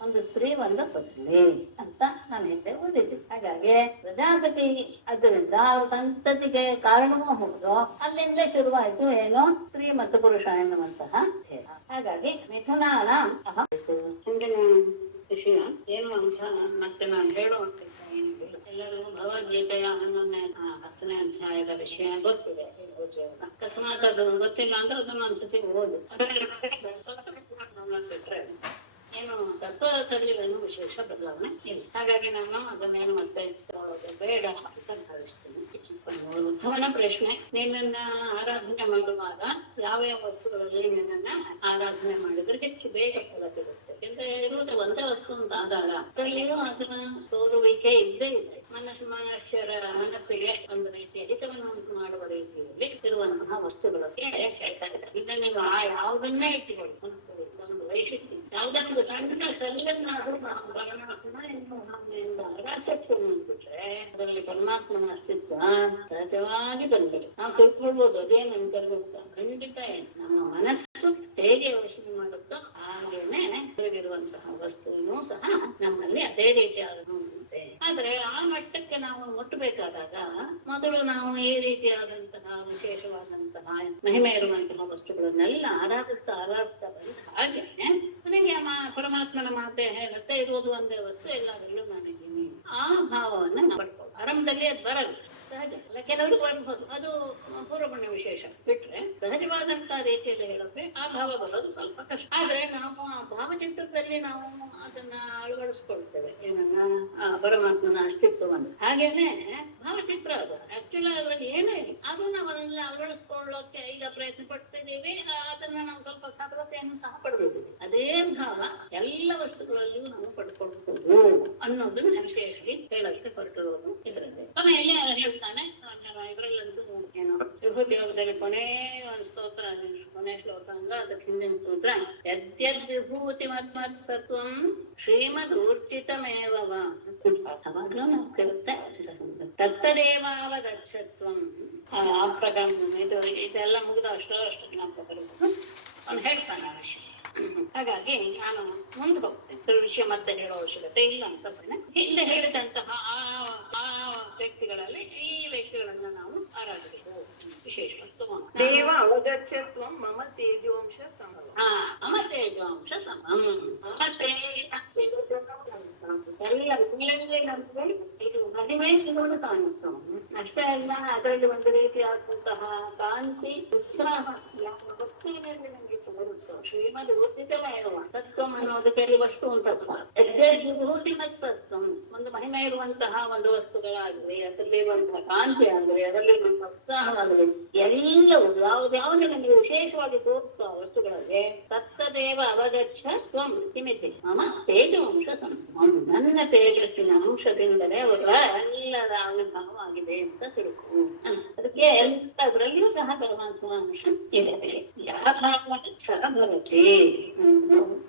ಒಂದು ಸ್ತ್ರೀ ಒಂದು ಪತ್ನಿ ಅಂತ ನಾನು ಹಿಂದೆ ಓದಿದ್ದೆ. ಹಾಗಾಗಿ ಪ್ರಜಾಪತಿ ಅದರಿಂದ ಅವ್ರ ಸಂತತಿಗೆ ಕಾರಣವೂ ಹೌದು. ಅಲ್ಲಿಂದಲೇ ಶುರುವಾಯ್ತು ಏನು ಸ್ತ್ರೀ ಮತ್ತು ಪುರುಷ ಎನ್ನುವಂತಹ ಭೇದ. ಹಾಗಾಗಿ ಮಿಥುನಾನ ಅಹಂ. ಹಿಂದಿನ ವಿಷಯ ಏನು ಅಂತ ಮತ್ತೆ ನಾನು ಹೇಳುವಂತ ಏನಿಲ್ಲ. ಎಲ್ಲರೂ ಭಗವದ್ಗೀತೆಯ 10ನೇ ಅಧ್ಯಾಯದ ವಿಷಯ ಗೊತ್ತಿದೆ. ಅಕಸ್ಮಾತ್ ಅದು ಗೊತ್ತಿಲ್ಲ ಅಂದ್ರೆ ಅದನ್ನ ಒಂದ್ಸತಿ ಓದು. ಬಿಟ್ರೆ ಏನು ತತ್ವದಲ್ಲಿ ಏನು ವಿಶೇಷ ಬದಲಾವಣೆ ಇಲ್ಲ. ಹಾಗಾಗಿ ನಾನು ಅದನ್ನೇನು ಮತ್ತೆ ಬೇಡ ಅಂತ ಭಾವಿಸ್ತೀನಿ. ಉದ್ಧವನ ಪ್ರಶ್ನೆ, ನಿನ್ನನ್ನ ಆರಾಧನೆ ಮಾಡುವಾಗ ಯಾವ ಯಾವ ವಸ್ತುಗಳಲ್ಲಿ ನಿನ್ನನ್ನ ಆರಾಧನೆ ಮಾಡಿದ್ರೆ ಹೆಚ್ಚು ಬೇಗ ಫಲ ಸಿಗುತ್ತೆ? ಯಾಕಂದ್ರೆ ಇರುವುದು ಒಂದೇ ವಸ್ತು ಅಂತ ಆದಾಗ ಅದರಲ್ಲಿಯೂ ಅದನ್ನ ತೋರುವಿಕೆ ಇದ್ದೇ ಇದೆ. ಮನುಷ್ಯರ ಮನಸ್ಸಿಗೆ ಒಂದು ರೀತಿಯ ಹಿತವನ್ನು ಉಂಟು ಮಾಡುವ ರೀತಿಯಲ್ಲಿ ಇರುವಂತಹ ವಸ್ತುಗಳಿಗೆ ಹೇಳ್ತಾ ಇದ್ದಾರೆ. ಇದನ್ನ ನೀವು ಯಾವುದನ್ನೇ ಇಟ್ಟುಕೊಳ್ಳಿ, ಒಂದು ವೈಶಿಷ್ಟ್ಯ ಯಾವುದನ್ನು ಸಣ್ಣ ಸಲ್ಲನ್ನಾದ್ರೂ ನಾವು ಆಸಕ್ತಿ ಬಿಟ್ರೆ ಅದರಲ್ಲಿ ಪರಮಾತ್ಮನ ಅಸ್ತಿತ್ವ ಸಹಜವಾಗಿ ಬಂದ್ಬಿಡಿ. ನಾವು ತಿಳ್ಕೊಳ್ಬೋದು ಅದೇನು ಅಂತ ಖಂಡಿತ ನಮ್ಮ ಮನಸ್ಸು ಹೇಗೆ ಯೋಚನೆ ಮಾಡುತ್ತೋ ಹಾಗೇನೆ ತಿರುಗಿರುವಂತಹ ವಸ್ತುವಿನೂ ಸಹ ನಮ್ಮಲ್ಲಿ ಅದೇ ರೀತಿಯಾದ ಆದ್ರೆ ಆ ಮಟ್ಟಕ್ಕೆ ನಾವು ಮುಟ್ಟಬೇಕಾದಾಗ ಮೊದಲು ನಾವು ಈ ರೀತಿಯಾದಂತಹ ವಿಶೇಷವಾದಂತಹ ಮಹಿಮೆ ಇರುವಂತಹ ವಸ್ತುಗಳನ್ನೆಲ್ಲ ಆರಾಧಿಸ್ತಾ ಬಂದ ಹಾಗೆ ನನಗೆ ಪರಮಾತ್ಮನ ಮಾತೆ ಹೇಳುತ್ತೆ, ಇರುವುದು ಒಂದೇ ವಸ್ತು, ಎಲ್ಲದರಲ್ಲೂ ನಾನಿದ್ದೀನಿ. ಆ ಭಾವವನ್ನ ನಾವು ಪಡ್ಕೊಳ್ಳೋದು. ಆರಂಭದಲ್ಲಿ ಅದು ಬರಲ್ಲ, ಸಹಜ ಅಲ್ಲ, ಕೆಲವರು ಬರ್ಬೋದು. ಅದು ಪೂರ್ವಪುಣ್ಯ ವಿಶೇಷ. ಬಿಟ್ರೆ ಸಹಜವಾದಂತಹ ರೀತಿಯಲ್ಲಿ ಹೇಳಿದ್ರೆ ಆ ಭಾವ ಬರೋದು ಸ್ವಲ್ಪ ಕಷ್ಟ. ಆದ್ರೆ ನಾವು ಆ ಭಾವಚಿತ್ರದಲ್ಲಿ ನಾವು ಅದನ್ನ ಅಳವಡಿಸ್ಕೊಳ್ತೇವೆ, ಏನನ್ನ ಪರಮಾತ್ಮನ ಅಸ್ತಿತ್ವವನ್ನು. ಹಾಗೇನೆ ಭಾವಚಿತ್ರ ಅದು ಆಕ್ಚುಲಿ ಅದರಲ್ಲಿ ಏನೂ ಇಲ್ಲ. ಅದು ನಾವನ್ನೆಲ್ಲ ಅಳವಡಿಸ್ಕೊಳ್ಳೋಕೆ ಈಗ ಪ್ರಯತ್ನ ಪಡ್ತಿದ್ದೀವಿ. ಅದನ್ನ ನಾವು ಸ್ವಲ್ಪ ಸಫಲತೆಯನ್ನು ಸಹ ಪಡ್ಬಿಟ್ಟಿದ್ದೀವಿ. ಅದೇ ಭಾವ ಎಲ್ಲ ವಸ್ತುಗಳಲ್ಲಿಯೂ ನಾವು ಪಡ್ಕೊಳ್ಬಹುದು ಅನ್ನೋದನ್ನ ವಿಶೇಷವಾಗಿ ಹೇಳಕ್ಕೆ ಹೊರಟಿರೋದು ಇದರಲ್ಲಿ. ಕೊನೆಯಲ್ಲಿ ಹೇಳ್ತಾನೆ, ಇದರಲ್ಲಂತೂ ಏನು ವಿಭೂತಿ ಯೋಗದಲ್ಲಿ ಕೊನೆ ಒಂದು ಸ್ತೋತ್ರ, ಕೊನೆ ಶ್ಲೋಕ ಅಂದ್ರೆ ಅದಕ್ಕೆ ಹಿಂದಿನ ಸ್ತೋತ್ರ, ಯದ್ಯದ್ ವಿಭೂತಿ ಮತ್ಸತ್ವಂ ಶ್ರೀಮದ್ ಊರ್ಜಿತಮೇವ. ಅವಾಗ್ಲೂ ನಾವು ಕರುತ್ತೆ ತತ್ತದೇವಾವದಕ್ಷತ್ವಂ. ಆ ಪ್ರಕಾರ ಇದೆಲ್ಲ ಮುಗಿದ ಅಷ್ಟು ಜ್ಞಾಪಕ ಬರುತ್ತೆ. ಅವ್ನು ಹೇಳ್ತಾನೆ ಆ ವಿಷಯ. ಹಾಗಾಗಿ ನಾನು ಮುಂದೆ ಹೋಗ್ತೇನೆ, ವಿಷಯ ಮತ್ತೆ ಹೇಳೋ ಅವಶ್ಯಕತೆ ಇಲ್ಲ ಅಂತ ಹಿಂದೆ ಹೇಳಿದಂತಹ ಆ ವ್ಯಕ್ತಿಗಳಲ್ಲಿ ಈ ವ್ಯಕ್ತಿಗಳನ್ನ ನಾವು ಆರಾಧಿಸಬೇಕು. ವಿಶೇಷ ದೇವ ಅವಗಚ್ಚತ್ವ ಮಮ ತೇಜೋಂಶ ಸಮಂ. ಮಮ ತೇಜೋಂಶ ಸಮಂ. ಇದು ಮಹಿಮೆ ಸಿಗೋದು ಕಾಣುತ್ತೆ. ಅಷ್ಟೇ ಅಲ್ಲ, ಅದರಲ್ಲಿ ಒಂದು ರೀತಿಯಾದಂತಹ ಕಾಂತಿ, ಉತ್ಸಾಹ, ವಸ್ತುವಿನಲ್ಲಿ ಕಿಮದು ಉಚಿತಮೇವ ತತ್ವಂ ಅನ್ನೋದು ಕೆಲವು ವಸ್ತು ಉಂಟಪ್ಪ. ಯಜ್ಞೂಟಿನ ತತ್ವಂ ಒಂದು ಮಹಿಮೆ ಇರುವಂತಹ ಒಂದು ವಸ್ತುಗಳಾಗಲಿ, ಅದರಲ್ಲಿರುವಂತಹ ಕಾಂತಿ ಆಗಲಿ, ಅದರಲ್ಲಿರುವಂತಹ ಉತ್ಸಾಹವಾಗಲಿ, ಎಲ್ಲವೂ ಯಾವುದ್ಯಾವುದನ್ನು ನೀವು ವಿಶೇಷವಾಗಿ ತೋರಿಸುವ ವಸ್ತುಗಳಲ್ಲಿ ತತ್ತದೇವ ಅವಗಚ್ಚ ತ್ವಂ ಕಿಮಿತಿ ಮಮ ತೇಜವಂಶ ಸಂಭವಂ, ನನ್ನ ತೇಜಸ್ಸಿನ ಅಂಶದಿಂದಲೇ ಅವರ ಎಲ್ಲರ ಆವಿರ್ಭಾವವಾಗಿದೆ ಅಂತ ತಿಳ್ಕೊ. ಅದಕ್ಕೆ ಎಲ್ಲದರಲ್ಲಿಯೂ ಸಹ ಪರಮಾತ್ಮ ಅಂಶ ಇದೆ. ಭವತಿ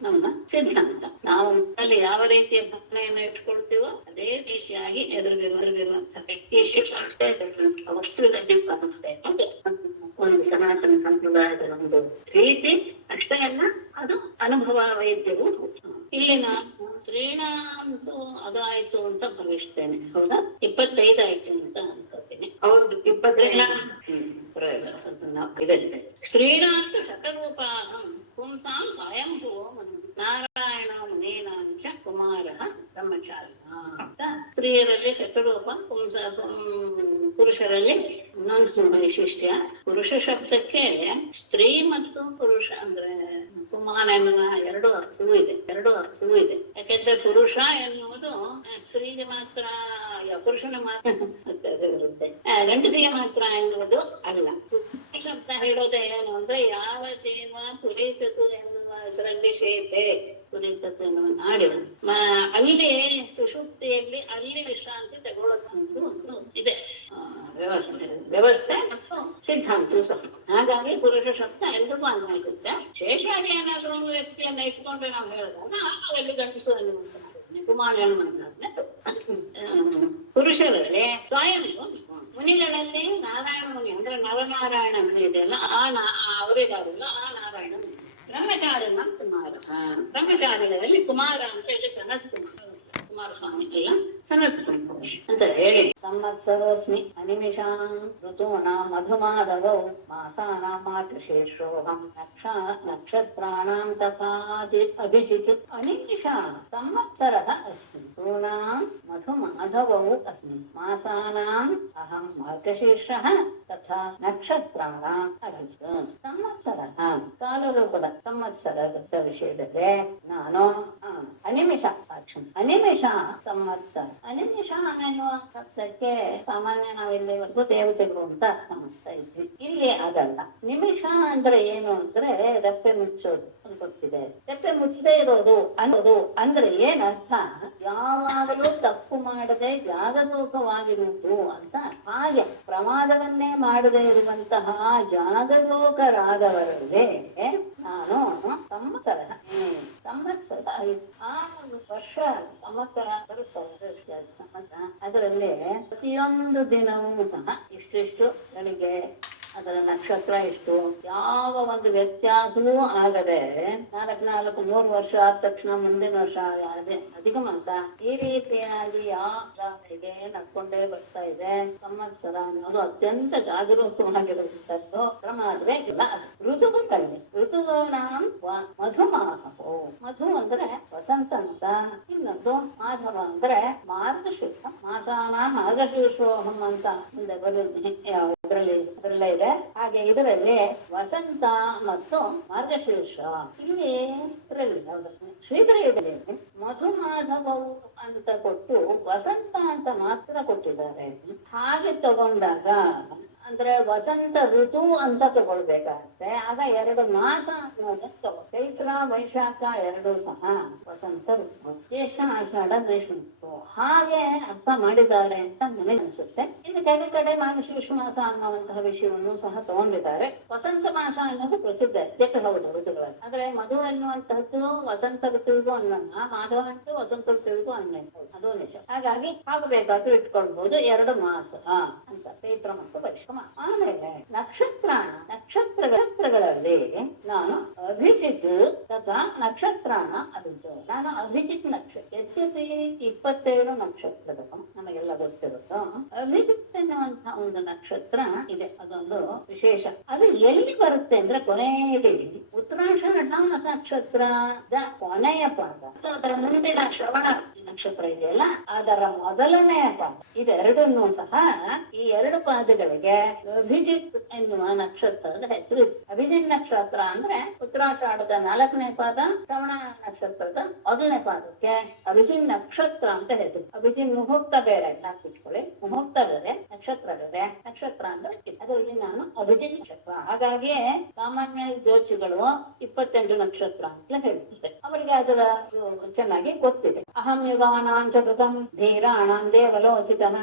ನಮ್ಮ ಸಿದ್ಧಾಂತ. ನಾವು ಅಲ್ಲಿ ಯಾವ ರೀತಿಯ ಭಾವನೆಯನ್ನು ಇಟ್ಕೊಳ್ತೀವೋ ಅದೇ ರೀತಿಯಾಗಿ ಎದುರಿಗಿರುವಂತಹ ವ್ಯಕ್ತಿಯಲ್ಲಿ ವಸ್ತುವಿನಲ್ಲಿ ಕಾಣುತ್ತೆ. ಒಂದು ಸನಾತನ ಸಂಪ್ರದಾಯದ ಒಂದು ರೀತಿ ಅಷ್ಟೇ ಅಲ್ಲ, ಅದು ಅನುಭವ ವೈದ್ಯರು. ಇಲ್ಲಿ ನಾನು ಸ್ತ್ರೀಣಂತೂ ಅದು ಆಯ್ತು ಅಂತ ಭಾವಿಸ್ತೇನೆ. ಹೌದಾ? 25 ಆಯ್ತು ಅಂತ ಅನ್ಕೋತೀನಿ. ಹೌದು, 25. ಸ್ತ್ರೀಣಾಂತ ಶತರೂಪಾಹಂ ಪುಂಸಾಂ ಸ್ವಯಂಭುವೋ ಮನು ನಾರಾಯಣ ಮುನೀನಾಂಚ ಕುಮಾರಃ ಬ್ರಹ್ಮಚಾರಿಣ ಅಂತ. ಸ್ತ್ರೀಯರಲ್ಲಿ ಶತರೂಪ, ಪುರುಷರಲ್ಲಿ ಇನ್ನೊಂದು ವೈಶಿಷ್ಟ್ಯ. ಪುರುಷ ಶಬ್ದಕ್ಕೆ ಸ್ತ್ರೀ ಮತ್ತು ಪುರುಷ ಅಂದ್ರೆ ಕುಮಾರ ಎನ್ನುವ ಎರಡು ಅರ್ಥವೂ ಇದೆ. ಯಾಕೆಂದ್ರೆ ಪುರುಷ ಎನ್ನುವುದು ಸ್ತ್ರೀಗೆ ಮಾತ್ರ, ಪುರುಷನ ಮಾತ್ರ ಬರುತ್ತೆ, ಗಂಡಸಿಗೆ ಮಾತ್ರ ಎನ್ನುವುದು ಅಲ್ಲ. ಶಬ್ದ ಹೇಳೋದೇ ಏನು ಅಂದ್ರೆ ಯಾವ ಜೀವ ಪುರೀತತು ಎನ್ನುವ ಇದರಲ್ಲಿ ಶೇಪೆ, ಪುರೀತತು ಎನ್ನುವ ನಾಡಿನ ಅಲ್ಲಿ ಸುಷುಪ್ತಿಯಲ್ಲಿ ಅಲ್ಲಿ ವಿಶ್ರಾಂತಿ ತಗೊಳ್ಳೋದು ಒಂದು ಇದೆ ವ್ಯವಸ್ಥೆ ಮತ್ತು ಸಿದ್ಧಾಂತ ಸಹ. ಹಾಗಾಗಿ ಪುರುಷ ಶಬ್ದ ಎಲ್ರಿಗೂ ಅನ್ವಯಿಸುತ್ತೆ. ಶೇಷವಾಗಿ ಏನಾದ್ರೂ ಒಂದು ವ್ಯಕ್ತಿಯನ್ನ ಇಟ್ಕೊಂಡ್ರೆ ನಾವು ಹೇಳಿದಾಗ ಅಲ್ಲಿ ಗಂಡಸು ಅನ್ನುವಂತ ಕುಮಾರ ಅನ್ನುವಂತ ಪುರುಷರಲ್ಲಿ ಸ್ವಯಂ ಮುನಿಗಳಲ್ಲಿ ನಾರಾಯಣ ಮುನಿ ಅಂದ್ರೆ ನರನಾರಾಯಣ ಮುನಿ ಇದೆಯಲ್ಲ, ಅವರಿಗಾರಲ್ಲ ಆ ನಾರಾಯಣ ಮುನಿ. ಬ್ರಹ್ಮಚಾರಿನ ಕುಮಾರ, ಬ್ರಹ್ಮಚಾರಿಗಳಲ್ಲಿ ಕುಮಾರ ಅಂತ ಹೇಳಿ ಸನತ್ ಕುಮಾರಸ್ವಾಮಿ ಅಲ್ಲ, ಸನತ್ ಕುಮಾರ ಅಂತ ಹೇಳಿ ಸಂವತ್ಸರೋಸ್ಮಿ ಅನಿಮಿಷಾಂ ಋತೂನಾಂ ಮಧುಮಾಧವೌ ಮಾಸಾನಾಂ ಮಾತೃಶೇಷೋಹಂ ನಕ್ಷತ್ರಾಣಾಂ ತಥಾ ಅಭಿಜಿತ್ ಅನಿಮಿಷಾ ಸಂವತ್ಸರಃ ಅಸ್ಮಿ ಋತೂನಾಂ ಮಧುಮಾಧವೌ ಅಸ್ಮಿ ಮಾಸಾನಾಂ ಅಹಂ ಮಾರ್ಗಶೀರ್ಷಃ ತಥಾ ನಕ್ಷತ್ರಾಣಾಂ ಅಭಿಜಿತ್. ಸಂವತ್ಸರಃ ಕಾಲರೂಪದ ಸಂವತ್ಸರದ ವಿಷಯದಲ್ಲಿ ನಾನು ಅನಿಮಿಷ ಅನಿಮಿಷ ಸಂವತ್ಸರ. ಅನಿಮಿಷ ಅನ್ನುವ ಶಬ್ದಕ್ಕೆ ಸಾಮಾನ್ಯ ನಾವಿಲ್ಲಿವರೆಗೂ ದೇವತೆಗಳು ಅಂತ ಅರ್ಥ ಮಾಡ್ತಾ ಇದ್ವಿ. ಇಲ್ಲಿ ಆಗಲ್ಲ. ನಿಮಿಷ ಅಂದ್ರೆ ಏನು ಅಂದ್ರೆ ರೆಪ್ಪೆ ಮುಚ್ಚೋದು ಗೊತ್ತಿದೆ. ರೆಪ್ಪೆ ಮುಚ್ಚದೆ ಇರೋದು ಅನ್ನೋದು ಅಂದ್ರೆ ಏನರ್ಥ? ಯಾವಾಗಲೂ ತಪ್ಪು ಮಾಡದೆ ಜಾಗರೂಕವಾಗಿರುವುದು ಅಂತ. ಹಾಗೆ ಪ್ರಮಾದವನ್ನೇ ಮಾಡದೇ ಇರುವಂತಹ ಜಾಗರೂಕರಾದವರಿಗೆ ನಾನು ಸಂವತ್ಸರ ಆ ವರ್ಷ ಸಂವತ್ಸರ ಬರುತ್ತದೆ. ಅದರಲ್ಲಿ ಪ್ರತಿಯೊಂದು ದಿನವೂ ಸಹ ಇಷ್ಟಿಷ್ಟು ಬೆಳಿಗ್ಗೆ ಅದರ ನಕ್ಷತ್ರ ಇಷ್ಟು, ಯಾವ ಒಂದು ವ್ಯತ್ಯಾಸವೂ ಆಗದೆ 4 ವರ್ಷ ಆದ ತಕ್ಷಣ ಮುಂದಿನ ವರ್ಷ ಅಧಿಕ ಮಾಸ ಈ ರೀತಿಯಾಗಿ ಯಾವ ಜಾತಿಗೆ ನಡ್ಕೊಂಡೇ ಬರ್ತಾ ಇದೆ. ಸಂವತ್ಸರ ಅನ್ನೋದು ಅತ್ಯಂತ ಜಾಗರೂಕವಾಗಿರುವಂತದ್ದು, ಪ್ರಮಾದವೇ ಇಲ್ಲ. ಋತುಗಳಲ್ಲಿ ಋತುನಾಂ ಮಧುಮಾಧವೋ, ಮಧು ಅಂದ್ರೆ ವಸಂತ ಮಾಸ, ಇನ್ನೊಂದು ಮಾಧವ ಅಂದ್ರೆ ಮಾರ್ಗಶೀರ್ಷ. ಮಾಸಾನ ಮಾರ್ಗಶೀರ್ಷೋಹಂ ಅಂತ ಮುಂದೆ ಅದರಲ್ಲೇ ಇದೆ. ಹಾಗೆ ಇದರಲ್ಲಿ ವಸಂತ ಮತ್ತು ಮಾರ್ಗಶೀರ್ಷ ಇಲ್ಲಿ ಶ್ರೀಧರದಲ್ಲಿ ಮಧುಮಾಧವವು ಅಂತ ಕೊಟ್ಟು ವಸಂತ ಅಂತ ಮಾತ್ರ ಕೊಟ್ಟಿದ್ದಾರೆ. ಹಾಗೆ ತಗೊಂಡಾಗ ಅಂದ್ರೆ ವಸಂತ ಋತು ಅಂತ ತಗೊಳ್ಬೇಕಾಗತ್ತೆ. ಆಗ 2 ಮಾಸ ಅನ್ನೋದು ಚೈತ್ರ ವೈಶಾಖ ಎರಡೂ ಸಹ ವಸಂತ ಋತು, ಜ್ಯೇಷ್ಠ ಆಷಾಢ ಗ್ರೀಷ್ಮ ಋತು ಹಾಗೆ ಅರ್ಥ ಮಾಡಿದ್ದಾರೆ ಅಂತ ನನಗೆ ಅನ್ಸುತ್ತೆ. ಇನ್ನು ಕೆಲವು ಕಡೆ ಮಾರ್ಗಶೀರ್ಷ ಮಾಸ ಅನ್ನುವಂತಹ ವಿಷಯವನ್ನು ಸಹ ತಗೊಂಡಿದ್ದಾರೆ. ವಸಂತ ಮಾಸ ಅನ್ನೋದು ಪ್ರಸಿದ್ಧ ಹೌದು ಋತುಗಳಲ್ಲಿ. ಆದ್ರೆ ಮಧು ಎನ್ನುವಂತಹದ್ದು ವಸಂತ ಋತುವಿಗೂ ಅನ್ನೋಣ, ಮಾಧವ ಅಂತೂ ವಸಂತ ಋತುವಿಗೂ ಅನ್ನೋ ಅದು ನಿಜ. ಹಾಗಾಗಿ ಆಗಬೇಕಾದ್ರೂ ಇಟ್ಕೊಳ್ಬಹುದು 2 ಮಾಸ ಅಂತ, ಚೈತ್ರ ಮತ್ತು ವೈಶಾಖ. ಆಮೇಲೆ ನಕ್ಷತ್ರಗಳಲ್ಲಿ ನಾನು ಅಭಿಜಿತ್ ತಥಾ ನಕ್ಷತ್ರಾಣ ಅಭಿಜಿತ್. ನಾನು ಅಭಿಜಿತ್ ನಕ್ಷತ್ರ 27 ನಕ್ಷತ್ರಗಳು ನಮಗೆಲ್ಲ ಗೊತ್ತಿರುತ್ತೋ. ಅಭಿಜಿತ್ ಎನ್ನುವಂತಹ ಒಂದು ನಕ್ಷತ್ರ ಇದೆ, ಅದೊಂದು ವಿಶೇಷ. ಅದು ಎಲ್ಲಿ ಬರುತ್ತೆ ಅಂದ್ರೆ ಕೊನೆಯಲ್ಲಿ ಉತ್ತರಾಷಾಢ ನಕ್ಷತ್ರದ ಕೊನೆಯ ಪಾದ, ಅದರ ಮುಂದಿನ ಶ್ರವಣ ನಕ್ಷತ್ರ ಇದೆಯಲ್ಲ ಅದರ ಮೊದಲನೆಯ ಪಾದ. ಇದೆರಡನ್ನೂ ಸಹ ಈ 2 ಪಾದಗಳಿಗೆ ಅಭಿಜಿತ್ ಎನ್ನುವ ನಕ್ಷತ್ರದ ಹೆಸರು. ಅಭಿಜಿತ್ ನಕ್ಷತ್ರ ಅಂದ್ರೆ ಉತ್ತರಾಷಾಢದ 4ನೇ ಪಾದ, ಶ್ರವಣ ನಕ್ಷತ್ರದ 1ನೇ ಪಾದಕ್ಕೆ ಅಭಿಜಿತ್ ನಕ್ಷತ್ರ ಅಂತ ಹೆಸರು. ಅಭಿಜಿತ್ ಮುಹೂರ್ತ ಬೇರೆ ಹಾಕಿಟ್ಕೊಳ್ಳಿ, ಮುಹೂರ್ತ ಬೇರೆ, ನಕ್ಷತ್ರ ಬೇರೆ. ನಕ್ಷತ್ರ ಅಂದ್ರೆ ಅದರಲ್ಲಿ ನಾನು ಅಭಿಜಿತ್ ನಕ್ಷತ್ರ. ಹಾಗಾಗಿಯೇ ಸಾಮಾನ್ಯ ಜ್ಯೋತಿಷಿಗಳು 28 ನಕ್ಷತ್ರ ಅಂತ ಹೇಳ್ತಾರೆ. ಅವರಿಗೆ ಅದರ ಚೆನ್ನಾಗಿ ಗೊತ್ತಿದೆ. ಅಹಂ ಯುಗಾನಾಂಚ ಕೃತಂ ಧೀರಾಣಾಂ ದೇವಲೋಸಿತಃ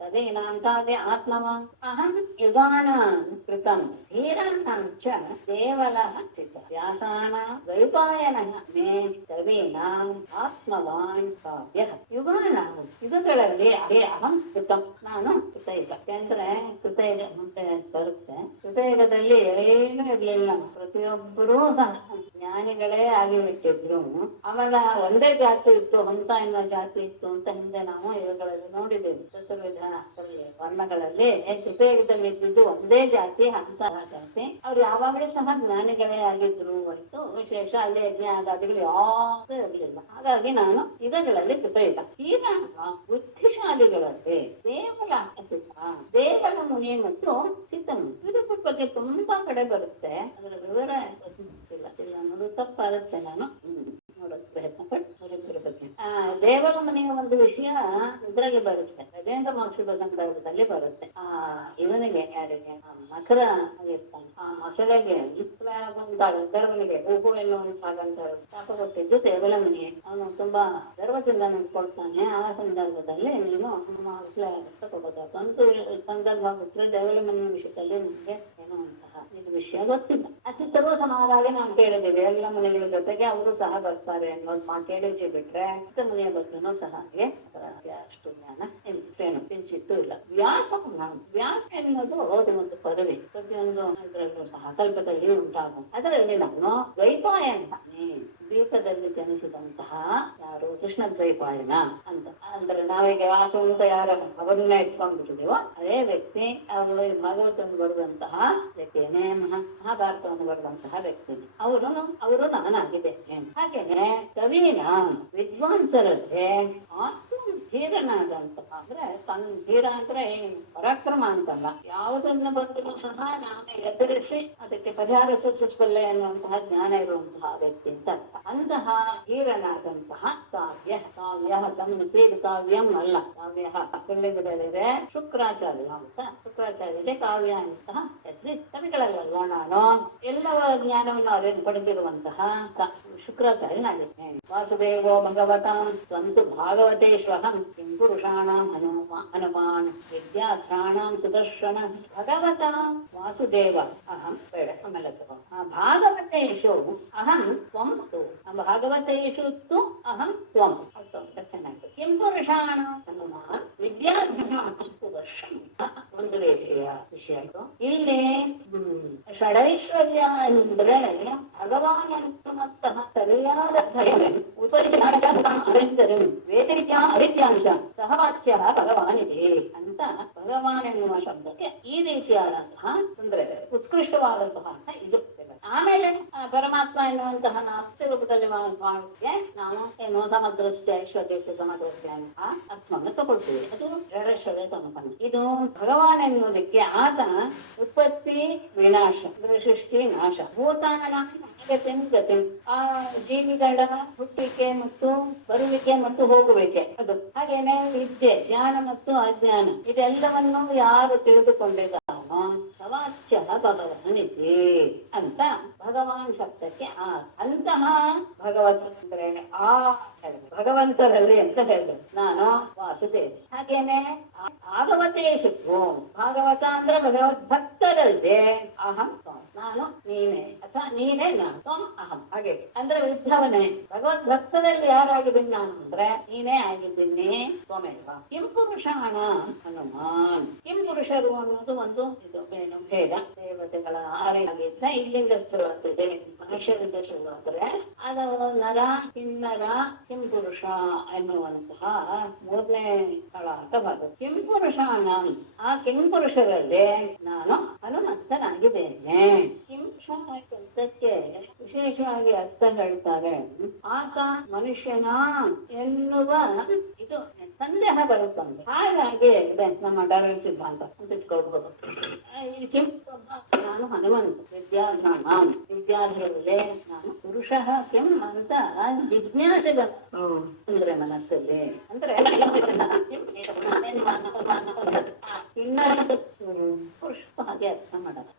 ತದೇನಾಂತಾವ್ಯ ಆತ್ಮವಾನ್. ಅಹಂ ಯುಗಾನಾಂ ಕೃತಂ ಧೀರಾಣಾಂ ಚ ದೇವಲಃ ವ್ಯಾಸಾನಾಂ ದ್ವೈಪಾಯನಃ ಮೇ ಕವೀನಾಂ ಆತ್ಮವಾನ್ ಕಾವ್ಯಃ. ಯುಗಾನಾಂ ಯುಗಗಳಲ್ಲಿ ಅಹಂ ಕೃತಂ, ನಾನು ಕೃತಯುಗ. ಯಾಕಂದ್ರೆ ಕೃತಯುಗ ಮುಂದೆ ಬರುತ್ತೆ. ಕೃತಯುಗದಲ್ಲಿ ಏನೂ ಇರ್ಲಿಲ್ಲ, ಪ್ರತಿಯೊಬ್ಬರೂ ಸಹ ಜ್ಞಾನಿಗಳೇ ಆಗಿಬಿಟ್ಟಿದ್ರು. ಅವಾಗ ಒಂದೇ ಜಾತಿ ಇತ್ತು, ಹಂಸ ಎನ್ನುವ ಜಾತಿ ಇತ್ತು ಅಂತ ಹಿಂದೆ ನಾವು ಇವುಗಳಲ್ಲಿ ನೋಡಿದ್ದೇವೆ. ಚತುರ್ವಿಧ ವರ್ಣಗಳಲ್ಲಿ ಕೃತಯುಗದಲ್ಲಿ ಇದ್ದಿದ್ದು ಒಂದೇ ಜಾತಿ, ಹಂಸ ಜಾತಿ. ಅವ್ರು ಯಾವಾಗಲೂ ಸಹ ಜ್ಞಾನಿಗಳೇ ಆಗಿದ್ರು ಹೊರತು ವಿಶೇಷ ಅಲ್ಲಿ ಯಜ್ಞಾದಿಗಳು ಯಾವ್ದು ಇರಲಿಲ್ಲ. ಹಾಗಾಗಿ ನಾನು ಯುಗಗಳಲ್ಲಿ ಕೃತಯುಗ. ಈಗ ಬುದ್ಧಿಶಾಲಿಗಳಲ್ಲಿ ದೇವಲ ಮುನಿ ಮತ್ತು ಸಿದ್ಧಮುನಿ ಇದ್ರ ಬಗ್ಗೆ ತುಂಬಾ ಕಡೆ ಬರುತ್ತೆ. ಅದರ ವಿವರ ಇಲ್ಲ ನೋಡು, ತಪ್ಪಾಗುತ್ತೆ. ನಾನು ನೋಡೋಕೆ ಪ್ರಯತ್ನ ಪಟ್ಟು ಅವರಿಬ್ಬರ ಬಗ್ಗೆ. ದೇವಲ ಮುನಿಯ ಒಂದು ವಿಷಯ ಇದರಲ್ಲಿ ಬರುತ್ತೆ, ಗಜೇಂದ್ರ ಮೋಕ್ಷದ ಸಂದರ್ಭದಲ್ಲಿ ಬರುತ್ತೆ. ಇವನಿಗೆ ಯಾರಿಗೆ ಮಕರ ಇರ್ತಾನೆ, ಆ ಮೊಸಳೆಗೆ ಗರ್ವನಿಗೆ ಹೂವು ಎನ್ನುವಂತಾಗಂತ ಶಾಪ ಕೊಟ್ಟಿದ್ದು ದೇವಲ ಮುನಿ. ಅವನು ತುಂಬಾ ಗರ್ವದಿಂದ ನಿಂತ್ಕೊಳ್ತಾನೆ. ಆ ಸಂದರ್ಭದಲ್ಲಿ ನೀನು ತಗೋಬೇಕು ಅಂತ ಸಂದರ್ಭ ಬಿಟ್ಟರೆ ದೇವಲ ಮುನಿಯ ವಿಷಯದಲ್ಲಿ ನಿಮಗೆ ಏನೋ ಅಂತಹ ಇದು ವಿಷಯ ಗೊತ್ತಿಲ್ಲ. ಅಚಿತ್ತರು ಸಮಾನಾಗಿ ನಾವು ಕೇಳಿದ್ದೀವಿ, ಎಲ್ಲ ಮುನಿಗಳ ಜೊತೆಗೆ ಅವರು ಸಹ ಬರ್ತಾರೆ ಅನ್ನೋದು ಮಾತು ಕೇಳಿದ್ವಿ. ಬಿಟ್ರೆ ಮುನಿಯ ಬಗ್ಗೆನೂ ಸಹ ಹಾಗೆ ಅಷ್ಟು ಜ್ಞಾನ ಏನು ಕಿಂಚಿತ್ತೂ ಇಲ್ಲ. ವ್ಯಾಸ ಎನ್ನುವುದು ಒಂದು ಪದವಿ, ಪ್ರತಿಯೊಂದು ಇದರಲ್ಲೂ ಸಹ ಕಲ್ಪದಲ್ಲಿ ಉಂಟಾಗುವುದು. ಅದರಲ್ಲಿ ನಾನು ದ್ವೈಪಾಯನ ದ್ವೀಪದಲ್ಲಿ ಜನಿಸಿದಂತಹ ಯಾರು ಕೃಷ್ಣ ದ್ವೈಪಾಯನ ಅಂತ ಅಂದ್ರೆ ನಾವೀಗ ವ್ಯಾಸ ಅಂತ ಯಾರು ಅವರನ್ನೇ ಇಟ್ಕೊಂಡ್ಬಿಟ್ಟಿದೀವೋ ಅದೇ ವ್ಯಕ್ತಿ. ಅವರು ಭಾಗವತವನ್ನು ಬರೆದಂತಹ ವ್ಯಕ್ತಿಯೇ, ಮಹಾಭಾರತವನ್ನು ಬರೆದಂತಹ ವ್ಯಕ್ತಿನೇ. ಅವರು ನಾನಾಗಿದ್ದೇನೆ. ಹಾಗೇನೆ ಕವೀನ ವಿದ್ವಾಂಸರಲ್ಲಿ ಧೀರನಾದಂತಹ ಅಂದ್ರೆ ತನ್ನ ಧೀರ ಅಂದ್ರೆ ಪರಾಕ್ರಮ ಅಂತಲ್ಲ, ಯಾವುದನ್ನು ಬಂದರೂ ಸಹ ನಾನು ಎದುರಿಸಿ ಅದಕ್ಕೆ ಪರಿಹಾರ ಸೂಚಿಸಬಲ್ಲೆ ಅನ್ನುವಂತಹ ಜ್ಞಾನ ಇರುವಂತಹ ವ್ಯಕ್ತಿ ಅಂತ ಅರ್ಥ. ಅಂತಹ ಧೀರನಾದಂತಹ ಕಾವ್ಯ ಗಮನಿಸಿ, ಕಾವ್ಯಂ ಅಲ್ಲ, ಕಾವ್ಯ ಕಲ್ಲಿದೆ ಶುಕ್ರಾಚಾರ್ಯ ಅಂತ. ಶುಕ್ರಾಚಾರ್ಯರಿಗೆ ಕಾವ್ಯ ಅಂತಹ ಹೆಸರು. ಕವಿಗಳಲ್ಲ, ನಾನು ಎಲ್ಲವ ಜ್ಞಾನವನ್ನು ಅವರಿಗೆ ಪಡೆದಿರುವಂತಹ ಶುಕ್ರಾಚಾರ್ಯನಾಗಿದ್ದೇನೆ. ವಾಸುದೇವೋ ಭಗವತ ಸ್ವಂತು ಭಾಗವತೇಶ್ವಹಂ ಕಿಂ ಪುರುಷಾಣಾಂ ಹನುಮಾನ್ ವಿದ್ಯಾರ್ಥಾಣಾಂ ಸುದರ್ಶನ. ಭಗವತ ವಾಸುದೇವ ಅಹಂ ಬೇಡ, ಆಮೇಲೆ ತಗೋ. ಭಾಗವತೇಶು ಅಹಂ ತ್ವಂ ತು, ಭಾಗವತೇಶು ತು ಅಹಂ ತ್ವಂ. ಚೆನ್ನಾಗಿ. ಕಿಂ ಪುರುಷಾಣಾಂ ಹನುಮಾನ್ ವಿದ್ಯಾರ್ಥಾಣಾಂ ಸುದರ್ಶನ. ಒಂದು ವಿಷಯ ಇಲ್ಲಿ ಷಡೈಶ್ವರ್ಯ ಅಂದ್ರೆ ಭಗವಾನ್ ಅಂತಮತ್ತಃ ಸರಿಯಾದ ಅವಿದ್ಯಾಂಶ ಸಹವಾಚ್ಯ ಭಗವಾನಿದೆ ಅಂತ ಭಗವಾನ್ ಎನ್ನುವ ಶಬ್ದಕ್ಕೆ ಈ ರೀತಿಯಾದಂತಹ ತೊಂದರೆ, ಉತ್ಕೃಷ್ಟವಾದಂತಹ ಇದು. ಆಮೇಲೆ ಪರಮಾತ್ಮ ಎನ್ನುವಂತಹ ನಾಸ್ತಿ ರೂಪದಲ್ಲಿ ಮಾಡೋಕ್ಕೆ ನಾವು ಏನು ಸಮಗ್ರಸ್ಯ ಐಶ್ವರ್ಯಸ್ಯ ಸಮಗ್ರಸ್ಯ ಅಂತ ಅರ್ಥವನ್ನು ತಗೊಳ್ತೀವಿ. ಅದು ಷಡೈಶ್ವರ್ಯ ಸಂಪನ್ನ. ಇದು ಭಗವಾನ್ ಎನ್ನುವುದಕ್ಕೆ ಆತ ಉತ್ಪತ್ತಿ ವಿನಾಶ, ಸೃಷ್ಟಿ ನಾಶ, ಭೂತಾನ ಗತಿ, ಆ ಜೀವಿಗಳ ಹುಟ್ಟಿಕೆ ಮತ್ತು ಬರುವಿಕೆ ಮತ್ತು ಹೋಗುವಿಕೆ ಅದು. ಹಾಗೇನೆ ವಿದ್ಯೆ, ಜ್ಞಾನ ಮತ್ತು ಅಜ್ಞಾನ ಇದೆಲ್ಲವನ್ನು ಯಾರು ತಿಳಿದುಕೊಂಡಿದ್ದಾನೋ ಸವಾಚ್ಯ ಭಗವಾನಿದೆ ಅಂತ ಭಗವಾನ್ ಶಬ್ದಕ್ಕೆ ಅಂತಹ ಭಗವತ್ ಅಂದ್ರೆ ಭಗವಂತರಲ್ಲಿ ಅಂತ ಹೇಳಿದ್ರು. ನಾನು ವಾಸುದೇವ. ಹಾಗೇನೆ ಭಾಗವತೇಶು, ಭಾಗವತ ಅಂದ್ರೆ ಭಗವದ್ ಭಕ್ತರಲ್ಲಿ ಅಹಂ ತ್ವಂ, ನಾನು ನೀನೇ ಅಥವಾ ನೀನೇ ನಾನು, ತ್ವಂ ಅಹಂ. ಹಾಗೆ ಅಂದ್ರೆ ಉದ್ಧವನೇ ಭಗವದ್ ಭಕ್ತರಲ್ಲಿ ಯಾರಾಗಿದ್ದೀನಿ ನಾನು ಅಂದ್ರೆ ನೀನೇ ಆಗಿದ್ದೀನಿ, ತ್ವಮೇವ. ಕಿಂ ಪುರುಷಾಣ ಹನುಮಾನ್. ಕಿಂ ಪುರುಷರು ಅನ್ನೋದು ಒಂದು ಇದು ಭೇದ. ದೇವತೆಗಳ ಆರೆಯಾಗಿದ್ದ ಇಲ್ಲಿಂದ ಶುರುವಾಗ್ತದೆ, ಮನುಷ್ಯರಿಂದ ಶುರುವಾದ್ರೆ ಅದು ನರ, ಕಿನ್ನರ, ಕಿಂ ಪುರುಷ ಎನ್ನುವಂತಹ 3ನೇ ಸ್ಥಳ ಅಂತ ಬರ್ತದೆ. ಕಿಂ ಪುರುಷಾಣ, ಆ ಕಿಂ ಪುರುಷರಲ್ಲಿ ನಾನು ಹನುಮಂತನಾಗಿದ್ದೇನೆ. ಕಿಂ ಶಬ್ದಕ್ಕೆ ವಿಶೇಷವಾಗಿ ಅರ್ಥ ಹೇಳ್ತಾರೆ. ಆತ ಮನುಷ್ಯನ ಎನ್ನುವ ಇದು ಎಂತ ಸಂದೇಹ ಬರುತ್ತಂತೆ. ಹಾಗಾಗಿ ಇದೆ ನಮ್ಮ ಡಾರ್ವಿನ್ ಸಿದ್ಧಾಂತ ಅಂತ ಇಟ್ಕೊಳ್ಬಹುದು. ಈ ನಾನು ಹನುಮಂತ ವಿದ್ಯಾಧಾನ, ವಿದ್ಯಾಧರಲ್ಲೇ ನಾನು ಪುರುಷ ಕೆಂ ಅಂತ ಜಿಜ್ಞಾಸೆ ಬಂತು ಅಂದ್ರೆ ಮನಸ್ಸಲ್ಲಿ ಅಂದ್ರೆ ಪುರುಷ ಹಾಗೆ ಅರ್ಥ ಮಾಡಲ್ಲ.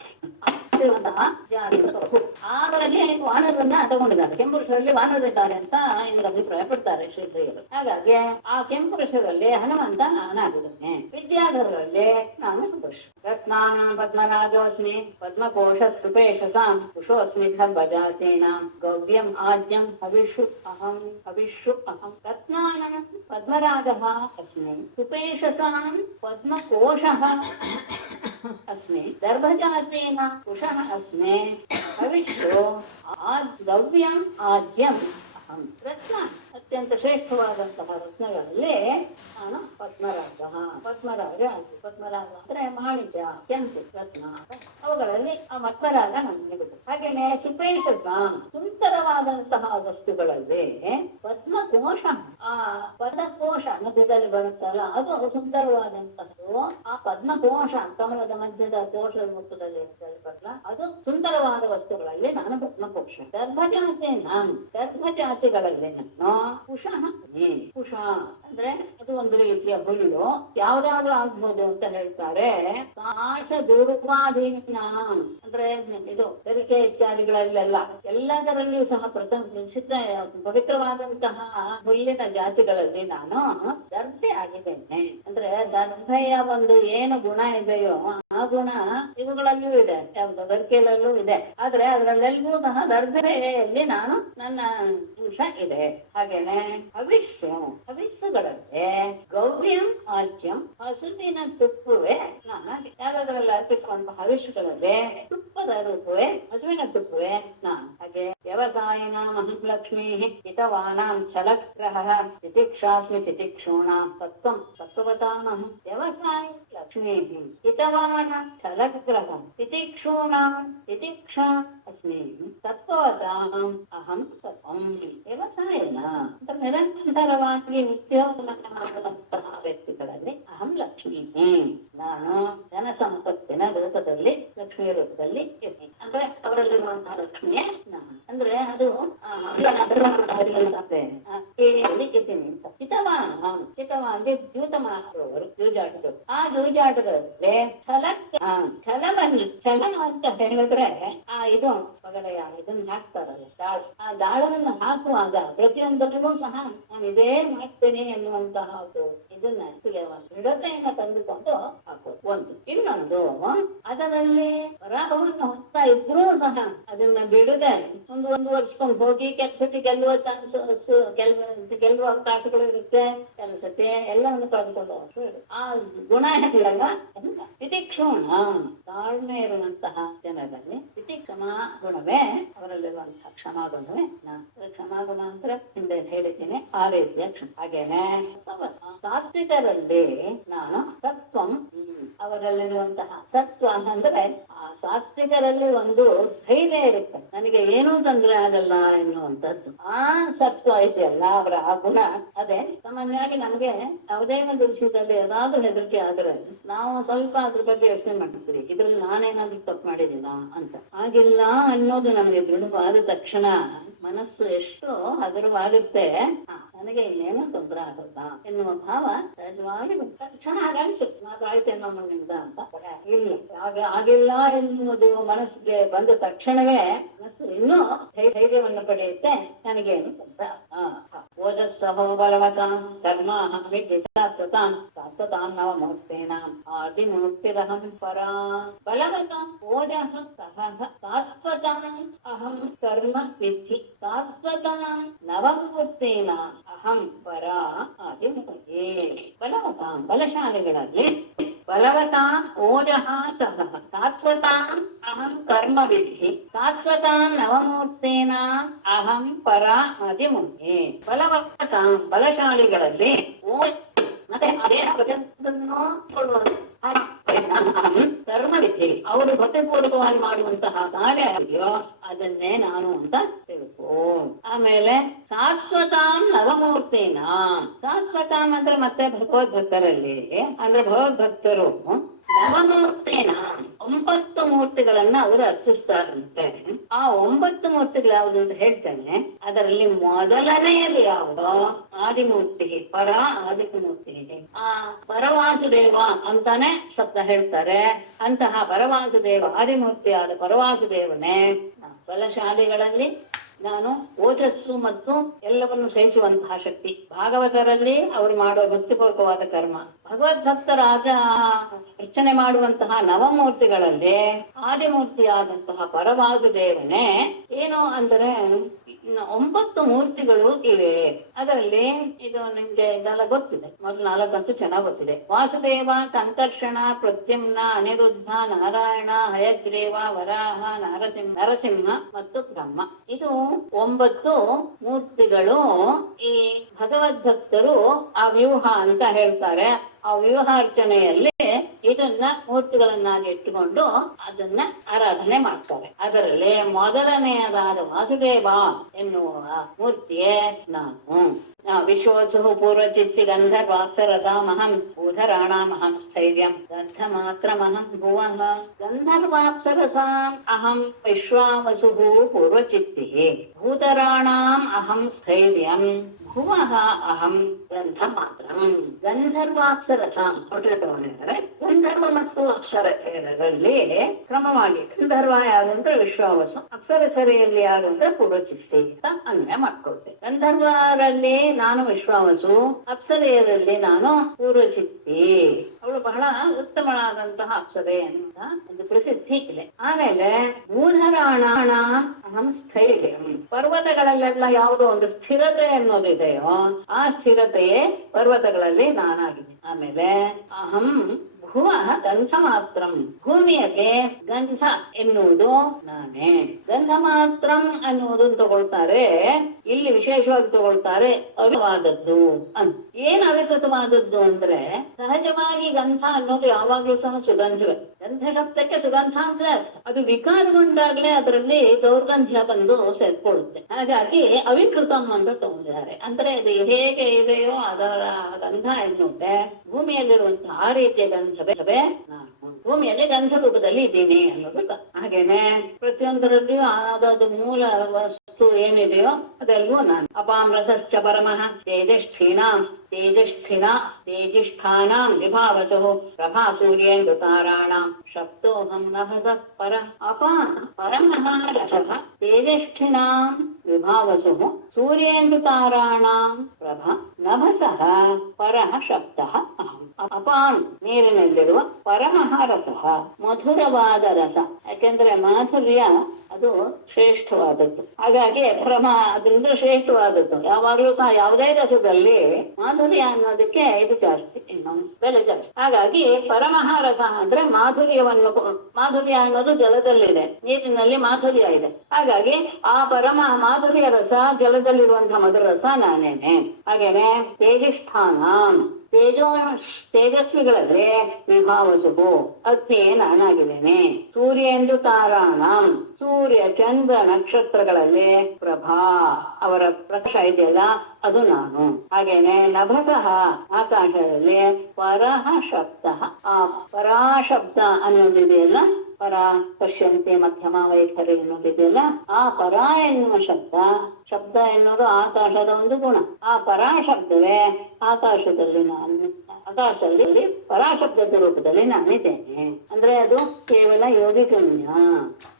ಆವರಲ್ಲಿ ವಾನರನ್ನ ತಗೊಂಡಿದ್ದಾರೆ. ಕೆಂಪುರುಷರಲ್ಲಿ ವಾನರಿದ್ದಾರೆ ಅಂತ ಇವರು ಅಭಿಪ್ರಾಯ ಪಡ್ತಾರೆ ಶ್ರೀಶ್ರೀಯರು. ಹಾಗಾಗಿ ಆ ಕೆಂಪುರುಷರಲ್ಲಿ ಹನುಮಂತ ನಾನಾಗಿದ್ದೇನೆ, ವಿದ್ಯಾಧರರಲ್ಲಿ ನಾನು ಸುಪುರುಷ. ರತ್ನಾನಾಂ ಪದ್ಮರಾಜೋಸ್ಮಿ ಪದ್ಮಕೋಶ ಸುಪೇಶಸಾಂ ಕುಶೋಸ್ಮಿ ಧರ್ಮಜಾತೇನಾಂ ಗೌರ್ಯಂ ಆಜ್ಯಂ ಹವಿಷು ಅಹಂ ರತ್ನಾನಾಂ ಪದ್ಮರಾಜಃ ಅಸ್ಮಿ ಸುಪೇಶಸಾಂ ಪದ್ಮಕೋಶಃ अस्मि दर्भजातेन कुशः अस्मि हविष्यो गव्यं आज्यम् अहं रत्न ಅತ್ಯಂತ ಶ್ರೇಷ್ಠವಾದಂತಹ ರತ್ನಗಳಲ್ಲಿ ನಾನು ಪದ್ಮರಾಜ. ಪದ್ಮರಾಜ ಅಂದ್ರೆ ಮಾಣಿಕ್ಯ, ಕೆಂಪು ರತ್ನ, ಅವುಗಳಲ್ಲಿ ಆ ಪದ್ಮರಾಜ ನಮಗೆ ಬಿಟ್ಟು. ಹಾಗೇನೆ ಸುಪೇಶಸ ಸುಂದರವಾದಂತಹ ವಸ್ತುಗಳಲ್ಲಿ ಪದ್ಮಕೋಶ, ಆ ಪದ್ಮಕೋಶ ಮಧ್ಯದಲ್ಲಿ ಬರುತ್ತಲ್ಲ ಅದು ಸುಂದರವಾದಂತಹದ್ದು. ಆ ಪದ್ಮಕೋಶ ಕಮಲದ ಮಧ್ಯದ ಕೋಶದ ಮುಖದಲ್ಲಿ ಬರಲ್ಲ, ಅದು ಸುಂದರವಾದ ವಸ್ತುಗಳಲ್ಲಿ ನಾನು ಪದ್ಮಕೋಶ. ಗರ್ಭಜಾತಿಗಳಲ್ಲಿ ನಾನು ಕುಶ ಅಂದ್ರೆ ಅದು ಒಂದು ರೀತಿಯ ಹುಲ್ಲು, ಯಾವ್ದಾದ್ರು ಆಗ್ಬೋದು ಅಂತ ಹೇಳ್ತಾರೆ. ಕಾಶ ದುರ್ವಾದೀನ ಅಂದ್ರೆ ಇದು ತೆರಿಗೆ ಇತ್ಯಾದಿಗಳಲ್ಲೆಲ್ಲ ಎಲ್ಲದರಲ್ಲಿಯೂ ಸಹ ಪವಿತ್ರವಾದಂತಹ ಹುಲ್ಲಿನ ಜಾತಿಗಳಲ್ಲಿ ನಾನು ದರ್ಭೆ ಆಗಿದ್ದೇನೆ. ಅಂದ್ರೆ ದರ್ಭೆಯ ಒಂದು ಏನು ಗುಣ ಇದೆಯೋ ಆ ಗುಣ ಇವುಗಳಲ್ಲೂ ಇದೆ, ಯಾವ್ದು ಗರಿಕೆಯಲ್ಲೂ ಇದೆ. ಆದ್ರೆ ಅದರಲ್ಲೆಲ್ಲೂ ಸಹ ದರ್ಭೆಯಲ್ಲಿ ನಾನು ನನ್ನ ಅಂಶ ಇದೆ. ಹಾಗೇನೆ ಹವಿಸ್ಸುಗಳಲ್ಲಿ ಗೌರ್ಯಂ ಆಜ್ಯಂ ಹಸುವಿನ ತುಪ್ಪುವೆ ನಾನು. ಯಾವ್ದ್ರಲ್ಲಿ ಅರ್ಪಿಸುವಂತಹ ಹವಿಸ್ಸುಗಳಲ್ಲಿ ತುಪ್ಪದ ರೂಪವೇ, ಹಸುವಿನ ತುಪ್ಪುವೆ ನಾನು. ಹಾಗೆ ವ್ಯವಸಾಯಿನಾಂ ಅಹಂ ಲಕ್ಷ್ಮೀ ಹಿತವಾನಾಂ ಛಲಗ್ರಹಃ ತಿತಿಕ್ಷಾಸ್ಮಿ ತಿತಿಕ್ಷೂಣಾಂ ತತ್ವವತಾಮಹಂ. ವ್ಯವಸಾಯಿ ಲಕ್ಷ್ಮೀ ಹಿತವಾನಾಂ ಛಲಗ್ರಹ ತಿತಿಕ್ಷೂಣಾಂ ತಿತಿಕ್ಷಾ ಅಸ್ಮಿ ತತ್ವವತಾಂ ಅಹಂ ತತ್ವಂ. ವ್ಯವಸಾಯನ ನಿರಂತರವಾಗಿ ಉದ್ಯೋಗವನ್ನು ಮಾಡುವಂತಹ ವ್ಯಕ್ತಿಗಳಲ್ಲಿ ಅಹಂ ಲಕ್ಷ್ಮೀ, ನಾನು ಧನ ಸಂಪತ್ತಿನ ರೂಪದಲ್ಲಿ ಲಕ್ಷ್ಮಿಯ ರೂಪದಲ್ಲಿ ಇದ್ದೀನಿ. ಅಂದ್ರೆ ಅವರಲ್ಲಿರುವಂತಹ ಲಕ್ಷ್ಮಿಯೇ ನಾನು. ಅಂದ್ರೆ ಅದು ಇದ್ದೀನಿ ಅಂತ. ಹಿತವಾಗಿ ದ್ಯೂತ ಮಾಡುವವರು, ಜೂಜಾಟಗಳು. ಆ ಜೂಜಾಟಗಳಲ್ಲಿ ಛಲ ಅಂತ ಹೇಳಿದ್ರೆ ಆ ಇದು ಪಗಡೆಯ ಇದನ್ನ ಹಾಕ್ತಾರಲ್ಲ ದಾಳ, ಆ ದಾಳವನ್ನು ಹಾಕುವಾಗ ಪ್ರತಿಯೊಂದರಿಗೂ ಸಹ ನಾನು ಇದೇ ಮಾಡ್ತೇನೆ ಎನ್ನುವಂತಹ ಇದನ್ನ ದೃಢತೆಯನ್ನ ತಂದುಕೊಂಡು ಹಾಕೋದು ಒಂದು. ಇನ್ನೊಂದು, ಅದರಲ್ಲಿ ಪರಾಭವವನ್ನು ಹೊತ್ತಾ ಇದ್ರೂ ಸಹ ಅದನ್ನ ಬಿಡದೆ ಮುಂದುವರಿಸ್ಕೊಂಡು ಹೋಗಿ ಕೆಲಸಕ್ಕೆ ಗೆಲ್ಲುವ ಗೆಲ್ಲುವ ಅವಕಾಶಗಳು ಇರುತ್ತೆ. ಕೆಲಸಕ್ಕೆ ಎಲ್ಲವನ್ನು ಕಳೆದುಕೊಂಡು ಆ ಗುಣ ಹೇಳಲ್ಲ. ತಿತಿಕ್ಷೋಣ ತಾಳ್ಮೆ ಇರುವಂತಹ ಜನರಲ್ಲಿ ತಿತಿಕ್ಷಮಾ ಗುಣವೇ ಅವರಲ್ಲಿರುವಂತಹ ಕ್ಷಮಾಗುಣವೇ ಕ್ಷಮಾಗುಣ ಅಂದ್ರೆ ಹಿಂದೆ ಹೇಳಿದ್ದೀನಿ ಆ ರೀತಿಯ ಕ್ಷಮ. ಹಾಗೇನೆ ಸಾತ್ವಿಕರಲ್ಲಿ ನಾನು ಸತ್ವಂ, ಅವರಲ್ಲಿರುವಂತಹ ಸತ್ವ ಅಂದ್ರೆ ಆ ಸಾತ್ವಿಕರಲ್ಲಿ ಒಂದು ಧೈರ್ಯ ಇರುತ್ತೆ, ನನಗೆ ಏನೂ ತೊಂದರೆ ಆಗಲ್ಲ ಎನ್ನುವಂಥದ್ದು. ಆ ಸತ್ವ ಇದೆಯಲ್ಲ ಅವರ ಆ ಗುಣ, ಅದೇ ಸಾಮಾನ್ಯವಾಗಿ ನಮ್ಗೆ ಯಾವುದೇ ಒಂದು ವಿಷಯದಲ್ಲಿ ಏನಾದ್ರೂ ಹೆದರಿಕೆ ಆದ್ರೆ ನಾವು ಸ್ವಲ್ಪ ಅದ್ರ ಬಗ್ಗೆ ಯೋಚನೆ ಮಾಡ್ತೀವಿ, ಇದ್ರಲ್ಲಿ ನಾನೇನಾದ್ರೂ ತಪ್ಪು ಮಾಡಿದಿಲ್ಲ ಅಂತ. ಆಗಿಲ್ಲ ಅನ್ನೋದು ನಮ್ಗೆ ದೃಢವಾದ ತಕ್ಷಣ ಮನಸ್ಸು ಎಷ್ಟು ಹಗುರವಾಗುತ್ತೆ, ನನಗೆ ಇನ್ನೇನು ತೊಂದರೆ ಆಗುತ್ತ ಎನ್ನುವ ಭಾವ ಸಹಜವಾಗಿ ತಕ್ಷಣ ಅನ್ಸುತ್ತೆ. ಮಾತ್ರ ಆಯ್ತೇನೋ ನಮ್ಮಿಂದ ಅಂತ. ಇಲ್ಲ, ಆಗಿಲ್ಲ ಎನ್ನುವುದು ಮನಸ್ಸಿಗೆ ಬಂದ ತಕ್ಷಣವೇ ಮನಸ್ಸು ಇನ್ನೂ ಧೈರ್ಯವನ್ನು ಪಡೆಯುತ್ತೆ, ನನಗೇನು ತೊಂದರೆ. ಓಜಸ್ಸಹೋ ಬಲವತಾಂ ಕರ್ಮ ಸಾತ್ವತಾಂ ನವ ಮುಹೂರ್ತೇನಾಂ ಆದಿಮೂರ್ತಿರಹಂ ಪರಾ. ಬಲವತಾಂ ಓಜಃ ಸಹಃ ಸಾತ್ವತಾಂ ಅಹಂ ಕರ್ಮ ವಿಧಿ ಸಾತ್ವತಾಂ ನವಮೂರ್ತೇನ ಅಹಂ ಪರಾ ಆದಿಮೂರ್ತಿ. ಬಲವತಾಂ ಬಲಶಾಲಿಗಳಲ್ಲಿ ಬಲವತಾಂ ಓಜಃ ಸಹಃ ಸಾತ್ವತಾಂ ಅಹಂ ಕರ್ಮ ವಿಧಿ ಸಾತ್ವತಾಂ ನವಮೂರ್ತೇನ ಅಹಂ ಪರಾ ಆದಿಮೂರ್ತಿ. ಬಲವತಾಂ ಬಲಶಾಲಿಗಳಲ್ಲಿ ಮತ್ತೆ ಅದೇ ಪ್ರತಿಯೊಂದನ್ನು ಕರ್ಮವಿದ್ಯೆ ಅವರು ಭಕ್ತಿಪೂರ್ವಕವಾಗಿ ಮಾಡುವಂತಹ ಕಾರ್ಯ ಇದೆಯೋ ಅದನ್ನೇ ನಾನು ಅಂತ ತಿಳ್ಕೊ. ಆಮೇಲೆ ಶಾಶ್ವತಾಂ ನವಮೂರ್ತಿನ, ಶಾಶ್ವತಾಂ ಅಂದ್ರೆ ಮತ್ತೆ ಭಗವದ್ಭಕ್ತರಲ್ಲಿ ಅಂದ್ರೆ ಭಗವದ್ಭಕ್ತರು ನವಮೂರ್ತಿನ 9 ಮೂರ್ತಿಗಳನ್ನ ಅವರು ಅರ್ಚಿಸ್ತಾರಂತೆ. ಆ 9 ಮೂರ್ತಿಗಳು ಯಾವುದು ಅಂತ ಹೇಳ್ತೇನೆ. ಅದರಲ್ಲಿ ಮೊದಲನೆಯದು ಯಾವುದು? ಆದಿಮೂರ್ತಿ, ಪರ ಆದಿಮೂರ್ತಿ ಇದೆ. ಆ ಪರವಾಸುದೇವ ಅಂತಾನೆ ಶಬ್ದ ಹೇಳ್ತಾರೆ. ಅಂತಹ ಪರವಾಸುದೇವ, ಆದಿಮೂರ್ತಿಯಾದ ಪರವಾಸುದೇವನೇ ಬಲಶಾಲಿಗಳಲ್ಲಿ ನಾನು ಓಜಸ್ಸು ಮತ್ತು ಎಲ್ಲವನ್ನು ಸಹಿಸುವಂತಹ ಶಕ್ತಿ. ಭಾಗವತರಲ್ಲಿ ಅವರು ಮಾಡುವ ಭಕ್ತಿಪೂರ್ವಕವಾದ ಕರ್ಮ, ಭಗವದ್ಭಕ್ತರಾದ ಅರ್ಚನೆ ಮಾಡುವಂತಹ ನವಮೂರ್ತಿಗಳಲ್ಲಿ ಆದಿಮೂರ್ತಿಯಾದಂತಹ ಪರವಾಸುದೇವನೇ ಏನು ಅಂದರೆ 9 ಮೂರ್ತಿಗಳು ಇವೆ. ಅದರಲ್ಲಿ ಇದು ನಿಮ್ಗೆ ಇದೆಲ್ಲ ಗೊತ್ತಿದೆ, ಮೊದಲು 4 ಅಂತೂ ಚೆನ್ನಾಗಿ ಗೊತ್ತಿದೆ. ವಾಸುದೇವ, ಸಂಕರ್ಷಣ, ಪ್ರದ್ಯುಮ್ನ, ಅನಿರುದ್ಧ, ನಾರಾಯಣ, ಹಯಗ್ರೀವ, ವರಾಹ, ನರಸಿಂಹ ಮತ್ತು ಬ್ರಹ್ಮ. ಇದು 9 ಮೂರ್ತಿಗಳು. ಈ ಭಗವದ್ಭಕ್ತರು ಆ ವ್ಯೂಹ ಅಂತ ಹೇಳ್ತಾರೆ. ಆ ವ್ಯೂಹಾರ್ಚನೆಯಲ್ಲಿ ಇದನ್ನ ಮೂರ್ತಿಗಳನ್ನಾಗಿ ಇಟ್ಟುಕೊಂಡು ಅದನ್ನ ಆರಾಧನೆ ಮಾಡ್ತಾರೆ. ಅದರಲ್ಲಿ ಮೊದಲನೆಯದಾದ ವಾಸುದೇವ ಎನ್ನುವ ಮೂರ್ತಿಯೇ ನಾನು. ವಿಶ್ವಸು ಪೂರ್ವಚಿತ್ತಿ ಗಂಧರ್ವಾಪ್ಸರಸಾಮಹಂ ಭೂಧರಾಣಾಮಹಂ ಸ್ಥೈರ್ಯಂ ಗಂಧಮಾತ್ರಮಹಂ ಭುವಃ ಗಂಧರ್ವಾಪ್ಸರಸಾಂ ಅಹಂ ವಿಶ್ವಾವಸು ಪೂರ್ವಚಿತ್ತಿ ಭೂಧರಾಣಾಂ ಅಹಂ ಸ್ಥೈರ್ಯಂ ಭುವಃ ಅಹಂ ಗಂಧ ಮಾತ್ರ. ಗಂಧರ್ವಾಪ್ಸರಸಾಂ ಹೊರಟಿದ್ದಾರೆ. ಗಂಧರ್ವ ಮತ್ತು ಅಪ್ಸರೆಯರಲ್ಲಿ ಕ್ರಮವಾಗಿ ಗಂಧರ್ವ ಯಾರಂದ್ರೆ ವಿಶ್ವಾವಸು, ಅಪ್ಸರಸರೆಯಲ್ಲಿ ಯಾರು ಅಂದ್ರೆ ಪೂರ್ವಚಿತ್ತಿ ಅಂತ ಅನ್ವಯ ಮಾಡ್ಕೊಳ್ತೇವೆ. ಗಂಧರ್ವರಲ್ಲಿ ನಾನು ವಿಶ್ವಾವಸು, ಅಪ್ಸರೆಯರಲ್ಲಿ ನಾನು ಪೂರ್ವಚಿತ್ತಿ. ಅವಳು ಬಹಳ ಉತ್ತಮವಾದಂತಹ ಅಪ್ಸರೆ ಅಂತ ಒಂದು ಪ್ರಸಿದ್ಧಿ ಇದೆ. ಆಮೇಲೆ ಭೂಧರಾಣ ಅಹಂ ಸ್ಥೈರ್ಯಂ, ಪರ್ವತಗಳಲ್ಲೆಲ್ಲ ಯಾವುದೋ ಒಂದು ಸ್ಥಿರತೆ ಅನ್ನೋದಿದೆಯೋ ಆ ಸ್ಥಿರತೆಯೇ ಪರ್ವತಗಳಲ್ಲಿ ನಾನಾಗಿದೆ. ಆಮೇಲೆ ಅಹಂ ಭುವ ಗಂಧ ಮಾತ್ರಂ, ಭೂಮಿಯಲ್ಲಿ ಗಂಧ ಎನ್ನುವುದು ನಾನೇ. ಗಂಧ ಮಾತ್ರಂ ಅನ್ನುವುದನ್ನು ತಗೊಳ್ತಾರೆ, ಇಲ್ಲಿ ವಿಶೇಷವಾಗಿ ತಗೊಳ್ತಾರೆ ಅವಿಕೃತವಾದದ್ದು ಅಂತ. ಏನ್ ಅವಿಕೃತವಾದದ್ದು ಅಂದ್ರೆ ಸಹಜವಾಗಿ ಗಂಧ ಅನ್ನೋದು ಯಾವಾಗ್ಲೂ ಸಹ ಸುಗಂಧವೇ. ಗಂಧ ಶಬ್ದಕ್ಕೆ ಸುಗಂಧ ಅಂತ ಅರ್ಥ. ಅದು ವಿಕಾರಗೊಂಡಾಗ್ಲೇ ಅದರಲ್ಲಿ ದೌರ್ಗಂಧ್ಯ ಬಂದು ಸೇರ್ಕೊಳ್ಳುತ್ತೆ. ಹಾಗಾಗಿ ಅವಿಕೃತಂ ಅಂತ ತಗೊಂಡಿದ್ದಾರೆ. ಅಂದ್ರೆ ಅದು ಹೇಗೆ ಇದೆಯೋ ಅದರ ಗಂಧ ಎನ್ನುತ್ತೆ ಭೂಮಿಯಲ್ಲಿರುವಂತಹ ಆ ರೀತಿಯ ಗಂಧವೇ ನಾನು ಭೂಮಿಯಲ್ಲಿ ಗಂಧ ರೂಪದಲ್ಲಿ ಇದ್ದೀನಿ ಅನ್ನೋದು. ಹಾಗೇನೆ ಪ್ರತಿಯೊಂದರಲ್ಲಿಯೂ ಆದದು ಮೂಲ ವಸ್ತು ಏನಿದೆಯೋ ಅದೆಲ್ಲವೂ ನಾನು. ಅಪಾಂ ರಸಶ್ಚ ಪರಮಃ ತೇಜಷ್ಠೀನಾಂ ತೇಜಿಷ್ಠಾನಾಂ ವಿಭಾವಸು ಪ್ರಭಾ ಸೂರ್ಯೇಂದ್ರತಾರಾಣಾಂ ಶಬ್ದೋಹಂ ನಭಸಃ ಪರ. ಅಪಾಂ ಪರಮಃ ರಸಃ ತೇಜಷ್ಠೀನಾಂ ವಿಭಾವಸು ಸೂರ್ಯೇಂದ್ರತಾರಾಣಾಂ ಪ್ರಭಾ ನಭಸಃ ಪರಃ ಶಬ್ದಃ ಅಹಂ. ಅಪಾನ್ ನೀರಿನಲ್ಲಿರುವ ಪರಮಃ ರಸಃ ಮಧುರವಾದ ರಸ. ಯಾಕೆಂದ್ರೆ ಮಾಧುರ್ಯ ಅದು ಶ್ರೇಷ್ಠವಾದದ್ದು. ಹಾಗಾಗಿ ಪರಮ ಅದರಿಂದ ಶ್ರೇಷ್ಠವಾದದ್ದು. ಯಾವಾಗ್ಲೂ ಸಹ ಯಾವುದೇ ರಸದಲ್ಲಿ ಮಾಧುರ್ಯ ಅನ್ನೋದಕ್ಕೆ ಇದು ಜಾಸ್ತಿ, ಇನ್ನೊಂದು ಬೆಲೆ ಜಾಸ್ತಿ. ಹಾಗಾಗಿ ಪರಮಃ ರಸ ಅಂದ್ರೆ ಮಾಧುರ್ಯ ಅನ್ನೋದು ಜಲದಲ್ಲಿದೆ, ನೀರಿನಲ್ಲಿ ಮಾಧುರ್ಯ ಇದೆ. ಹಾಗಾಗಿ ಆ ಪರಮ ಮಾಧುರ್ಯ ರಸ, ಜಲದಲ್ಲಿರುವಂತಹ ಮಧುರ ರಸ ನಾನೇನೆ. ಹಾಗೇನೆ ತೇಜಿಷ್ಠಾನ, ತೇಜಸ್ವಿಗಳಲ್ಲಿ ವಿಭಾವಸುಗು ಅಗ್ನಿಯೇ ನಾನಾಗಿದ್ದೇನೆ. ಸೂರ್ಯೇಂದು ತಾರಾಣ, ಸೂರ್ಯ ಚಂದ್ರ ನಕ್ಷತ್ರಗಳಲ್ಲಿ ಪ್ರಭಾ ಅವರ ಪ್ರಕಾಶ ಇದೆಯಲ್ಲ ಅದು ನಾನು. ಹಾಗೇನೆ ನಭಸಃ ಆಕಾಶದಲ್ಲಿ ಪರಃ ಶಬ್ದ, ಆ ಪರಾಶಬ್ದ ಅನ್ನೋದಿದೆಯಲ್ಲ, ಪರ ಪಶ್ಯಂತಿ ಮಧ್ಯಮ ವೈಖರಿ ಅನ್ನೋದಿದೆಯಲ್ಲ, ಆ ಪರ ಎನ್ನುವ ಶಬ್ದ ಎನ್ನುವುದು ಆಕಾಶದ ಒಂದು ಗುಣ. ಆ ಪರಾಶಬ್ದವೇ ಆಕಾಶದಲ್ಲಿ ಆಕಾಶದಲ್ಲಿ ಪರಾಶಬ್ದದ ರೂಪದಲ್ಲಿ ನಾನಿದ್ದೇನೆ. ಅಂದ್ರೆ ಅದು ಕೇವಲ ಯೋಗಿ ಗಮ್ಯ.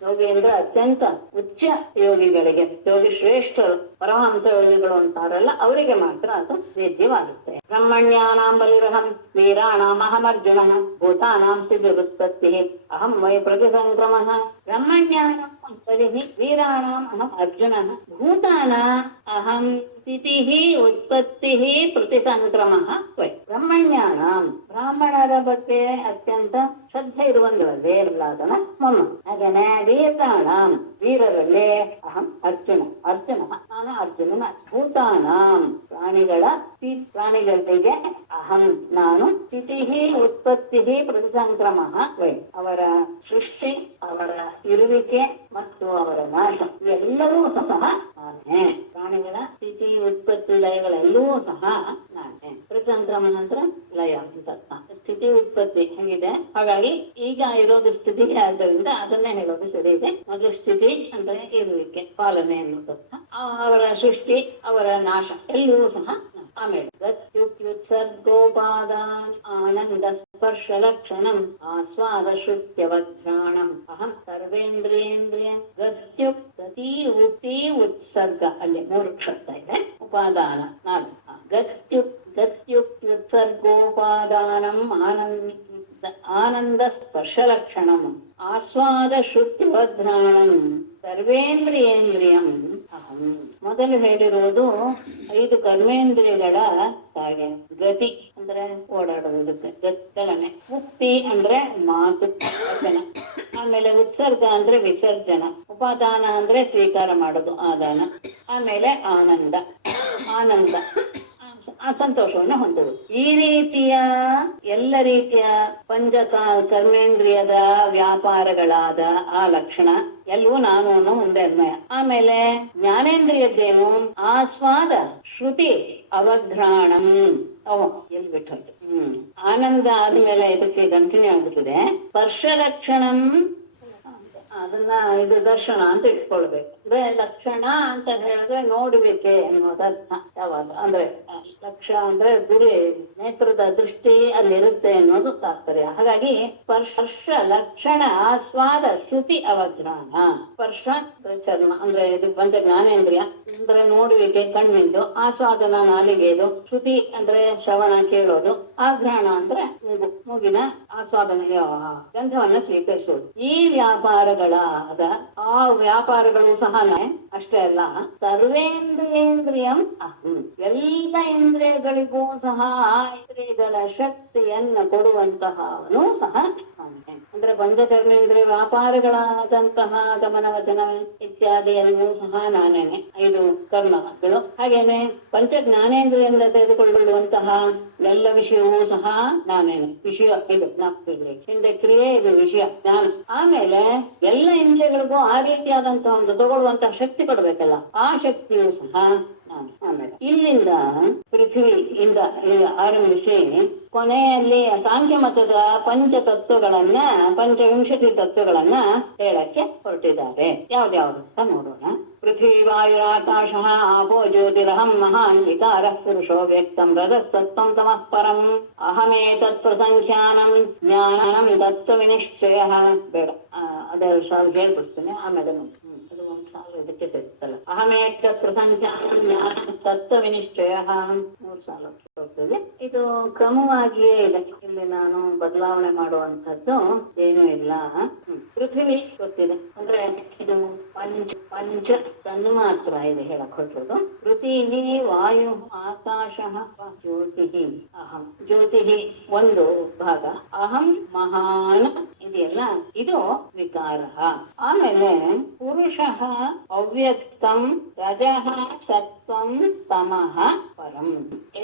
ಯೋಗಿ ಅಂದ್ರೆ ಅತ್ಯಂತ ಉಚ್ಚ ಯೋಗಿಗಳಿಗೆ, ಯೋಗಿ ಶ್ರೇಷ್ಠರು, ಪರಮಹಂಸ ಯೋಗಿಗಳು ಅಂತಾರಲ್ಲ, ಅವರಿಗೆ ಮಾತ್ರ ಅದು ವೇದ್ಯವಾಗುತ್ತೆ. ಬ್ರಹ್ಮಣ್ಯಾನಾಂ ಬಲಿರಹಂ ವೀರಾಣಾಂ ಅಹಮರ್ಜುನಃ ಭೂತಾನಾಂ ಸಿದ್ಧಿರುತ್ಪತ್ತಿ ಅಹಂ ವೈ ಪ್ರತಿಸಂಕ್ರಮಃ. ಬ್ರಹ್ಮಣ್ಯಾನಾಂ ಬಲಿಃ ವೀರಾಣಾಂ ಅಹಂ ಅರ್ಜುನಃ ಭೂತಾನಾಂ ಅಹಂ ಸ್ಥಿತಿಃ ಉತ್ಪತ್ತಿಃ ಪ್ರತಿಸಂಕ್ರಮಃ ವೈ. ಬ್ರಹ್ಮಣ್ಯಾನಾಂ ಬ್ರಾಹ್ಮಣರ ಬಗ್ಗೆ ಅತ್ಯಂತ ಶ್ರದ್ಧೆ ಇರುವಂತಹ ವೇರ್ಲಾದನ ಮೊಮ್ಮ. ಹಾಗೇನೆ ವೀರಾಣಂ ವೀರರಲ್ಲಿ ಅಹಂ ಅರ್ಜುನ ಅರ್ಜುನ ನಾನು ಅರ್ಜುನನ. ಭೂತಾನಾಂ ಪ್ರಾಣಿಗಳಿಗೆ ಅಹಂ ನಾನು. ಸ್ಥಿತಿ ಉತ್ಪತ್ತಿ ಪ್ರತಿಸಂಕ್ರಮ ವೈ ಅವರ ಸೃಷ್ಟಿ ಅವರ ಇರುವಿಕೆ ಮತ್ತು ಅವರ ನಾಶ ಇವೆಲ್ಲವೂ ಸಹ ನಾನೇ. ಪ್ರಾಣಿಗಳ ಸ್ಥಿತಿ ಉತ್ಪತ್ತಿ ಲಯಗಳೆಲ್ಲವೂ ಸಹ ನಾನೇ. ಪ್ರತಿಸಂಕ್ರಮಣ ಅಂದ್ರೆ ಲಯ ಅಂತ ಸ್ಥಿತಿ ಉತ್ಪತ್ತಿ ಹೇಗಿದೆ. ಹಾಗಾಗಿ ಈಗ ಇರೋದು ಸ್ಥಿತಿ ಆದ್ದರಿಂದ ಅದನ್ನೇ ಹೇಳೋದು ಸರಿ ಇದೆ. ಮೊದಲು ಸ್ಥಿತಿ ಅಂದ್ರೆ ಇರುವಿಕೆ ಪಾಲನೆ ಅನ್ನೋದರ್ಥ. ಅವರ ಸೃಷ್ಟಿ ಅವರ ನಾಶ ಎಲ್ಲವೂ ಸಹ. ಆಮೇಲೆ ಗತ್ಯುತ್ಸರ್ಗೋಪಾದಾನ್ ಆನಂದ ಸ್ಪರ್ಶ ಲಕ್ಷಣಂ ಆಸ್ವಾದ ಶ್ರುತ್ಯವಘ್ರಾಣಂ ಅಹಂ ಸರ್ವೇಂದ್ರಿಯೇಂದ್ರಿಯ ಗತ್ಯುಕ್ತಿ ಉಕ್ತಿ ಉತ್ಸರ್ಗ ಅಲ್ಲಿ 3 ಶಬ್ದ ಇದೆ. ಉಪಾದಾನ 4 ಗತ್ಯುತ್ಸರ್ಗೋಪಾದಾನಂ ಆನಂದ ಸ್ಪರ್ಶ ಲಕ್ಷಣಂ ಆಸ್ವಾದ ಶ್ರುತ್ಯವಘ್ರಾಣಂ ಸರ್ವೇಂದ್ರಿಯೇಂದ್ರಿಯಂ ಅಹಂ. ಮೊದಲು ಹೇಳಿರುವುದು 5 ಕರ್ಮೇಂದ್ರಿಯಗಳ ಹಾಗೆ. ಗತಿ ಅಂದ್ರೆ ಓಡಾಡುವುದಕ್ಕೆ ಚಲನೆ. ಮುಕ್ತಿ ಅಂದ್ರೆ ಮಾತು ವಚನ. ಆಮೇಲೆ ಉತ್ಸರ್ಗ ಅಂದ್ರೆ ವಿಸರ್ಜನ. ಉಪಾದಾನ ಅಂದ್ರೆ ಸ್ವೀಕಾರ ಮಾಡೋದು ಆದಾನ. ಆಮೇಲೆ ಆನಂದ ಸಂತೋಷವನ್ನು ಹೊಂದುವುದು. ಈ ರೀತಿಯ ಎಲ್ಲ ರೀತಿಯ ಕರ್ಮೇಂದ್ರಿಯದ ವ್ಯಾಪಾರಗಳಾದ ಆ ಲಕ್ಷಣ ಎಲ್ಲವೂ ನಾನು ಅನ್ನೋ ಮುಂದೆ ಅನ್ವಯ. ಆಮೇಲೆ ಜ್ಞಾನೇಂದ್ರಿಯದ್ದೇನು ಆಸ್ವಾದ ಶ್ರುತಿ ಅವಘ್ರಾಣಂ. ಎಲ್ಲಿ ಬಿಟ್ಟು ಆನಂದ ಆದ್ಮೇಲೆ ಇದಕ್ಕೆ ಕಂಟಿನ್ಯೂ ಆಗ್ಬಿಟ್ಟಿದೆ. ಸ್ಪರ್ಶ ಲಕ್ಷಣಂ ಅದನ್ನ ಇದು ದರ್ಶನ ಅಂತ ಇಟ್ಕೊಳ್ಬೇಕು. ಅಂದ್ರೆ ಲಕ್ಷಣ ಅಂತ ಹೇಳಿದ್ರೆ ನೋಡುವಿಕೆ ಅನ್ನೋದರ್ಥ. ಯಾವಾಗ ಅಂದ್ರೆ ಲಕ್ಷ್ಯ ಅಂದ್ರೆ ಗುರಿ ನೇತ್ರದ ದೃಷ್ಟಿ ಅಲ್ಲಿರುತ್ತೆ ಅನ್ನೋದು ತಾತ್ಪರ್ಯ. ಹಾಗಾಗಿ ಸ್ಪರ್ಶ ಲಕ್ಷಣ ಆಸ್ವಾದ ಶ್ರುತಿ ಅವಘ್ರಾಣ. ಸ್ಪರ್ಶ ಚರ್ಮ ಅಂದ್ರೆ ಇದು ಬಂದ ಜ್ಞಾನೇಂದ್ರಿಯ ಅಂದ್ರೆ ನೋಡುವಿಕೆ ಕಣ್ಣಿಂದು. ಆಸ್ವಾದನ ನಾಲಿಗೆದು. ಶ್ರುತಿ ಅಂದ್ರೆ ಶ್ರವಣ ಕೇಳೋದು. ಆಘ್ರಾಣ ಅಂದ್ರೆ ಮೂಗಿನ ಆಸ್ವಾದನ ಗಂಧವನ್ನ ಸ್ವೀಕರಿಸೋದು. ಈ ವ್ಯಾಪಾರಗಳಾದ ಆ ವ್ಯಾಪಾರಗಳು ಸಹ ಅಷ್ಟೇ ಅಲ್ಲ ಸರ್ವೇಂದ್ರಿಯೇಂದ್ರಿಯಂ ಅಹಂ. ಎಲ್ಲ ಇಂದ್ರಿಯಗಳಿಗೂ ಸಹ ಆ ಇಂದ್ರಿಯಗಳ ಶಕ್ತಿಯನ್ನು ಕೊಡುವಂತಹವನು ಸಹ ಅಂದ್ರೆ ಪಂಚಕರ್ಮೇಂದ್ರಿಯ ವ್ಯಾಪಾರಗಳಾದಂತಹ ಗಮನ ವಚನ ಇತ್ಯಾದಿಯಲ್ಲೂ ಸಹ ನಾನೇನೆ. 5 ಕರ್ಮಗಳು. ಹಾಗೇನೆ ಪಂಚ ಜ್ಞಾನೇಂದ್ರಿಯಿಂದ ತೆಗೆದುಕೊಳ್ಳುವಂತಹ ಎಲ್ಲ ವಿಷಯವೂ ಸಹ ನಾನೇನೆ. ವಿಷಯ ಇದು ನಾಲ್ಕು ಹಿಂದೆ ಕ್ರಿಯೆ, ಇದು ವಿಷಯ ಜ್ಞಾನ. ಆಮೇಲೆ ಎಲ್ಲ ಇಂದ್ರಿಯಗಳಿಗೂ ಆ ರೀತಿಯಾದಂತಹ ಒಂದು ತಗೊಳ್ಳುವಂತಹ ಶಕ್ತಿ ಕೊಡ್ಬೇಕಲ್ಲ, ಆ ಶಕ್ತಿಯೂ ಸಹ ನಾನು. ಆಮೇಲೆ ಇಲ್ಲಿಂದ ಪೃಥ್ವಿಯಿಂದ ಆರಂಭಿಸಿ ಕೊನೆಯಲ್ಲಿ ಸಾಂಖ್ಯ ಮತದ ಪಂಚವಿಂಶತಿ ತತ್ವಗಳನ್ನ ಹೇಳಕ್ಕೆ ಹೊರಟಿದ್ದಾರೆ. ಯಾವ್ದ್ಯಾವ್ದು ಅಂತ ನೋಡೋಣ. ಪೃಥ್ವಿ ವಾಯುರಾಕಾಶ ಆಪೋ ಜ್ಯೋತಿರಹಂ ಮಹಾನ್ ವಿಕಾರ ಪುರುಷೋ ವ್ಯಕ್ತಂ ರಜಸ್ತತ್ವಂ ತಮಃ ಪರಂ ಅಹಮೇತತ್ ಪ್ರಸಂಖ್ಯಾನಂ ಜ್ಞಾನಂ ತತ್ವ ವಿನಿಶ್ಚಯ. ಬೇಡ, ಅದೆರಡು ಸಾಲ ಹೇಳ್ಬಿಡ್ತೀನಿ, ಆಮೇಲೆ ಅದು ಒಂದು ಸಾಲ ಇದಕ್ಕೆ ತೆಗೆಸ್ತಲ್ಲ. ಅಹಮೇತತ್ ಪ್ರಸಂಖ್ಯಾನಂ ಜ್ಞಾನಂ ತತ್ವ ವಿನಿಶ್ಚಯ 3 ಸಾಲ ಹೋಗ್ತದೆ. ಇದು ಕ್ರಮವಾಗಿಯೇ ಇದೆ. ಇಲ್ಲಿ ನಾನು ಬದಲಾವಣೆ ಮಾಡುವಂತದ್ದು ಏನೂ ಇಲ್ಲ. ಪೃಥ್ವಿ ಗೊತ್ತಿದೆ ಅಂದ್ರೆ ಇದು ಪಂಚ ತನ್ಮಾತ್ರ ಇದೆ ಹೇಳಕ್ ಹೊರಟೋದು. ಪೃಥ್ವಿ ವಾಯು ಆಕಾಶ ಜ್ಯೋತಿ ಅಹಂ. ಜ್ಯೋತಿ ಒಂದು ಭಾಗ, ಅಹಂ ಮಹಾನ್ ಇದೆಯಲ್ಲ ಇದು ವಿಕಾರ. ಆಮೇಲೆ ಪುರುಷ ಅವ್ಯಕ್ತಂ ರಜಃ ಸತ್ವಂ ತಮಃ ಪರಂ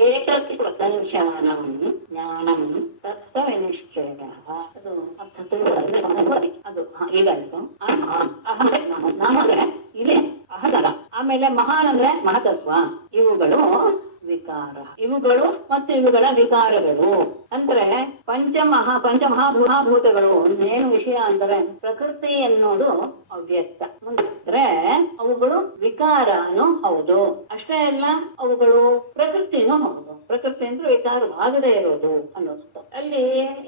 ಏತತ್ ಪ್ರಸಂಖ್ಯಾನಂ ಜ್ಞಾನಂ ತತ್ವ ವಿನಿಶ್ಚಯ. ಅದು ಅದು ಇದಾಯ್ತು. ಇದೆ ಅಹದಲ್ಲ. ಆಮೇಲೆ ಮಹಾನ್ ಅಂದ್ರೆ ಮಹತತ್ವ. ಇವುಗಳು ವಿಕಾರ. ಇವುಗಳು ಮತ್ತು ಇವುಗಳ ವಿಕಾರಗಳು ಅಂದ್ರೆ ಪಂಚಮಹಾಭೂತಗಳು ಏನು ವಿಷಯ ಅಂದ್ರೆ ಪ್ರಕೃತಿ ಎನ್ನುವುದು ಅವ್ಯಕ್ತ. ಮುಂದ್ರೆ ಅವುಗಳು ವಿಕಾರನೂ ಹೌದು. ಅಷ್ಟೇ ಅಲ್ಲ, ಅವುಗಳು ಪ್ರಕೃತಿನೂ ಹೌದು. ಪ್ರಕೃತಿ ಅಂದ್ರೆ ವಿಕಾರವಾಗದೇ ಇರೋದು ಅನ್ನೋದು. ಅಲ್ಲಿ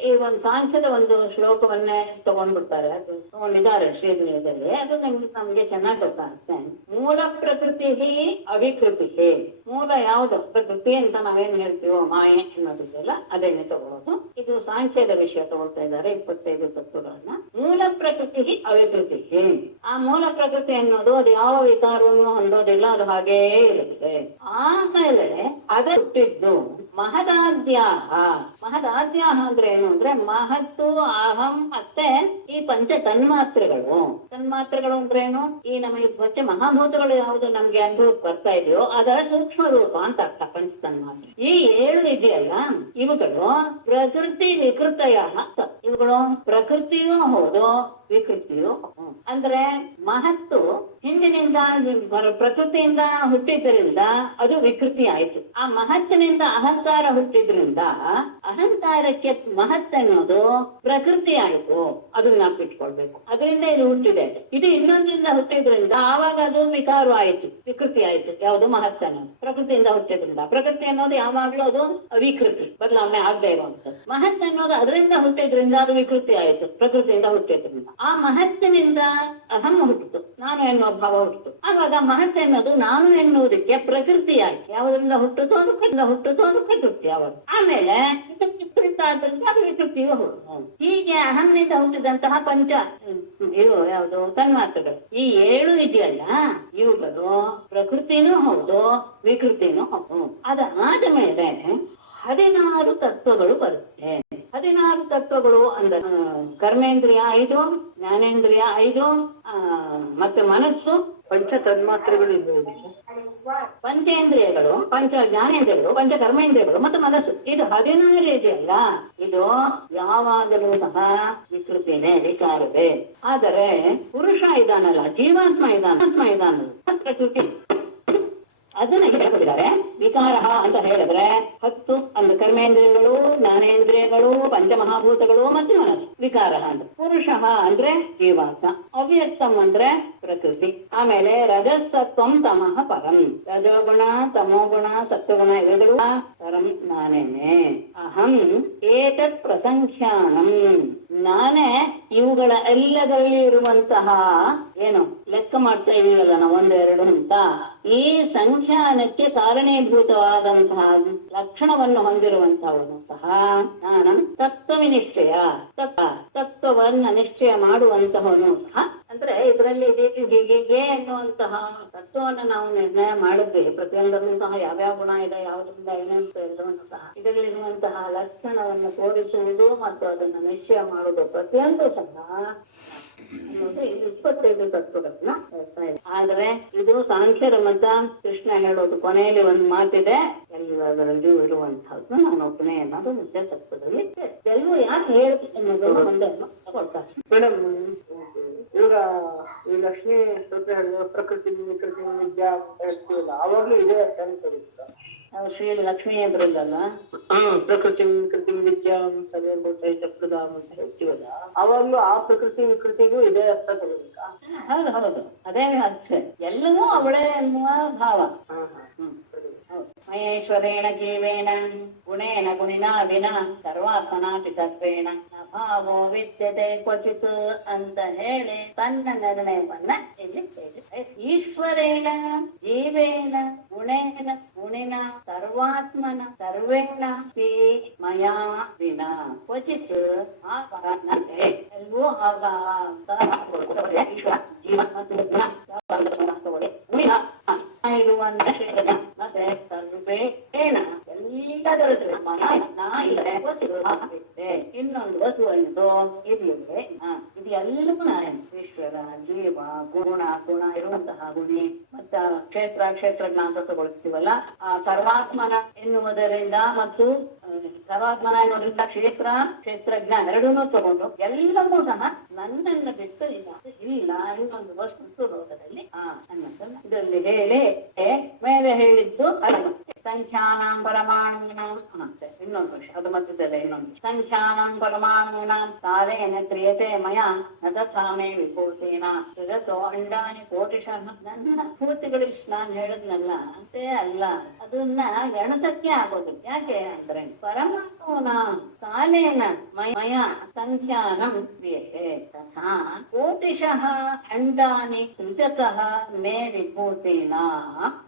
ಈ ಒಂದು ಸಾಂಖ್ಯದ ಒಂದು ಶ್ಲೋಕವನ್ನೇ ತಗೊಂಡ್ಬಿಡ್ತಾರೆ. ಅದು ತಗೊಂಡಿದ್ದಾರೆ ಶ್ರೀಧರ್ಯದಲ್ಲಿ. ಅದು ನಮ್ಗೆ ಚೆನ್ನಾಗಿ ಗೊತ್ತಾಗುತ್ತೆ. ಮೂಲ ಪ್ರಕೃತಿ ಅವಿಕೃತಿ. ಮೂಲ ಯಾವುದು ಪ್ರಕೃತಿ ಅಂತ ನಾವೇನ್ ಹೇಳ್ತೀವೋ ಮಾಯೆ ಅನ್ನೋದಿದೆಯಲ್ಲ, ಅದೇನೆ ತಗೊಳ್ಳೋದು. ಇದು ಸಾಂಖ್ಯದ ವಿಷಯ ತಗೊಳ್ತಾ ಇದ್ದಾರೆ 25 ತತ್ವಗಳನ್ನ. ಮೂಲ ಪ್ರಕೃತಿ ಅವಿಕೃತಿ. ಆ ಮೂಲ ಪ್ರಕೃತಿ ಅನ್ನೋದು ಅದು ಯಾವ ವಿಕಾರವನ್ನು ಹೊಂದೋದಿಲ್ಲ, ಅದು ಹಾಗೇ ಇರುತ್ತೆ. ಆಮೇಲೆ ಅದೇ ಹುಟ್ಟಿದ್ದು ಮಹದಾದ್ಯಾಹ. ಮಹದಾದ್ಯಾಹ ಅಂದ್ರೆ ಏನು ಅಂದ್ರೆ ಮಹತ್ತು, ಅಹಂ ಮತ್ತೆ ಈ ಪಂಚ ತನ್ಮಾತ್ರೆಗಳು. ತನ್ಮಾತ್ರೆಗಳು ಅಂದ್ರೆ ಏನು? ಈ ನಮಗೆ ಪಂಚ ಮಹಾಭೂತಗಳು ಯಾವುದು ನಮ್ಗೆ ಅನುಭವಕ್ಕೆ ಬರ್ತಾ ಇದೆಯೋ ಅದರ ಸೂಕ್ಷ್ಮ ರೂಪ ಅಂತ ಅರ್ಥ ಪಂಚ ತನ್ಮಾತ್ರೆ. ಈ 7 ಇದೆಯಲ್ಲ ಇವುಗಳು ಪ್ರಕೃತಿ ವಿಕೃತಯ. ಇವುಗಳು ಪ್ರಕೃತಿಯೂ ಹೌದು, ವಿಕೃತಿಯು. ಅಂದ್ರೆ ಮಹತ್ತು ಹಿಂದಿನಿಂದ ಪ್ರಕೃತಿಯಿಂದ ಹುಟ್ಟಿದ್ರಿಂದ ಅದು ವಿಕೃತಿ ಆಯ್ತು. ಆ ಮಹತ್ತಿನಿಂದ ಅಹಂಕಾರ ಹುಟ್ಟಿದ್ರಿಂದ ಅಹಂಕಾರಕ್ಕೆ ಮಹತ್ ಅನ್ನೋದು ಪ್ರಕೃತಿ ಆಯ್ತು. ಅದನ್ನ ನಾಪಿಟ್ಕೊಳ್ಬೇಕು. ಅದರಿಂದ ಇದು ಹುಟ್ಟಿದೆ. ಇದು ಇನ್ನೊಂದ್ರಿಂದ ಹುಟ್ಟಿದ್ರಿಂದ ಆವಾಗ ಅದು ವಿಕಾರ ಆಯ್ತು, ವಿಕೃತಿ ಆಯ್ತು. ಯಾವುದು? ಮಹತ್ ಅನ್ನೋದು ಪ್ರಕೃತಿಯಿಂದ ಹುಟ್ಟಿದ್ರಿಂದ. ಪ್ರಕೃತಿ ಅನ್ನೋದು ಯಾವಾಗ್ಲೂ ಅದು ವಿಕೃತಿ, ಬದಲಾವಣೆ ಆಗದೆ ಇರುವಂತದ್ದು. ಮಹತ್ ಅನ್ನೋದು ಅದರಿಂದ ಹುಟ್ಟಿದ್ರಿಂದ ಅದು ವಿಕೃತಿ ಆಯ್ತು, ಪ್ರಕೃತಿಯಿಂದ ಹುಟ್ಟಿದ್ರಿಂದ. ಆ ಮಹತ್ತಿನಿಂದ ಅಹಂ ಹುಟ್ಟಿತು, ನಾನು ಎನ್ನುವ ಭಾವ ಹುಟ್ಟಿತು. ಆವಾಗ ಮಹತ್ ಎನ್ನುವುದು ನಾನು ಎನ್ನುವುದಕ್ಕೆ ಪ್ರಕೃತಿ ಆಯ್ತು. ಯಾವುದರಿಂದ ಹುಟ್ಟುತ್ತೋ ಅದು ಪ್ರಕೃತಿ. ಯಾವಾಗ ಆಮೇಲೆ ವಿಕೃತ ಆದ್ರಿಂದ ಅದು ವಿಕೃತಿಯೂ ಹೌದು. ಹೀಗೆ ಅಹಂನಿಂದ ಹುಟ್ಟಿದಂತಹ ಪಂಚ ಇವು ಯಾವುದು ತನ್ಮಾತ್ರೆಗಳು ಈ 7 ಇದೆಯಲ್ಲ ಇವುಗಳು ಪ್ರಕೃತಿನೂ ಹೌದು, ವಿಕೃತಿನೂ ಹೌದು. ಅದಾದ ಮೇಲೆ 16 ತತ್ವಗಳು ಬರುತ್ತೆ. 16 ತತ್ವಗಳು ಅಂದ್ರೆ ಕರ್ಮೇಂದ್ರಿಯ 5, ಜ್ಞಾನೇಂದ್ರಿಯ 5, ಮತ್ತೆ ಮನಸ್ಸು, ಪಂಚ ತನ್ಮಾತ್ರೆಗಳು ಇವೆ. ಪಂಚೇಂದ್ರಿಯಗಳು, ಪಂಚ ಜ್ಞಾನೇಂದ್ರಿಯಗಳು, ಪಂಚ ಕರ್ಮೇಂದ್ರಿಯಗಳು ಮತ್ತು ಮನಸ್ಸು. ಇದು 16 ಇದೆಯಲ್ಲ ಇದು ಯಾವಾಗಲೂ ಸಹ ವಿಕೃತಿನೇ, ವಿಕಾರವೇ. ಆದರೆ ಪುರುಷ ಇದಾನಲ್ಲ, ಜೀವಾತ್ಮ ಇದಾನಲ್ಲ ಪ್ರಕೃತಿ, ಅದನ್ನ ಹೇಳ್ಕೊಟ್ಟಿದ್ದಾರೆ. ವಿಕಾರ ಅಂತ ಹೇಳಿದ್ರೆ 10 ಅಂದ್ರೆ ಕರ್ಮೇಂದ್ರಿಯಗಳು, ಜ್ಞಾನೇಂದ್ರಿಯಗಳು, ಪಂಚಮಹಾಭೂತಗಳು ಮತ್ತು ಮನಸ್ಸು. ವಿಕಾರ ಅಂತ. ಪುರುಷ ಅಂದ್ರೆ ಜೀವಾತ್ಮ, ಅವ್ಯಕ್ತಂ ಅಂದ್ರೆ ಪ್ರಕೃತಿ. ಆಮೇಲೆ ರಜಸತ್ವಂ ತಮಃ ಪರಂ. ರಜೋಗುಣ, ತಮೋಗುಣ, ಸತ್ವಗುಣ ಇವುಗಳು ಪರಂ ನಾನೇನೆ. ಅಹಂ ಏತತ್ ಪ್ರಸಂಖ್ಯಾನಂ. ನಾನೇ ಇವುಗಳ ಎಲ್ಲದಲ್ಲಿ ಇರುವಂತಹ ಏನು ಲೆಕ್ಕ ಮಾಡ್ತಾ ಇದೀವಲ್ಲ ನಾವು 1, 2 ಅಂತ, ಈ ಸಂಖ್ಯಾನಕ್ಕೆ ಕಾರಣೀಭೂತವಾದಂತಹ ಲಕ್ಷಣವನ್ನು ಹೊಂದಿರುವಂತಹವನು ಸಹ ನಾನು ತತ್ವವಿನಿಶ್ಚಯ. ತತ್ವವನ್ನ ನಿಶ್ಚಯ ಮಾಡುವಂತಹವನು ಸಹ. ಅಂದ್ರೆ ಇದರಲ್ಲಿ ಹೀಗೆ ಎನ್ನುವಂತಹ ತತ್ವವನ್ನು ನಾವು ನಿರ್ಣಯ ಮಾಡಿದ್ವಿ. ಪ್ರತಿಯೊಂದರಲ್ಲೂ ಸಹ ಯಾವ್ಯಾವ ಗುಣ ಇದೆ, ಯಾವುದರಿಂದ ಏನೆಂತ ಎಲ್ಲವನ್ನು ಸಹ ಇದರಲ್ಲಿರುವಂತಹ ಲಕ್ಷಣವನ್ನು ತೋರಿಸುವುದು ಮತ್ತು ಅದನ್ನು ನಿಶ್ಚಯ ಮಾಡುವುದು ಪ್ರತಿಯೊಂದು ಸಹ ಅನ್ನೋದು ಇದು 25 ತತ್ವಗಳನ್ನ ಹೇಳ್ತಾ ಇದೆ. ಆದ್ರೆ ಇದು ಸಾಂಖ್ಯರ ಮತ. ಕೃಷ್ಣ ಹೇಳೋದು ಕೊನೆಯಲ್ಲಿ ಒಂದು ಮಾತಿದೆ, ಎಲ್ಲದರಲ್ಲಿಯೂ ಇರುವಂತಹದ್ದು ನಾನು ಒಬ್ಬನೇ ಅನ್ನೋದು ಮುಖ್ಯ ತತ್ವದಲ್ಲಿ ಎಲ್ಲವೂ ಯಾಕೆ ಹೇಳ್ತಿ ಅನ್ನೋದು ಒಂದೇ ಕೊಡ್ತಾರೆ. ಮೇಡಮ್, ಇವಾಗ ಈ ಲಕ್ಷ್ಮೀ ಸ್ತೋತ್ರ ಹೇಳಿದ್ರೆ ಪ್ರಕೃತಿ ವಿಕೃತಿ ವಿದ್ಯಾ ಅಂತ ಹೇಳ್ತೀವಲ್ಲ, ಅವಾಗ್ಲೂ ಇದೇ ಅರ್ಥ ಅನ್ಕೋಬೇಕು. ಶ್ರೀ ಲಕ್ಷ್ಮೀ ಎದುರಲ್ಲ ಪ್ರಕೃತಿ ವಿಕೃತಿ ವಿದ್ಯಾ ಅಂತ ಹೇಳ್ತೀವಲ್ಲ, ಅವಾಗ್ಲೂ ಆ ಪ್ರಕೃತಿ ವಿಕೃತಿಗೂ ಇದೇ ಅರ್ಥ ತಗೋಬೇಕಾ? ಹೌದು ಅದೇ ಅರ್ಥ. ಎಲ್ಲವೂ ಅವಳೇ ಎನ್ನುವ ಭಾವ. ಮಹೇಶ್ವರೇಣ ಜೀವೇನ ಗುಣೇನ ಗುಣಿನಾ ವಿನ ಸರ್ವಾತ್ಮನಾಪಿ ಸತ್ವೇನ ಅಭಾವೋ ವಿದ್ಯತೆ ಕ್ವಚಿತ್ ಅಂತ ಹೇಳಿ ತನ್ನ ನಿರ್ಣಯವನ್ನ ಇಲ್ಲಿ ಹೇಳಿದೆ. ಈಶ್ವರೇಣ ಜೀವೇನ ಗುಣೇನ ಗುಣಿನ ಸರ್ವಾತ್ಮನ ಸರ್ವೇಣ ಮಯಾ ವಿನ ಕ್ವಚಿತ್ ಆ ಪರನಂತೆ ಎಲ್ಲವೂ ಇರುವಂತ ಮತ್ತೆ ಸರ್ವೇಣ ಎಲ್ಲದರ ಇನ್ನೊಂದು ವಸು ಅನ್ನೋದು ಇರ್ಲಿದೆ. ಇದು ಎಲ್ಲವೂ ನಾರಾಯಣ ಈಶ್ವರ ಜೀವ ಗುಣ ಇರುವಂತಹ ಗುಣಿ ಮತ್ತ ಕ್ಷೇತ್ರಜ್ಞ ಅಂತ ತಗೊಳ್ತೀವಲ್ಲ, ಆ ಸರ್ವಾತ್ಮನ ಎನ್ನುವುದರಿಂದ ಮತ್ತು ಸರ್ವಾತ್ಮನ ಎನ್ನುವುದರಿಂದ ಕ್ಷೇತ್ರಜ್ಞ ಎರಡನ್ನೂ ತಗೊಂಡು ಎಲ್ಲವೂ ಸಹ ನನ್ನನ್ನು ಬಿಟ್ಟು ಇಲ್ಲ ಇನ್ನೊಂದು ವಸ್ತು ಲೋಕದಲ್ಲಿ ಅನ್ನೋದನ್ನ ಇದರಲ್ಲಿ ಹೇಳಿ ಮೇಲೆ ಹೇಳಿದ್ದು ಸಂಖ್ಯಾನಾಂ ಪರಮಾಣುನಾಂ ಮತ್ತೆ ಇನ್ನೊಂದು ವಿಷಯ ಅದು ಮಧ್ಯದಲ್ಲಿ ಇನ್ನೊಂದು ಸಂಖ್ಯಾನಾಂ ಪರಮಾಣುನಾಂ ಕಾಲೇನ ಕ್ರಿಯತೆ ಮಯ ನದಥಾಮೇ ವಿಭೂತಿನ ಜಗತ್ತೋ ಅಂಡಾನಿ ಕೋಟಿಶಃ. ನನ್ನ ಭೂತಿಗಳು ನಾನು ಹೇಳಿದ್ನಲ್ಲ ಅಂತೇ ಅಲ್ಲ, ಅದನ್ನ ಗಣಸಕ್ಕೆ ಆಗೋದು. ಯಾಕೆ ಅಂದ್ರೆ ಪರಮಾಣುನ ಕಾಲೇನ ಮಯ ಸಂಖ್ಯಾನಂ ಕ್ರಿಯತೆ ತಥಾ ಕೋಟಿಶಃ ಅಂಡಾನಿ ಸೃಜತಃ ಮೇ ವಿಭೂತಿನ.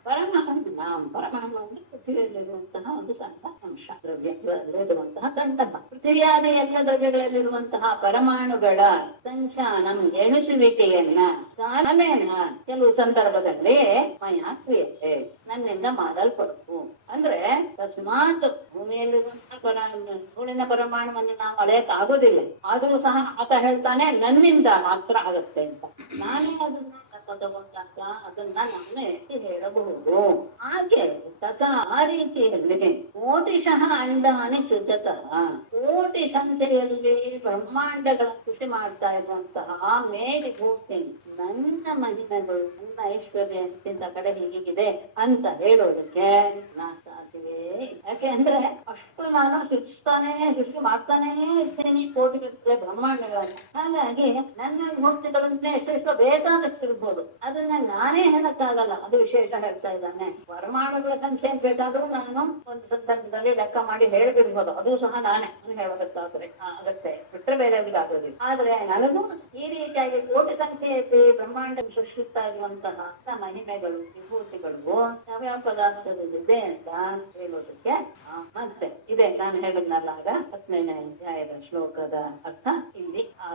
ಪರಮಾಣು ಅಂದ್ರೆ ಪೃಥ್ವಿಯಲ್ಲಿರುವಂತಹ ಒಂದು ಸಣ್ಣ ಅಂಶ, ದ್ರವ್ಯಗಳಿರುವಂತಹ ಸಣ್ಣ ಪೃಥ್ವಿಯಾದ ಎಲ್ಲ ದ್ರವ್ಯಗಳಲ್ಲಿರುವಂತಹ ಪರಮಾಣುಗಳ ಸಂಖ್ಯಾನಂ ಎಣಿಸುವಿಕೆಯನ್ನ ಕಾಲೇನ ಕೆಲವು ಸಂದರ್ಭದಲ್ಲಿ ಮಯ ಕ್ರಿಯತೆ ನನ್ನಿಂದ ಮಾಡಲ್ಪಡುವು. ಅಂದ್ರೆ ತಸ್ಮಾತ್ ಧೂಳಿನ ಪರಮಾಣುವನ್ನು ನಾವು ಅಳೆಯಕ್ ಆಗೋದಿಲ್ಲ. ಆದರೂ ಸಹ ಆತ ಹೇಳ್ತಾನೆ ನನ್ನಿಂದ ಮಾತ್ರ ಆಗತ್ತೆ ಅಂತ. ನಾನೇ ಅದನ್ನ ತಗೊಂಡಾಗ ಅದನ್ನ ನಾನು ಎತ್ತಿ ಹೇಳಬಹುದು. ಹಾಗೆ ತಥಾ ಆ ರೀತಿಯಲ್ಲಿ ಕೋಟಿಶಃ ಅಂಡಾನಿ ಸೃಜತಃ, ಕೋಟಿ ಸಂಖ್ಯೆಯಲ್ಲಿ ಬ್ರಹ್ಮಾಂಡಗಳ ಕೃಷಿ ಮಾಡ್ತಾ ಇರುವಂತಹ ಮೇಘಭೂತಿ ನನ್ನ ಮಹಿಮೆಗಳು, ನನ್ನ ಐಶ್ವರ್ಯ ಇಂಥ ಕಡೆ ಹೀಗಿದೆ ಅಂತ ಹೇಳೋದಕ್ಕೆ ನಾ ಸಾಧ್ಯವೇ. ಯಾಕೆ ಅಂದ್ರೆ ಅಷ್ಟು ನಾನು ಸೃಷ್ಟಿ ಮಾಡ್ತಾನೇ ಇರ್ತೇನೆ ಕೋಟಿಗಟ್ಟಲೆ ಬ್ರಹ್ಮಾಂಡಗಳನ್ನು. ಹಾಗಾಗಿ ನನ್ನ ಮೂರ್ತಿಗಳನ್ನೇ ಎಷ್ಟೆಷ್ಟೋ ಬೇಕಾದಷ್ಟು ಇರ್ಬೋದು, ಅದನ್ನ ನಾನೇ ಹೇಳಕ್ಕಾಗಲ್ಲ. ಅದು ವಿಶೇಷ ಹೇಳ್ತಾ ಇದ್ದಾನೆ. ಪರಮಾಣುಗಳ ಸಂಖ್ಯೆ ಬೇಕಾದ್ರೂ ನಾನು ಒಂದು ಸಂದರ್ಭದಲ್ಲಿ ಲೆಕ್ಕ ಮಾಡಿ ಹೇಳಿಬಿಡ್ಬೋದು, ಅದು ಸಹ ನಾನೇ ಹೇಳೋದಕ್ಕಾದ್ರೆ ಆಗತ್ತೆ, ಬಿಟ್ಟರೆ ಬೇರೆಯವ್ರಿಗೆ ಆಗೋದಿಲ್ಲ. ಆದ್ರೆ ನನಗೂ ಈ ರೀತಿಯಾಗಿ ಕೋಟಿ ಸಂಖ್ಯೆಯಲ್ಲಿ ಬ್ರಹ್ಮಾಂಡ ಸೃಷ್ಟಿಸ್ತಾ ಇರುವಂತಹ ಮಹಿಮೆಗಳು, ವಿಭೂತಿಗಳು ಯಾವ್ಯಾವ ಪದಾರ್ಥದಲ್ಲಿದೆ ಅಂತ ಹೇಳೋದಕ್ಕೆ ಮತ್ತೆ ಇದೆ. ನಾನು ಹೇಳಿದ್ನಲ್ಲ ಆಗ 10ನೇ ಅಧ್ಯಾಯದ ಶ್ಲೋಕದ ಅರ್ಥ ಇಲ್ಲಿ ಆ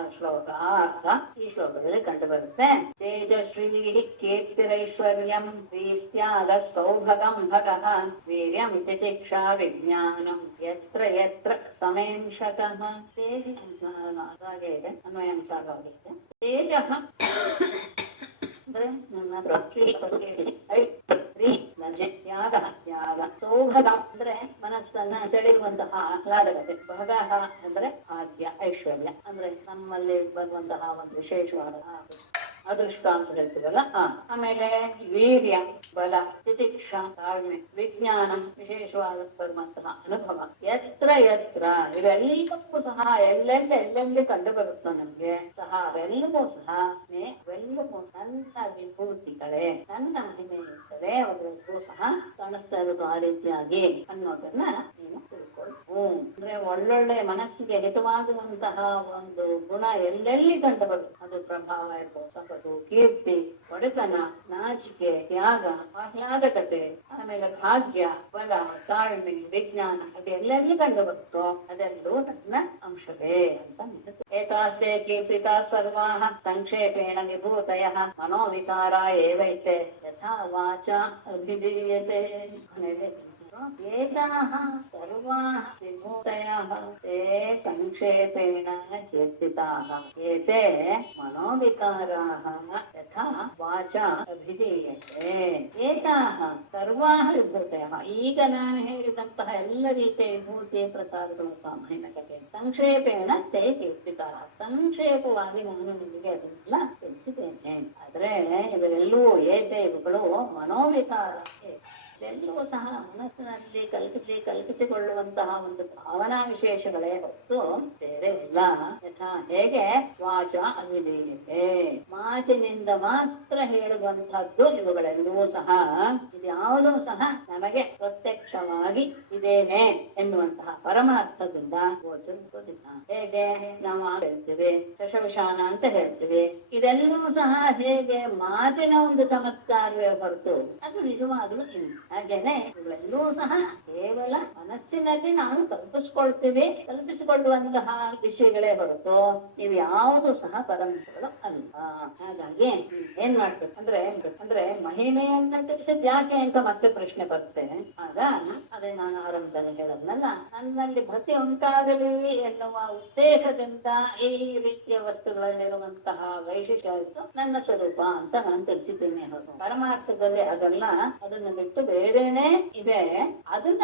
ಅರ್ಥ ಈ ಶ್ಲೋಕದಲ್ಲಿ ಕಂಡು ಬರುತ್ತೆ. ತೇಜಶ್ರೀ ಕೀರ್ತಿರೈಶ್ವರ್ಯಂ ಶ್ರೀಸ್ತ್ಯಾಗ ಸೌಭಗಂ ಭಗಃ ವೀರ್ಯಂ ತಿತಿಕ್ಷಾ ವಿಜ್ಞಾನಂ ಯತ್ರ ಯತ್ರ ಸಮೇಂಶಕಃ. ಹಾಗೆ ಇದೆ, ಅನ್ವಯಾಂಸಾರವಾಗಿದೆ. ತೇಜ ಅಂದ್ರೆ ಸೌಭಗ ಅಂದ್ರೆ ಮನಸ್ಸನ್ನ ಸೆಳೆಯುವಂತಹ ಆಹ್ಲಾದಕತೆ. ಭಗ ಅಂದ್ರೆ ಆದ್ಯ ಐಶ್ವರ್ಯ, ಅಂದ್ರೆ ನಮ್ಮಲ್ಲಿ ಬರುವಂತಹ ಒಂದು ವಿಶೇಷವಾದ ಅದೃಷ್ಟ ಅಂತ ಹೇಳ್ತೀವಲ್ಲ. ಆಮೇಲೆ ವೀರ್ಯ ಬಲ, ತಿತಿಕ್ಷ ತಾಳ್ಮೆ, ವಿಜ್ಞಾನ ವಿಶೇಷವಾದ ಬರುವಂತಹ ಅನುಭವ, ಯತ್ರ ಯತ್ರ ಇವೆಲ್ಲವೂ ಸಹ ಎಲ್ಲೆಲ್ಲಿ ಕಂಡು ಬರುತ್ತೋ ನಮ್ಗೆ ಸಹ ಅವೆಲ್ಲವೂ ಸಹ ನನ್ನ ವಿಭೂತಿಗಳೇ, ನನ್ನ ಮಹಿಮೆ ಇರ್ತದೆ, ಅವೆಲ್ಲವೂ ಸಹ ಕಾಣಿಸ್ತಾ ಇರೋದು ಆ ರೀತಿಯಾಗಿ ಅನ್ನೋದನ್ನ ನೀನು ತಿಳ್ಕೊಳ್ತು. ಅಂದ್ರೆ ಒಳ್ಳೊಳ್ಳೆ ಮನಸ್ಸಿಗೆ ಹಿತವಾಗುವಂತಹ ಒಂದು ಗುಣ ಎಲ್ಲೆಲ್ಲಿ ಕಂಡು ಬರುತ್ತೆ. ಅದು ಪ್ರಭಾವ ಇರ್ಬೋದು, ಸಂಪತ್ತು, ಕೀರ್ತಿ, ಒಡೆತನ, ನಾಚಿಕೆ, ತ್ಯಾಗ, ಆಹ್ಲಾದಕತೆ, ಆಮೇಲೆ ಭಾಗ್ಯ, ಬಲ, ತಾಳ್ಮೆ, ವಿಜ್ಞಾನ, ಅದೆಲ್ಲೆಲ್ಲಿ ಕಂಡು ಬರುತ್ತೋ ಅದೆಲ್ಲೂ ನನ್ನ ಅಂಶವೇ ಅಂತ. ಏತಾಸ್ತೆ ಕೀರ್ತಿತಾ ಸರ್ವಾಃ ಸಂಕ್ಷೇಪೇಣ ವಿಭೂತಯಃ ಮನೋವಿಕಾರ ಏವೈತೆ ಯಥಾ ವಾಚಾ ಅಭಿಧೀಯತೆ. ಏತಾಃ ಸರ್ವಾಃ ವಿಭೂತಯಃ ತೇ ಸಂಕ್ಷೇಪೇಣ ಕೀರ್ತಿತಾಃ ಏತೆ ಮನೋವಿಕಾರಾಃ ಯಥಾ ವಾಚಾ ಅಭಿಧೀಯತೆ. ಏತಾಃ ಸರ್ವಾಃ ವಿಭೂತಯಃ, ಈಗ ನಾನು ಹೇಳಿದಂತಹ ಎಲ್ಲ ರೀತಿಯ ವಿಭೂತಿ ಪ್ರಕಾರಗಳು ಮಹಿಮೆಗಳಿಗೆ ಸಂಕ್ಷೇಪೇಣ ತೇ ಕೀರ್ತಿತಾಃ, ಸಂಕ್ಷೇಪವಾಗಿ ನಾನು ನಿಮಗೆ ಅದನ್ನೆಲ್ಲ ತಿಳಿಸಿದ್ದೇನೆ. ಆದ್ರೆ ಇವೆಲ್ಲವೂ ಇವುಗಳು ಮನೋವಿಕಾರ, ಎಲ್ಲವೂ ಸಹ ಮನಸ್ಸಿನಲ್ಲಿ ಕಲ್ಪಿಸಿಕೊಳ್ಳುವಂತಹ ಒಂದು ಭಾವನಾ ವಿಶೇಷಗಳೇ ಹೊತ್ತು ಬೇರೆ ಇಲ್ಲ. ಯಥಾ ಹೇಗೆ ವಾಚ ಅವಿಧೀಯತೆ, ಮಾತಿನಿಂದ ಮಾತ್ರ ಹೇಳುವಂತಹದ್ದು ಇವುಗಳೆಲ್ಲವೂ ಸಹ ಇದ್ಯಾವುದೂ ಸಹ ನಮಗೆ ಪ್ರತ್ಯಕ್ಷವಾಗಿ ಇದೇನೆ ಎನ್ನುವಂತಹ ಪರಮಾರ್ಥದಿಂದ ಗೋಚರಿಸುವುದಿಲ್ಲ. ಹೇಗೆ ನಾವು ಹೇಳ್ತೀವಿ ಶಶವಿಷಾನ ಅಂತ ಹೇಳ್ತೀವಿ, ಇದೆಲ್ಲವೂ ಸಹ ಹೇಗೆ ಮಾತಿನ ಒಂದು ಚಮತ್ಕಾರವೇ ಹೊರತು ಅದು ನಿಜವಾಗ್ಲೂ ಇಲ್ಲ. ಹಾಗೇನೆ ಇವೆಲ್ಲವೂ ಸಹ ಕೇವಲ ಮನಸ್ಸಿನಲ್ಲಿ ನಾವು ಕಲ್ಪಿಸಿಕೊಳ್ಳುವಂತಹ ವಿಷಯಗಳೇ ಹೊರತು ಇವು ಯಾವುದು ಸಹ ಪರಮಾರ್ಥಗಳು ಅಲ್ಲ. ಹಾಗಾಗಿ ಏನ್ ಮಾಡ್ಬೇಕಂದ್ರೆ ಮಹಿಮೆಯನ್ನ ತಿಳಿಸಿದ್ ಯಾಕೆ ಅಂತ ಮತ್ತೆ ಪ್ರಶ್ನೆ ಬರುತ್ತೆ. ಆಗ ಅದೇ ನಾನು ಆರಂಭದಲ್ಲಿ ಹೇಳದ್ನಲ್ಲ, ನನ್ನಲ್ಲಿ ಭಕ್ತಿ ಉಂಟಾಗಲಿ ಎನ್ನುವ ಉದ್ದೇಶದಿಂದ ಈ ರೀತಿಯ ವಸ್ತುಗಳಲ್ಲಿರುವಂತಹ ವೈಶಿಷ್ಟ್ಯ ನನ್ನ ಸ್ವರೂಪ ಅಂತ ನಾನು ತಿಳಿಸಿದ್ದೇನೆ. ಪರಮಾರ್ಥದಲ್ಲಿ ಅದೆಲ್ಲ ಅದನ್ನ ಬಿಟ್ಟು ಬೇರೆನೆ ಇದೆ. ಅದನ್ನ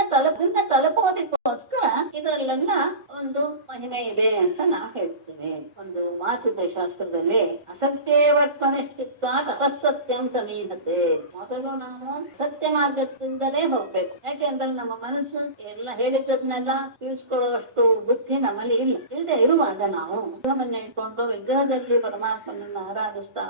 ತಲುಪೋದಕ್ಕೋಸ್ಕರ ಇದರಲ್ಲೆಲ್ಲ ಒಂದು ಮಹಿಮೆ ಇದೆ ಅಂತ ನಾ ಹೇಳ್ತೀನಿ. ಒಂದು ಮಾತಿದೆ ಶಾಸ್ತ್ರದಲ್ಲಿ, ಅಸತ್ಯೇ ವರ್ತನೆ ಸ್ಥಿತ್ವ ತತಸ್ಸತ್ಯಂ ಸಮೀಹತೆ. ಮೊದಲು ನಾವು ಸತ್ಯ ಮಾರ್ಗದಿಂದಲೇ ಹೋಗ್ಬೇಕು. ಯಾಕೆಂದ್ರೆ ನಮ್ಮ ಮನಸ್ಸು ಎಲ್ಲ ಹೇಳಿದ್ದನ್ನೆಲ್ಲ ತಿಳಿಸ್ಕೊಳ್ಳುವಷ್ಟು ಬುದ್ಧಿ ನಮ್ಮಲ್ಲಿ ಇಲ್ಲದೆ ಇರುವಾಗ ನಾವು ವಿಗ್ರಹವನ್ನ ಇಟ್ಕೊಂಡು ವಿಗ್ರಹದಲ್ಲಿ ಪರಮಾತ್ಮನನ್ನು ಆರಾಧಿಸ್ತಾ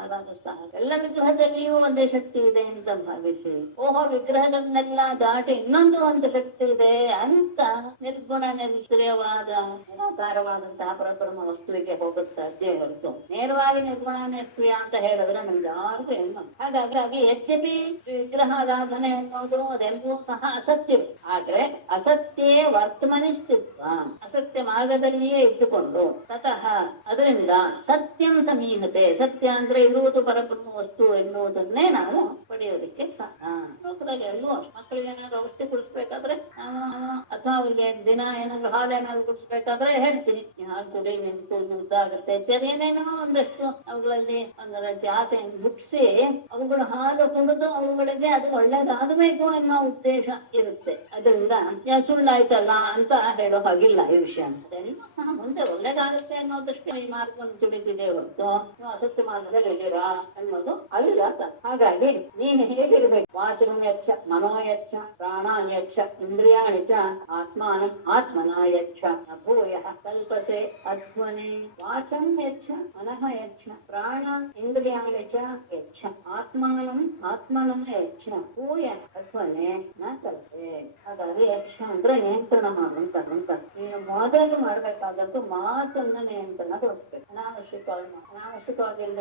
ಎಲ್ಲ ವಿಗ್ರಹದಲ್ಲಿಯೂ ಒಂದೇ ಶಕ್ತಿ ಇದೆ ಅಂತ ಭಾವಿಸಿ, ಓಹೋ ವಿಗ್ರಹಗಳನ್ನೆಲ್ಲ ದಾಟಿ ಇನ್ನೊಂದು ಒಂದು ಶಕ್ತಿ ಇದೆ ಅಂತ ನಿರ್ಗುಣ ನಿಷ್ಕ್ರಿಯವಾದ ನಿರಾಕಾರವಾದಂತಹ ಪರಬ್ರಹ್ಮ ವಸ್ತುವಿಗೆ ಹೋಗೋದು ಸಾಧ್ಯ ಹೊರತು ನೇರವಾಗಿ ನಿರ್ಗುಣ ನಿಷ್ಕ್ರಿಯ ಅಂತ ಹೇಳಿದ್ರೆ ನಮ್ಗೆ ಯಾರಿಗೂ ಏನು. ಹಾಗಾಗಿ ಯದ್ಯಪಿ ವಿಗ್ರಹಾರಾಧನೆ ಅನ್ನೋದು ಅದೆಲ್ಲವೂ ಸಹ ಅಸತ್ಯವೇ. ಆದ್ರೆ ಅಸತ್ಯೇ ವರ್ತಮನಿಷ್ಠಿತ್ವ, ಅಸತ್ಯ ಮಾರ್ಗದಲ್ಲಿಯೇ ಇದ್ದುಕೊಂಡು ತತಃ ಅದರಿಂದ ಸತ್ಯಂ ಸಮೀಹತೆ, ಸತ್ಯ ಅಂದ್ರೆ ಇರುವುದು ಪರಬ್ರಹ್ಮ ವಸ್ತು ಎನ್ನುವುದನ್ನೇ ನಾವು ಪಡೆಯೋದಕ್ಕೆ ಸಾಧ್ಯ. ಲೋಕದಲ್ಲಿ ಎಲ್ಲ ಮಗು ಮಕ್ಕಳಿಗೆ ಏನಾದ್ರು ಔಷಧಿ ಕುಡಿಸ್ಬೇಕಾದ್ರೆ ಅಥವಾ ಅವ್ರಿಗೆ ದಿನ ಏನಾದ್ರು ಹಾಲು ಏನಾದ್ರು ಕುಡಿಸ್ಬೇಕಾದ್ರೆ ಹೇಳ್ತೀನಿ, ಹಾಲು ಕುಡಿ, ನಿಂತು ಉದ್ದಾಗುತ್ತೆ ಇತ್ಯಾದಿ ಏನೇನೋ ಒಂದಷ್ಟು ಅವುಗಳಲ್ಲಿ ಒಂದು ರೀತಿ ಆಸೆಯನ್ನು ಹುಟ್ಟಿಸಿ ಅವುಗಳ ಹಾಲು ಕುಡಿದು ಅವುಗಳಿಗೆ ಅದು ಒಳ್ಳೇದಾಗಬೇಕು ಅನ್ನೋ ಉದ್ದೇಶ ಇರುತ್ತೆ. ಅದರಿಂದ ಸುಳ್ಳಾಯ್ತಲ್ಲ ಅಂತ ಹೇಳೋ ಹಾಗಿಲ್ಲ ಈ ವಿಷಯ. ಮುಂದೆ ಒಳ್ಳೇದಾಗುತ್ತೆ ಅನ್ನೋದಷ್ಟೇ ಈ ಮಾರ್ಗವನ್ನು ತುಳಿತಿದೆ ಹೊರತು ನೀವು ಅಸತ್ಯ ಮಾರ್ಗದಲ್ಲಿ ಇದ್ದೀರಾ ಅನ್ನೋದು ಅಲ್ಲ. ಹಾಗಾಗಿ ನೀನು ಹೇಗಿರ್ಬೇಕು? ವಾಚನ ಯಚ್ಚ ಮನೋ ಯಚ್ಚ ಪ್ರಾಣ ಯಚ್ಚ ಇಂದ್ರಿಯಾಣಿ ಚ ಆತ್ಮಾನಂ ಆತ್ಮನ ಯಚ್ಚ ಭೂಯ ಕಲ್ಪಸೆ ಅಧ್ವನೆ. ವಾಚಂ ಯಚ್ಚ ಮನಃ ಯಚ್ಚ ಪ್ರಾಣ ಇಂದ್ರಿಯಾಣಿ ಚ ಯಚ್ಚ ಆತ್ಮಾನಂ ಆತ್ಮನ ಯಚ್ಚ ಭೂಯ ಅಧ್ವನೆ ನ ಕಲ್ಪೆ. ಹಾಗಾಗಿ ಯಕ್ಷ ಅಂದ್ರೆ ನಿಯಂತ್ರಣ ಮಾಡುವಂತ. ನೀನು ಮೊದಲು ಮಾಡ್ಬೇಕಾದದ್ದು ಮಾತನ್ನ ನಿಯಂತ್ರಣಗೊಳಿಸ್ಬೇಕು. ಅನಾವಶ್ಯಕವಾಗಿಲ್ಲ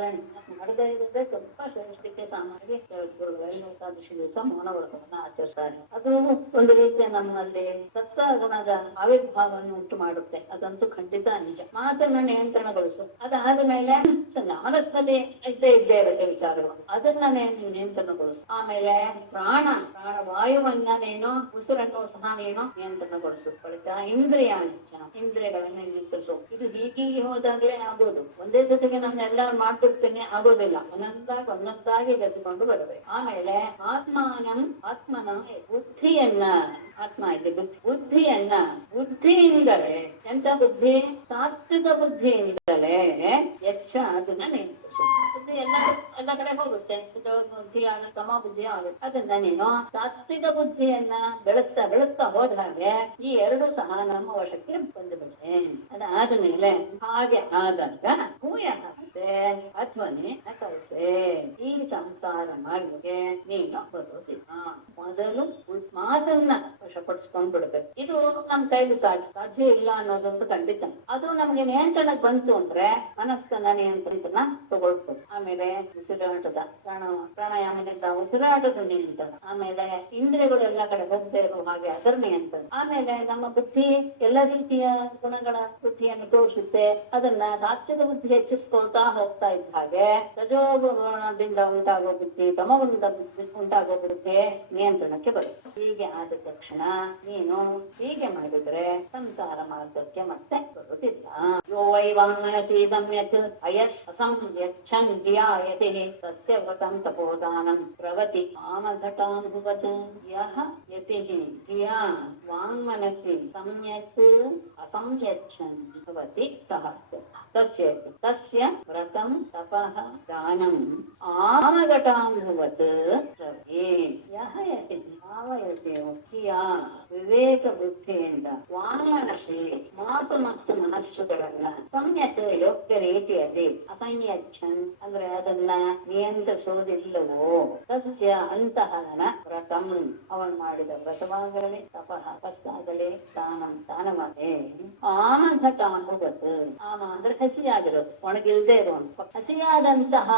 ಮಾಡದೇ ಇದ್ರೆ ಸ್ವಲ್ಪ ಶ್ರೇಷ್ಠಕ್ಕೆ ಸಾಮಾನ್ಯ ಏಕಾದಶಿ ದಿವಸ ಮೌನ ವ್ರತವನ್ನ ಆಚರಿಸ್ತಾರೆ. ಅದು ಒಂದು ರೀತಿಯ ನಮ್ಮಲ್ಲಿ ಸತ್ವಗುಣದ ಆವಿರ್ಭಾವವನ್ನು ಉಂಟು ಮಾಡುತ್ತೆ. ಅದಂತೂ ಖಂಡಿತ ನಿಜ. ಮಾತನ್ನ ನಿಯಂತ್ರಣಗೊಳಿಸು. ಅದಾದ ಮೇಲೆ ಮನಸ್ಸಲ್ಲಿ ಇದ್ದೇ ಇರುತ್ತೆ ವಿಚಾರಗಳು, ಅದನ್ನ ನಿಯಂತ್ರಣಗೊಳಿಸು. ಆಮೇಲೆ ಪ್ರಾಣವಾಯುವನ್ನ ನೀನು ಉಸಿರನ್ನು ಸಹ ನೀನು ನಿಯಂತ್ರಣಗೊಳಿಸು. ಬಳಿಕ ಇಂದ್ರಿಯಗಳನ್ನ ನಿಯಂತ್ರಿಸು. ಇದು ಹೀಗೆ ಹೋದಾಗ್ಲೇ ಆಗೋದು. ಒಂದೇ ಸತಿಗೆ ನಾನು ಎಲ್ಲ ಮಾಡ್ಬಿಡ್ತೇನೆ ಆಗೋದಿಲ್ಲ. ಒಂದೊಂದಾಗಿ ಗತಿಕೊಂಡು ಬರಬೇಕು. ಆಮೇಲೆ ಆತ್ಮನ ಬುದ್ಧಿಯನ್ನ ಬುದ್ಧಿಯಿಂದಲೇ, ಎಂತ ಬುದ್ಧಿ? ಸಾತ್ವಿಕ ಬುದ್ಧಿಯಿಂದಲೇ ಯಕ್ಷ ಅದನ್ನ ನಿಯಂತ್ರಿಸು. ಬುದ್ಧಿ ಎಲ್ಲ ಕಡೆ ಹೋಗುತ್ತೆ. ಬುದ್ಧಿ ಆಗ ತಮ ಬುದ್ಧಿ ಆಗುತ್ತೆ. ಅದನ್ನ ನೀನು ಸಾತ್ವಿಕ ಬುದ್ಧಿಯನ್ನ ಬೆಳೆಸ್ತಾ ಹೋದ ಹಾಗೆ ಈ ಎರಡು ಸಹ ನಮ್ಮ ವಶಕ್ಕೆ ಬಂದುಬಿಡುತ್ತೆ. ಅದಾದ ಮೇಲೆ ಹಾಗೆ ಆದಾಗ ಹೂಯ ಅಥ್ವನೇ ಕಲ್ಸೆ. ಈ ಸಂಸಾರ ಮಾರ್ಗಕ್ಕೆ ನೀನು ಬರೋದಿಲ್ಲ. ಮೊದಲು ಮಾತನ್ನ ವಶಪಡಿಸ್ಕೊಂಡ್ ಬಿಡ್ಬೇಕು. ಇದು ನಮ್ ಕೈಲಿ ಸಾಧ್ಯ ಇಲ್ಲ ಅನ್ನೋದೊಂದು ಖಂಡಿತ. ಅದು ನಮ್ಗೆ ನಿಯಂತ್ರಣಕ್ಕೆ ಬಂತು ಅಂದ್ರೆ ಮನಸ್ಸನ್ನ ನಿಯಂತ್ರಣ ತಗೊಳ್ಬೇಕು. ಆಮೇಲೆ ಉಸಿರಾಟದ ಪ್ರಾಣಾಯಾಮದಿಂದ ಉಸಿರಾಟದ ನಿಯಂತ್ರಣ. ಆಮೇಲೆ ಇಂದ್ರಿಯಗಳು ಎಲ್ಲ ಕಡೆ ಹೋಗದೆ ಇರೋ ಹಾಗೆ ಅದರ ನಿಯಂತ್ರಣ. ಆಮೇಲೆ ನಮ್ಮ ಬುದ್ಧಿ ಎಲ್ಲ ರೀತಿಯ ಗುಣಗಳ ಬುದ್ಧಿಯನ್ನು ತೋರಿಸುತ್ತೆ. ಅದನ್ನ ಸಾತ್ವಿಕ ಬುದ್ಧಿ ಹೆಚ್ಚಿಸ್ಕೊಳ್ತಾ ಹೋಗ್ತಾ ಇದ್ದ ಹಾಗೆ ರಜೋಗುಣದಿಂದ ಉಂಟಾಗೋ ಬುದ್ಧಿ, ತಮಗುಣದ ಉಂಟಾಗೋ ಬುದ್ಧಿ ನಿಯಂತ್ರಣಕ್ಕೆ ಬರುತ್ತೆ. ಹೀಗೆ ಆದ ತಕ್ಷಣ ನೀನು ಹೀಗೆ ಮಾಡಿದ್ರೆ ಸಂಸಾರ ಮಾರ್ಗಕ್ಕೆ ಮತ್ತೆ ಬರುತ್ತಿಲ್ಲ. ಯೋ ವೈ ವಾಂಗನಸಿ ಸಮ್ಯಕ್ ಅಯಸ್ ಅಸಂಯಚ್ಛನ್ ಧಿಯಾಯತಿ ತಸ್ಯ ವ್ರತಂ ತಪೋದಾನಂ ಪ್ರವತಿ ಕಾಮಘಟಾನುಭವತ್. ಯಃ ಯತಿಃ ಧಿಯಾ ವಾಂಗ್ಮನಸಿ ಸಮ್ಯಕ್ ಅಸಂಯಚ್ಛನ್ ಭವತಿ ಸಹ ತಸ್ಯ ವ್ರತಂ ತಪಃ ದಾನಂ ಆಮಘಟಾನುಭವತ್ ಪ್ರವತಿ. ಯಃ ಯತಿಃ ಯಾವ ಯತಿಯೋ ಧಿಯಾ ವಿವೇಕ ಬುದ್ಧಿಯಿಂದ ವಾಂಗ್ಮನಸಿ ಮಾತು ಮತ್ತು ಮನಸ್ಸುಗಳನ್ನ ಸಮ್ಯಕ್ ಯೋಗ್ಯ ರೀತಿಯಲ್ಲಿ ಅಸಂಯಚ್ಛನ್ ಅಂದ್ರೆ ಅದನ್ನ ನಿಯಂತ್ರಿಸುವುದಿಲ್ಲವೋ ತಸ್ಯ ಅಂತಹನ ವ್ರತಂ ಅವನು ಮಾಡಿದ ವ್ರತವಾಗಲಿ ತಪಸ್ಸಾಗಲಿ ದಾನವಾಗಲಿ ಆಮಘಟಾನುಭವತ್. ಆಮ ಅಂದ್ರೆ ಹಸಿಯಾಗಿರೋದು, ಒಣಗಿಲ್ದೇ ಇರುವಂತ. ಹಸಿಯಾದಂತಹ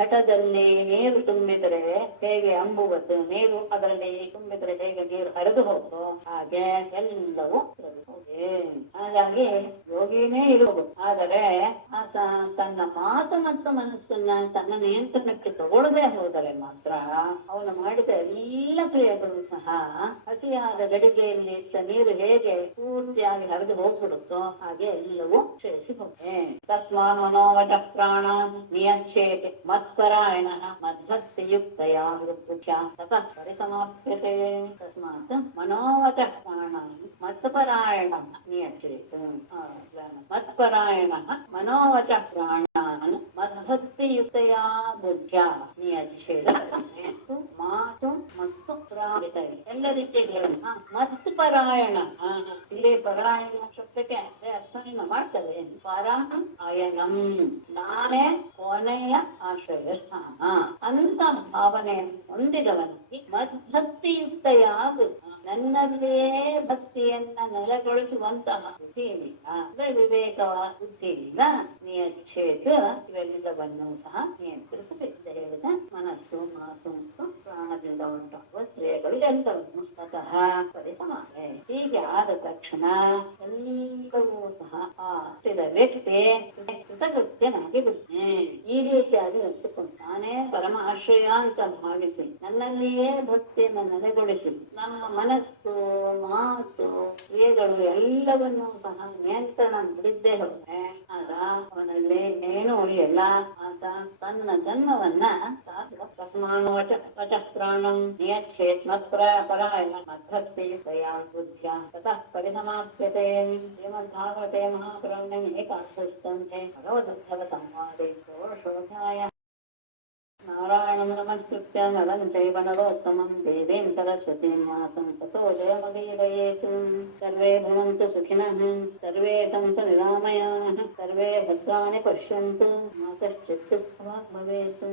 ಘಟದಲ್ಲಿ ನೀರು ತುಂಬಿದರೆ ಹೇಗೆ ಅಂಬುವತ್ತು, ನೀರು ಅದರಲ್ಲಿ ತುಂಬಿದರೆ ಹೇಗೆ ನೀರು ಹರಿದು ಹೋಗುತ್ತೋ ಹಾಗೆ ಎಲ್ಲವೂ ಹೋಗಿ. ಹಾಗಾಗಿ ಯೋಗಿನೇ ಇರುವುದು. ಆದರೆ ಆತ ತನ್ನ ಮಾತು ಮತ್ತು ಮನಸ್ಸನ್ನ ತನ್ನ ನಿಯಂತ್ರಣಕ್ಕೆ ತಗೊಳ್ಳದೆ ಹೋದರೆ ಮಾತ್ರ ಅವನು ಮಾಡಿದ ಎಲ್ಲ ಕ್ರಿಯೆಗಳು ಸಹ ಹಸಿಯಾದ ಗಡಿಗೆಯಲ್ಲಿ ಇಟ್ಟ ನೀರು ಹೇಗೆ ಪೂರ್ತಿಯಾಗಿ ಹರಿದು ಹೋಗ್ಬಿಡುತ್ತೋ ಹಾಗೆ ಎಲ್ಲವೂ ಕ್ಷಯಿಸಿ ಹೋಗುತ್ತೆ. ತಸ್ಮಾನ್ ಮನೋವಚ ಪ್ರಾಣ ನಿಯಚ್ಛೇತ್ ಮತ್ಪರಾಯಣ ಮದ್ಭಕ್ತಿಯುಕ್ತಯ ಮೃತ್ಯುಖ್ಯ ತತಃ ಪರಿಸಮಾಪ್ಯತೆ. ತಸ್ಮಾತ್ ಮನೋವಚ ಪ್ರಾಣ ಮತ್ಪರಾಯಣ ನಿಯಚ್ಛೇತ್. ಮತ್ಪರಾಯಣ ಮನೋವಚ ಪ್ರಾಣಾನ್ ಮದ್ಭಕ್ತಿಯುಕ್ತಯ ಬುದ್ಧ್ಯ ನಿಯಚ್ಛೇತ್. ಮಾತು ಮತ್ತು ಪ್ರಾಣಿತ ಎಲ್ಲ ರೀತಿಯಲ್ಲಿ ಮತ್ತು ಪರಾಯಣ. ಇಲ್ಲಿ ಪರಾಯಣ ಶಬ್ದಕ್ಕೆ ಅರ್ಥವನ್ನು ಮಾಡ್ತದೆ. ಪರಂ ಅಯನಂ ನಾನೇ ಕೊನೆಯ ಆಶ್ರಯ ಸ್ಥಾನ ಅಂತ ಭಾವನೆ ಹೊಂದಿದವನಿಗೆ ಮದ್ಭಕ್ತಿಯುಕ್ತಯ ನನ್ನಲ್ಲಿಯೇ ಭಕ್ತಿಯನ್ನ ನೆಲೆಗೊಳಿಸುವಂತಹ ಬುದ್ಧಿಯಿಂದ ಅಂದ್ರೆ ವಿವೇಕವಾದ ಬುದ್ಧಿಯಿಂದ ನಿಯಚ್ಛೇತ್ ಇವೆಲ್ಲವನ್ನು ಸಹ ನಿಯಂತ್ರಿಸಬೇಕು. ಹೇಳಿದ ಮನಸ್ಸು ಮಾತು ಮತ್ತು ಪ್ರಾಣದಿಂದ ಉಂಟಾಗುವ ಕ್ರಿಯೆಗಳು ಎಲ್ಲವನ್ನು ಸ್ವತಃ ಪರಿಸಮಾನೆ. ಹೀಗೆ ಆದ ತಕ್ಷಣ ಎಲ್ಲವೂ ಸಹ ಆ ವ್ಯಕ್ತಿ ಕೃತಕೃತ್ಯನಾಗಿ ಬಿಡ್ತಾನೆ. ಈ ರೀತಿಯಾಗಿ ಎತ್ತುಕೊಂಡು ನಾನೇ ಪರಮ ಆಶ್ರಯ ಅಂತ ಭಾವಿಸಿ ನನ್ನಲ್ಲಿಯೇ ಭಕ್ತಿಯನ್ನು ನೆಲೆಗೊಳಿಸಿ ನಮ್ಮ ಮನಸ್ಸು, ಮಾತು, ಕ್ರಿಯೆಗಳು ಎಲ್ಲವನ್ನೂ ಸಹ ನಿಯಂತ್ರಣ ಬಿಡಿದ್ದೇ ಹೋದ್ರೆ ಆಗ ಅವನಲ್ಲಿ ಏನು ಉಳಿಯಲ್ಲ. ಆತ ತನ್ನ ಜನ್ಮವನ್ನ ತಸ್ಮಾನು ವಚ ಪ್ರಾಣಂ ನಿಯಚ್ಛೇತ್ ಪರಾಯಣ ಮದ್ಭಕ್ತಿ ದಯಾ ಬುದ್ಧ್ಯ ತತಃ ಪರಿಸಮಾಪ್ಯತೆ. ಶ್ರೀಮದ್ಭಾಗವತೆ ಮಹಾಪುರಾಣಂ ಏಕಾದಶಸ್ಕಂಧೆ ಭಗವದುದ್ಧವ ಸಂವಾದೆ ಷೋಡಶೋಧ್ಯಾಯ. ನಾರಾಯಣಂ ನಮಸ್ಕೃತ್ಯ ನರಂ ಚೈವ ನರೋತ್ತಮಂ ದೇವೀಂ ಸರಸ್ವತೀಂ ವ್ಯಾಸಂ ತತೋ ಜಯಮುದೀರಯೇತು. ಸರ್ವೇ ಭವಂತು ಸುಖಿನಃ, ಸರ್ವೇ ಸಂತು ನಿರಾಮಯಾಃ, ಸರ್ವೇ ಭದ್ರಾಣಿ ಪಶ್ಯन्तು, ಮಾ ಕಶ್ಚಿತ್ ದುಃಖ ಭವೇತ್.